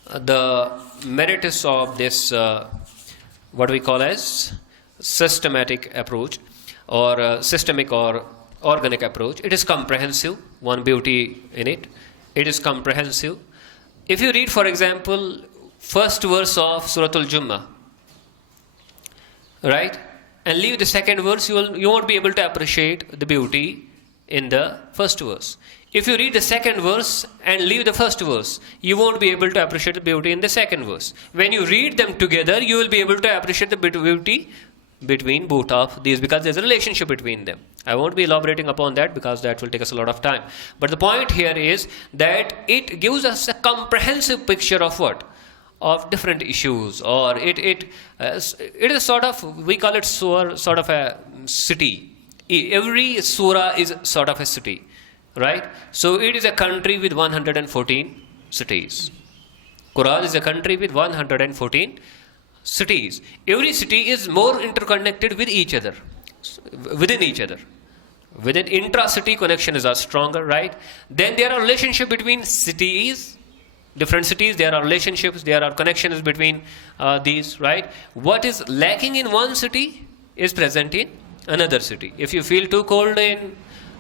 the merits of this what we call as systematic approach, or systemic or organic approach? It is comprehensive. One beauty in it, it is comprehensive. If you read, for example, first verse of Surah Al-Jummah, right, and leave the second verse, you won't be able to appreciate the beauty in the first verse. If you read the second verse and leave the first verse, you won't be able to appreciate the beauty in the second verse. When you read them together, you will be able to appreciate the beauty between both of these, because there's a relationship between them. I won't be elaborating upon that because that will take us a lot of time. But the point here is that it gives us a comprehensive picture of what? of different issues, or it is sort of, we call it sort of a city. Every surah is sort of a city, right? So it is a country with 114 cities. Quran is a country with 114 cities. Every city is more interconnected with each other, within each other. Within intra-city connections are stronger, right? Then there are relationships between cities, different cities. There are relationships, there are connections between these, right? What is lacking in one city is present in another city. If you feel too cold in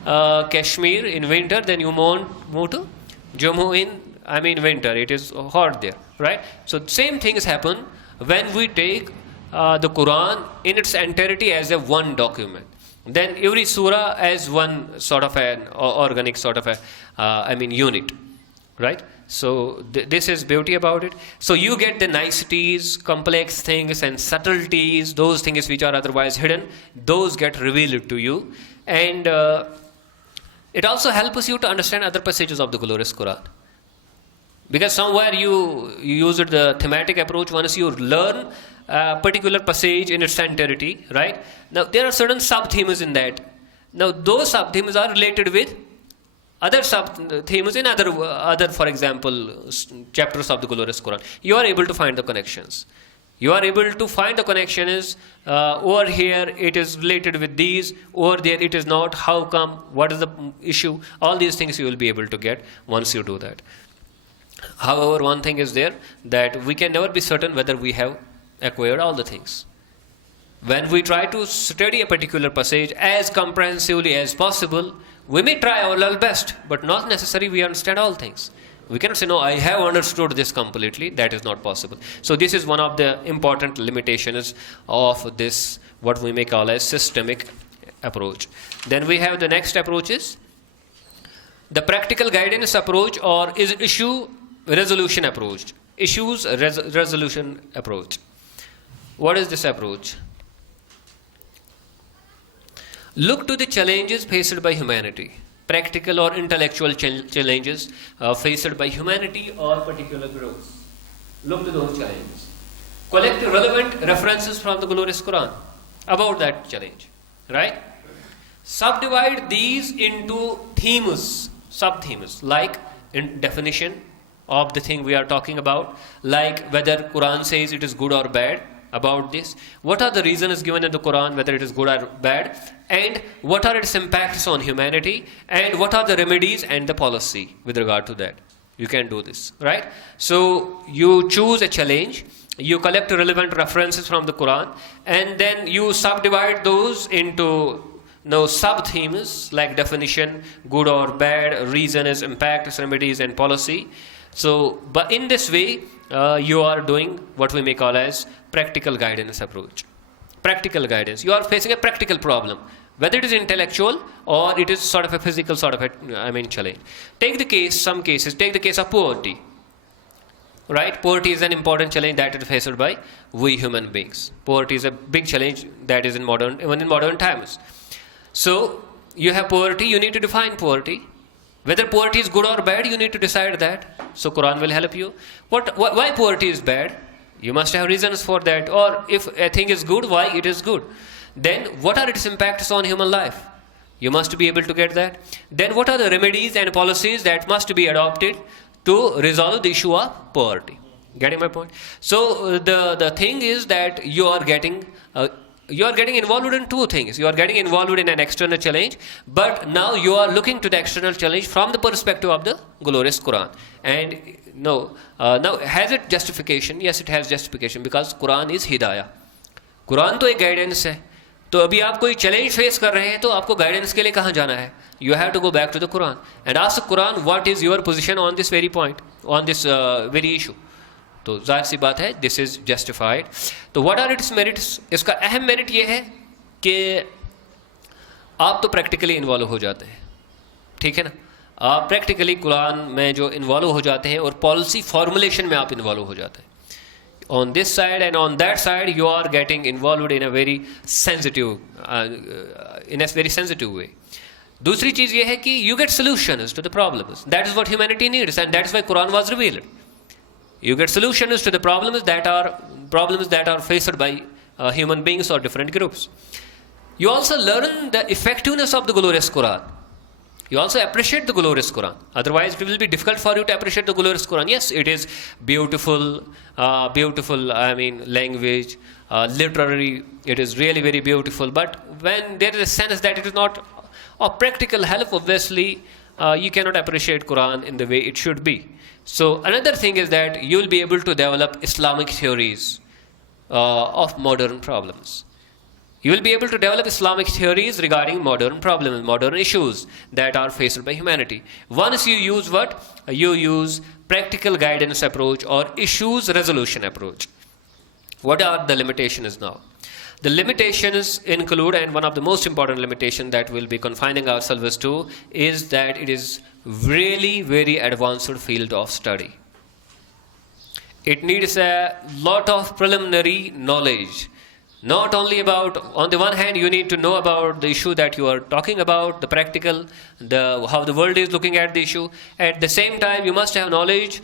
Kashmir in winter, then you move to Jammu in winter. It is hot there, right? So same things happen when we take the Quran in its entirety as a one document. Then every surah as one sort of an organic sort of a unit, right? So this is beauty about it. So you get the niceties, complex things and subtleties, those things which are otherwise hidden, those get revealed to you. And it also helps you to understand other passages of the glorious Quran. Because somewhere you used the thematic approach. Once you learn a particular passage in its entirety, right? Now there are certain sub-themes in that. Now those sub-themes are related with other sub-themes in other, for example, chapters of the glorious Quran. You are able to find the connections. You are able to find the connection is over here it is related with these, over there it is not. How come? What is the issue? All these things you will be able to get once you do that. However, one thing is there, that we can never be certain whether we have acquired all the things. When we try to study a particular passage as comprehensively as possible, we may try our level best, but not necessarily we understand all things. We cannot say, no, I have understood this completely. That is not possible. So this is one of the important limitations of this, what we may call as systemic approach. Then we have the next approach is the practical guidance approach, or is issue resolution approach. Issues resolution approach. What is this approach? Look to the challenges faced by humanity, practical or intellectual challenges faced by humanity or particular groups. Look to those challenges. Collect relevant references from the glorious Quran about that challenge, right? Subdivide these into themes, sub-themes, like in definition of the thing we are talking about, like whether Quran says it is good or bad about this, what are the reasons given in the Quran whether it is good or bad, and what are its impacts on humanity, and what are the remedies and the policy with regard to that. You can do this, right? So you choose a challenge, you collect relevant references from the Quran, and then you subdivide those into sub-themes like definition, good or bad, reasons, impacts, remedies and policy. So, but in this way, you are doing what we may call as practical guidance approach. Practical guidance. You are facing a practical problem, whether it is intellectual or it is sort of a physical sort of a challenge. Take the case of poverty. Right? Poverty is an important challenge that is faced by we human beings. Poverty is a big challenge that is even in modern times. So, you have poverty, you need to define poverty. Whether poverty is good or bad, you need to decide that. So Quran will help you. Why poverty is bad? You must have reasons for that. Or if a thing is good, why it is good? Then what are its impacts on human life? You must be able to get that. Then what are the remedies and policies that must be adopted to resolve the issue of poverty? Getting my point? So the thing is that you are getting involved in two things. You are getting involved in an external challenge, but now you are looking to the external challenge from the perspective of the glorious Quran. And now has it justification? Yes, it has justification, because Quran is hidayah. Quran तो एक guidance है. तो अभी आप कोई challenge face कर रहे हैं, तो आपको guidance के लिए कहाँ जाना है? You have to go back to the Quran and ask the Quran what is your position on this very point, on this very issue. तो जाहिर सी बात है, दिस इज जस्टिफाइड. तो व्हाट आर इट्स मेरिट्स? इसका अहम merit ये है कि आप तो प्रैक्टिकली इन्वॉल्व हो जाते हैं, ठीक है ना? आप प्रैक्टिकली कुरान में जो इन्वॉल्व हो जाते हैं और पॉलिसी फॉर्मुलेशन में आप इन्वॉल्व हो जाते हैं. On this side and on that side you are getting involve in a very sensitive way. दूसरी चीज ये है कि you get solutions to the problems. That is what humanity needs and that is why Quran was revealed. You get solutions to the problems that are faced by human beings or different groups. You also learn the effectiveness of the glorious Quran. You also appreciate the glorious Quran. Otherwise, it will be difficult for you to appreciate the glorious Quran. Yes, it is beautiful, language, literary. It is really very beautiful. But when there is a sense that it is not of practical help, obviously, you cannot appreciate Quran in the way it should be. So another thing is that you will be able to develop Islamic theories of modern problems. You will be able to develop Islamic theories regarding modern problems, modern issues that are faced by humanity. Once you use what? You use practical guidance approach or issues resolution approach. What are the limitations now? The limitations include, and one of the most important limitations that we'll be confining ourselves to, is that it is really very advanced field of study. It needs a lot of preliminary knowledge. Not only about, on the one hand, you need to know about the issue that you are talking about, the practical, how the world is looking at the issue. At the same time, you must have knowledge,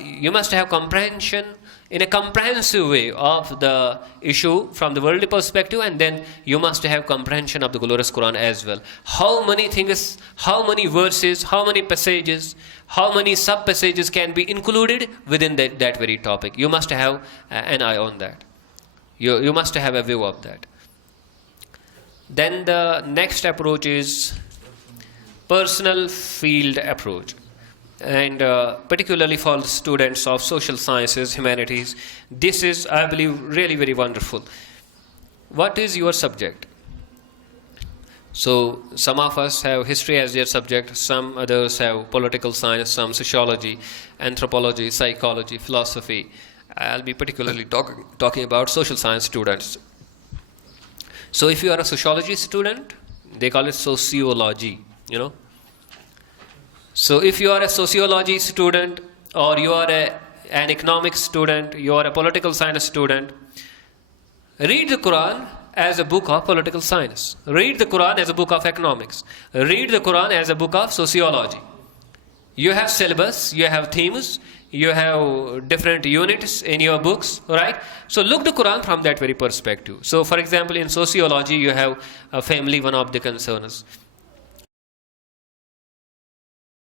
you must have comprehension in a comprehensive way of the issue from the worldly perspective, and then you must have comprehension of the glorious Quran as well. How many things, how many verses, how many passages, how many sub-passages can be included within that very topic. You must have an eye on that. You must have a view of that. Then the next approach is personal field approach. And particularly for students of social sciences, humanities, this is, I believe, really very wonderful. What is your subject? So some of us have history as their subject, some others have political science, some sociology, anthropology, psychology, philosophy. I'll be particularly talking about social science students. So if you are a sociology student, they call it sociology, So if you are a sociology student, or you are an economics student, you are a political science student, read the Quran as a book of political science. Read the Quran as a book of economics. Read the Quran as a book of sociology. You have syllabus, you have themes, you have different units in your books, right? So look the Quran from that very perspective. So for example, in sociology, you have a family, one of the concerns.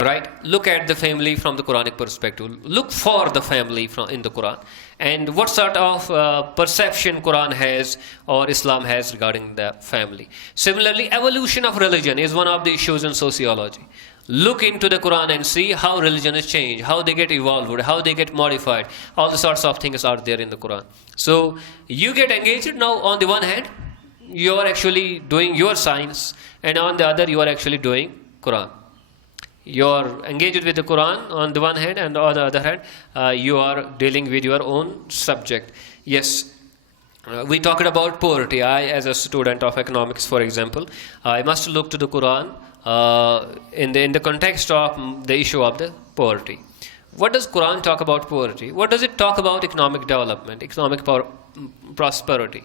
Right? Look at the family from the Quranic perspective. Look for the family in the Quran. And what sort of perception Quran has or Islam has regarding the family. Similarly, evolution of religion is one of the issues in sociology. Look into the Quran and see how religion has changed, how they get evolved, how they get modified. All the sorts of things are there in the Quran. So you get engaged now. On the one hand, you are actually doing your science, and on the other, you are actually doing Quran. You are engaged with the Quran on the one hand, and on the other hand, you are dealing with your own subject. Yes, we talked about poverty. I, as a student of economics, for example, I must look to the Quran in the context of the issue of the poverty. What does Quran talk about poverty? What does it talk about economic development, economic prosperity?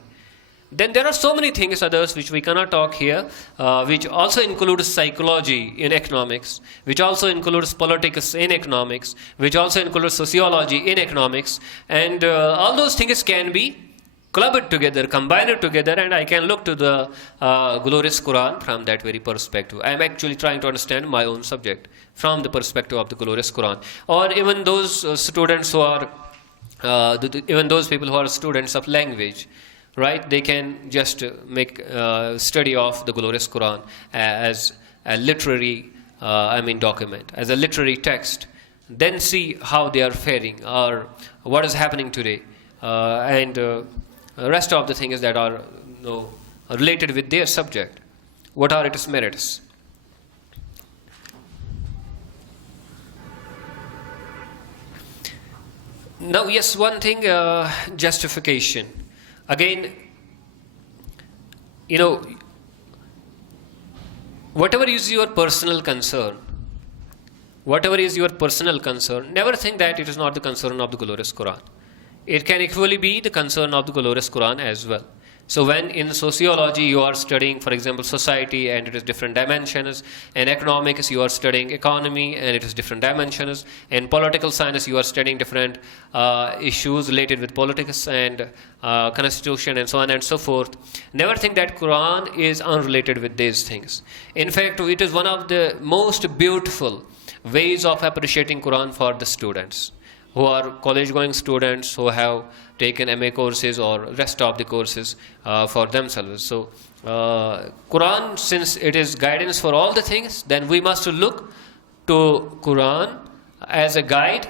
Then there are so many things others which we cannot talk here, which also includes psychology in economics, which also includes politics in economics, which also includes sociology in economics, and all those things can be clubbed together, combined together, and I can look to the glorious Quran from that very perspective. I am actually trying to understand my own subject from the perspective of the glorious Quran. Or even those students who are, even those people who are students of language, right? They can just make study of the glorious Quran as a literary, document, as a literary text. Then see how they are faring, or what is happening today, and rest of the things that are related with their subject. What are its merits? Now, yes, one thing, justification. Again, whatever is your personal concern, never think that it is not the concern of the glorious Quran. It can equally be the concern of the glorious Quran as well. So when in sociology you are studying, for example, society and it is different dimensions, in economics you are studying economy and it is different dimensions, in political science you are studying different issues related with politics and constitution and so on and so forth. Never think that Quran is unrelated with these things. In fact, it is one of the most beautiful ways of appreciating Quran for the students who are college going students who have taken MA courses or rest of the courses for themselves. So Quran, since it is guidance for all the things, then we must look to Quran as a guide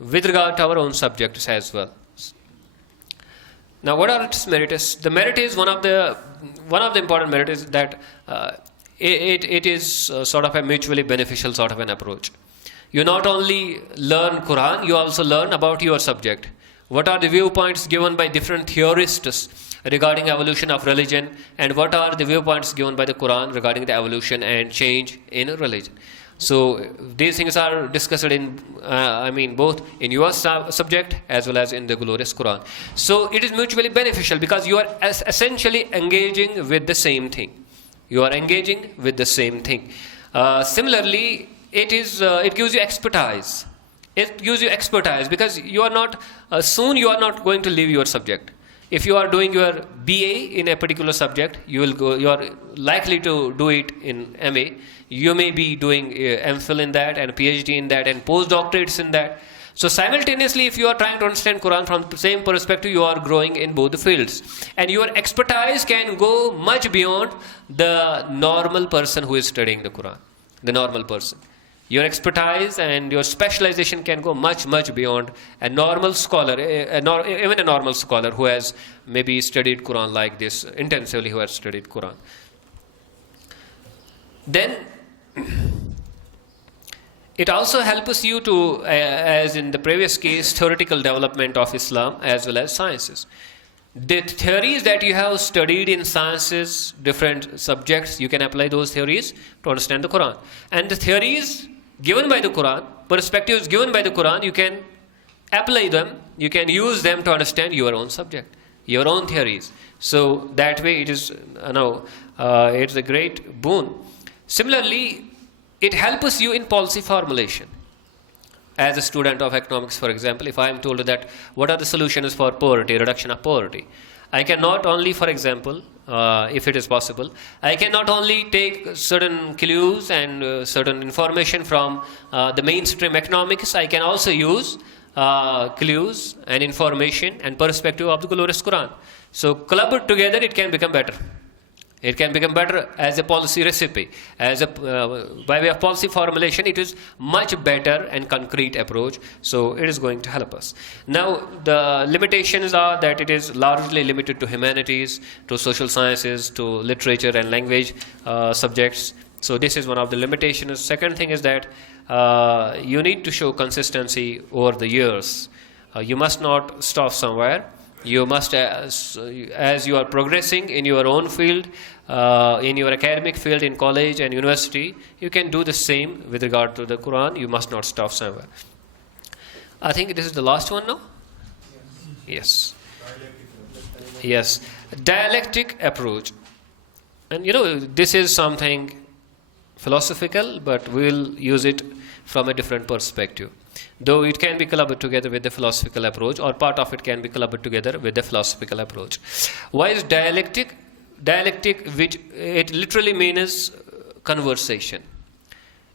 with regard to our own subjects as well. Now what are its merits? The merit is one of the important merit is that it is sort of a mutually beneficial sort of an approach. You not only learn Quran, you also learn about your subject. What are the viewpoints given by different theorists regarding evolution of religion, and what are the viewpoints given by the Quran regarding the evolution and change in religion. So these things are discussed in, both in your subject as well as in the glorious Quran. So it is mutually beneficial because you are essentially engaging with the same thing. You are engaging with the same thing. Similarly, it gives you expertise. It gives you expertise because you are not soon you are not going to leave your subject. If you are doing your BA in a particular subject, you are likely to do it in MA. You may be doing MPhil in that and PhD in that and postdoctorates in that. So simultaneously, if you are trying to understand Quran from the same perspective, you are growing in both the fields. And your expertise can go much beyond the normal person who is studying the Quran. The normal person. Your expertise and your specialization can go much, much beyond a normal scholar, even a normal scholar who has maybe studied Quran like this intensively, who has studied Quran. Then it also helps you to, as in the previous case, theoretical development of Islam as well as sciences. The theories that you have studied in sciences, different subjects, you can apply those theories to understand the Quran. And the theories given by the Quran, perspectives given by the Quran, you can apply them, you can use them to understand your own subject, your own theories. So that way it is, it's a great boon. Similarly, it helps you in policy formulation. As a student of economics, for example, if I am told that what are the solutions for poverty, reduction of poverty, I can not only, for example, if it is possible, I can not only take certain clues and certain information from the mainstream economics, I can also use clues and information and perspective of the glorious Quran. So clubbed together, it can become better. It can become better as a policy recipe, by way of policy formulation. It is much better and concrete approach. So it is going to help us. Now the limitations are that it is largely limited to humanities, to social sciences, to literature and language subjects. So this is one of the limitations. Second thing is that you need to show consistency over the years. You must not stop somewhere. You must, as you are progressing in your own field, in your academic field in college and university, you can do the same with regard to the Quran. You must not stop somewhere. I think this is the last one now? Yes. Yes. Dialectic approach. And this is something philosophical, but we'll use it from a different perspective. Though it can be clubbed together with the philosophical approach, or part of it can be clubbed together with the philosophical approach. Why is dialectic? Dialectic, which it literally means conversation.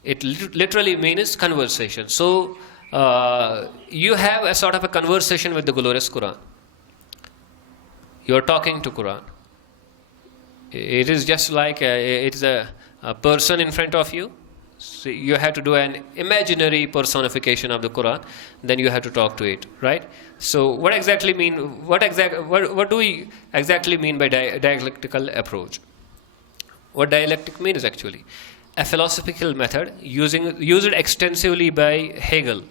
It literally means conversation. So you have a sort of a conversation with the glorious Quran. You are talking to Quran. It is just like it's a person in front of you. So you have to do an imaginary personification of the Quran, then you have to talk to it, right? So what do we exactly mean by dialectical approach? What dialectic means actually? A philosophical method used extensively by Hegel.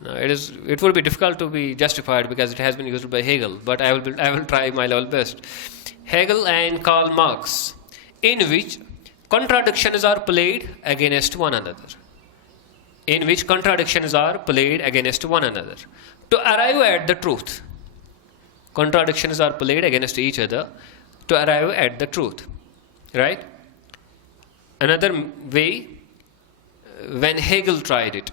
Now it would be difficult to be justified because it has been used by Hegel, but I will try my level best. Hegel and Karl Marx, in which contradictions are played against one another. In which contradictions are played against one another to arrive at the truth. Contradictions are played against each other to arrive at the truth. Right? Another way, when Hegel tried it,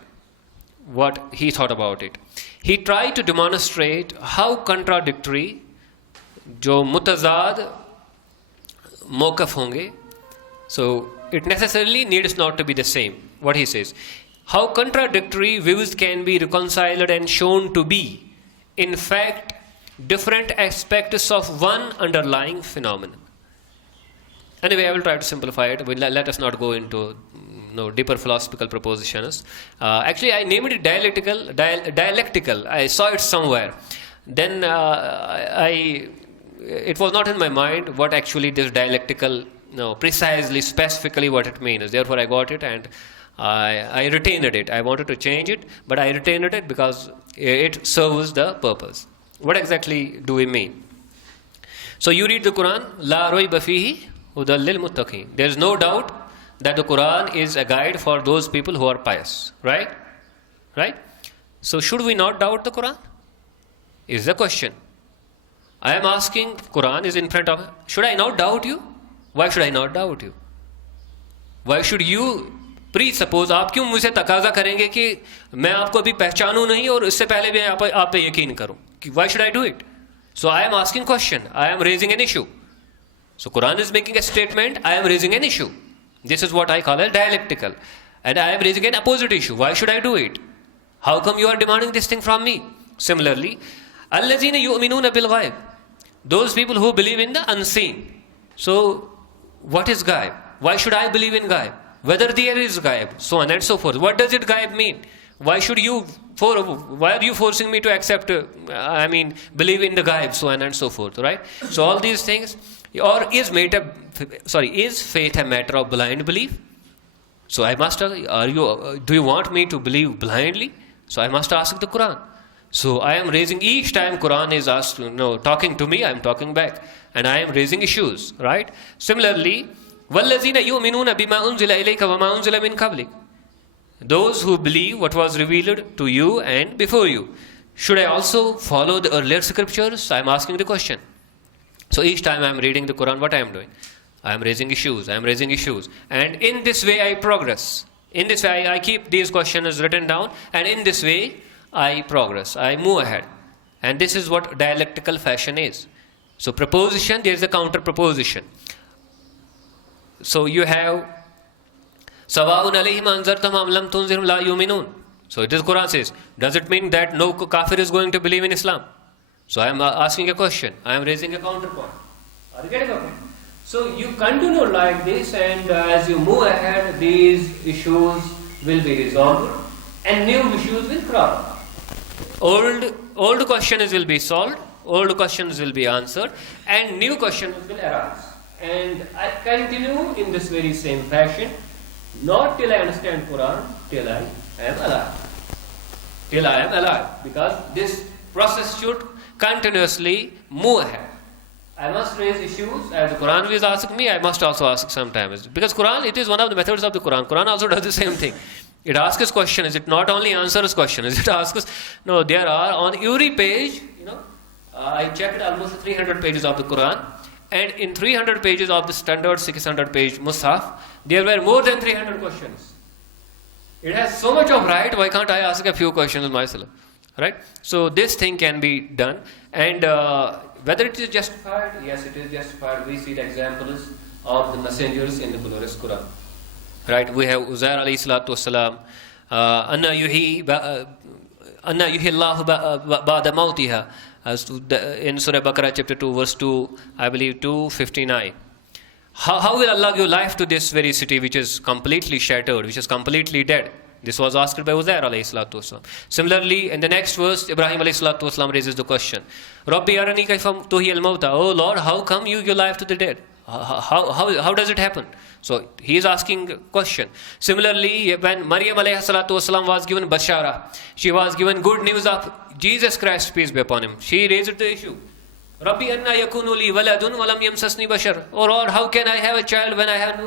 what he thought about it. He tried to demonstrate how contradictory जो मुतजाद मौकफ होंगे, so it necessarily needs not to be the same. What he says, how contradictory views can be reconciled and shown to be, in fact, different aspects of one underlying phenomenon. Anyway, I will try to simplify it. Let us not go into deeper philosophical propositions. Actually, I named it dialectical. I saw it somewhere. Then it was not in my mind what actually this dialectical, precisely, specifically what it means. Therefore, I got it and I retained it. I wanted to change it, but I retained it because it serves the purpose. What exactly do we mean? So you read the Quran, La rayba fihi hudal lil muttaqin. There is no doubt that the Quran is a guide for those people who are pious. Right? Right? So should we not doubt the Quran? Is the question. I am asking, Quran is in front of me. Should I not doubt you? Why should I not doubt you? Why should you presuppose? आप क्यों मुझसे तकाजा करेंगे कि मैं आपको अभी पहचानूं नहीं और इससे पहले भी आप पे यकीन करूं? Why should I do it? So I am asking question. I am raising an issue. So Quran is making a statement. I am raising an issue. This is what I call a dialectical. And I am raising an opposite issue. Why should I do it? How come you are demanding this thing from me? Similarly, الَّذِينَ يُؤْمِنُونَ بِالْغَيْبِ, those people who believe in the unseen. So, what is ghaib? Why should I believe in ghaib? Whether there is ghaib, so on and so forth. What does it ghaib mean? Why are you forcing me to accept, believe in the ghaib, so on and so forth, right? So all these things, or is faith a matter of blind belief? So I must, do you want me to believe blindly? So I must ask the Quran. So I am raising, each time Quran is asked, talking to me, I am talking back. And I am raising issues, right? Similarly, وَالَّذِينَ يُؤْمِنُونَ بِمَا أُنزِلَ إِلَيْكَ وَمَا أُنزِلَ مِنْ قَبْلِكَ, those who believe what was revealed to you and before you. Should I also follow the earlier scriptures? I am asking the question. So each time I am reading the Quran, what I am doing? I am raising issues. And in this way I progress. In this way I keep these questions written down, and in this way I progress. I move ahead. And this is what dialectical fashion is. So proposition, there is a counter proposition. So you have Sawa'un alayhim anzartum am lam tunzirhum la yu'minun. So it is Quran says, does it mean that no kafir is going to believe in Islam? So I am asking a question. I am raising a counterpoint. Are you getting okay? So you continue like this, and as you move ahead, these issues will be resolved and new issues will crop up. Old questions will be solved, old questions will be answered, and new questions will arise. And I continue in this very same fashion, not till I understand Quran, till I am alive. Because this process should continuously move ahead. I must raise issues. As the Quran is asking me, I must also ask sometimes. Because Quran, it is one of the methods of the Quran. Quran also does the same thing. It asks questions. It not only answers questions. It asks, there are on every page, I checked almost 300 pages of the Quran. And in 300 pages of the standard 600 page Mus'haf, there were more than 300 questions. It has so much of right, why can't I ask a few questions myself? Right? So this thing can be done. And whether it is justified, yes, it is justified. We see the examples of the messengers in the glorious Quran. Right? We have Uzair alayhi salatu wasalam, Anna yuhi Allahu ba'da mawtiha, in Surah Baqarah chapter 2 verse 2, I believe 259. How will Allah give life to this very city which is completely shattered, which is completely dead? This was asked by Uzair alayhi salatu wasalam. Similarly, in the next verse, Ibrahim alayhi salatu wasalam raises the question, Rabbi arani kayfa tuhyi al-mawta, oh Lord, how come you give life to the dead? How does it happen? So he is asking a question. Similarly, when Maryam alayhi salatu wasalam was given Bashara, she was given good news of Jesus Christ, peace be upon him. She raised the issue. Rabbi anna yakunu li waladun walam yamsasni bashar. Oh Lord, how can I have a child when I have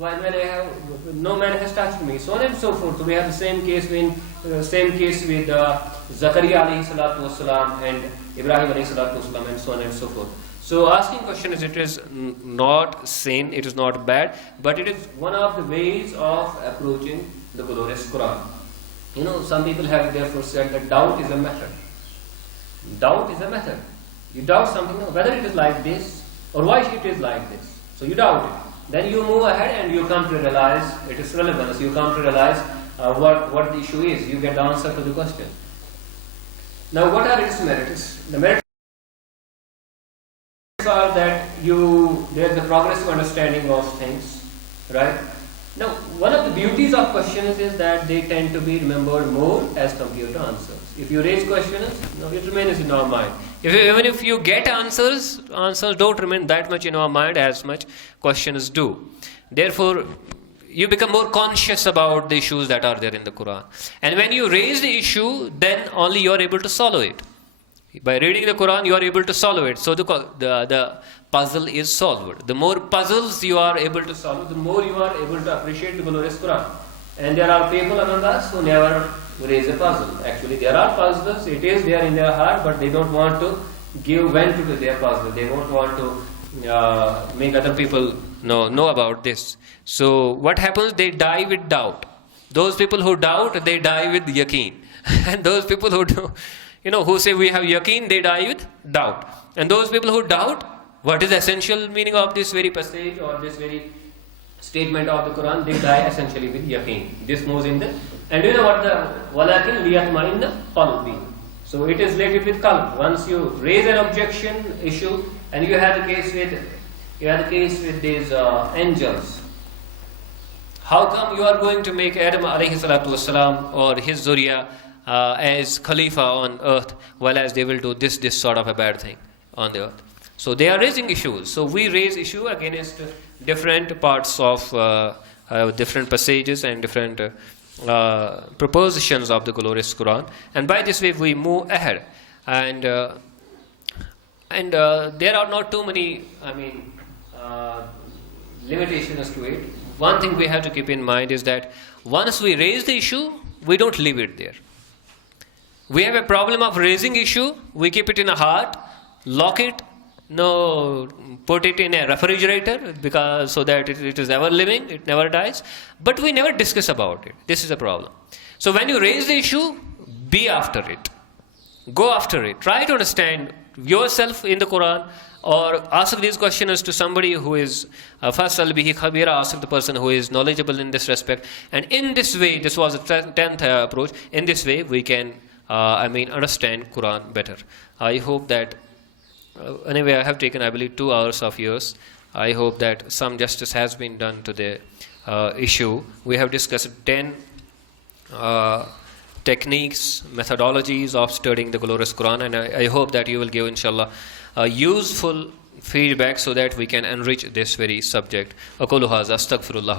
when I have, no man has touched me, so on and so forth. So we have the same case with Zakaria alayhi salatu wasalam and Ibrahim alayhi salatu wasalam, and so on and so forth. So asking questions, it is not sin, it is not bad, but it is one of the ways of approaching the glorious Quran. You know, some people have therefore said that doubt is a method. Doubt is a method. You doubt something, whether it is like this or why it is like this. So you doubt it. Then you move ahead and you come to realize it is relevant. So you come to realize what the issue is. You get the answer to the question. Now, what are its merits? The merits are that there is a progressive understanding of things, right? Now, one of the beauties of questions is that they tend to be remembered more as compared to answers. If you raise questions, it remains in our mind. Even if you get answers don't remain that much in our mind as much questions do. Therefore, you become more conscious about the issues that are there in the Quran. And when you raise the issue, then only you are able to solve it. By reading the Quran, you are able to solve it. So the puzzle is solved. The more puzzles you are able to solve, the more you are able to appreciate the glorious Quran. And there are people among us who never raise a puzzle. Actually, there are puzzles, it is there in their heart, but they don't want to give vent to their puzzle. They don't want to make other people know about this. So what happens? They die with doubt. Those people who doubt, they die with yaqeen. And those people who do, who say we have yaqeen, they die with doubt. And those people who doubt, what is the essential meaning of this very passage or this very statement of the Quran? They die essentially with yaqeen. This moves in the, and you know what the walakin liyatma'inna qalbi. So it is related with qalb. Once you raise an objection issue, and you have the case with these angels. How come you are going to make Adam alayhi salatu wasalam or his zuriya as Khalifa on earth, while as they will do this sort of a bad thing on the earth? So they are raising issues. So we raise issue against different parts of different passages and different propositions of the glorious Quran. And by this way we move ahead. And there are not too many, limitations to it. One thing we have to keep in mind is that once we raise the issue, we don't leave it there. We have a problem of raising issue, we keep it in a heart, lock it, put it in a refrigerator so that it is ever living, it never dies, but we never discuss about it. This is a problem. So when you raise the issue, be after it. Go after it. Try to understand yourself in the Quran, or ask these questions to somebody who is fasal bihi khabira, ask the person who is knowledgeable in this respect. And in this way, this was the 10th approach, in this way we can understand Quran better. I hope that anyway, I have taken, I believe, 2 hours of yours. I hope that some justice has been done to the issue. We have discussed 10 techniques, methodologies of studying the glorious Quran, and I hope that you will give, inshallah, useful feedback so that we can enrich this very subject. Aqulu hadha, astaghfirullah.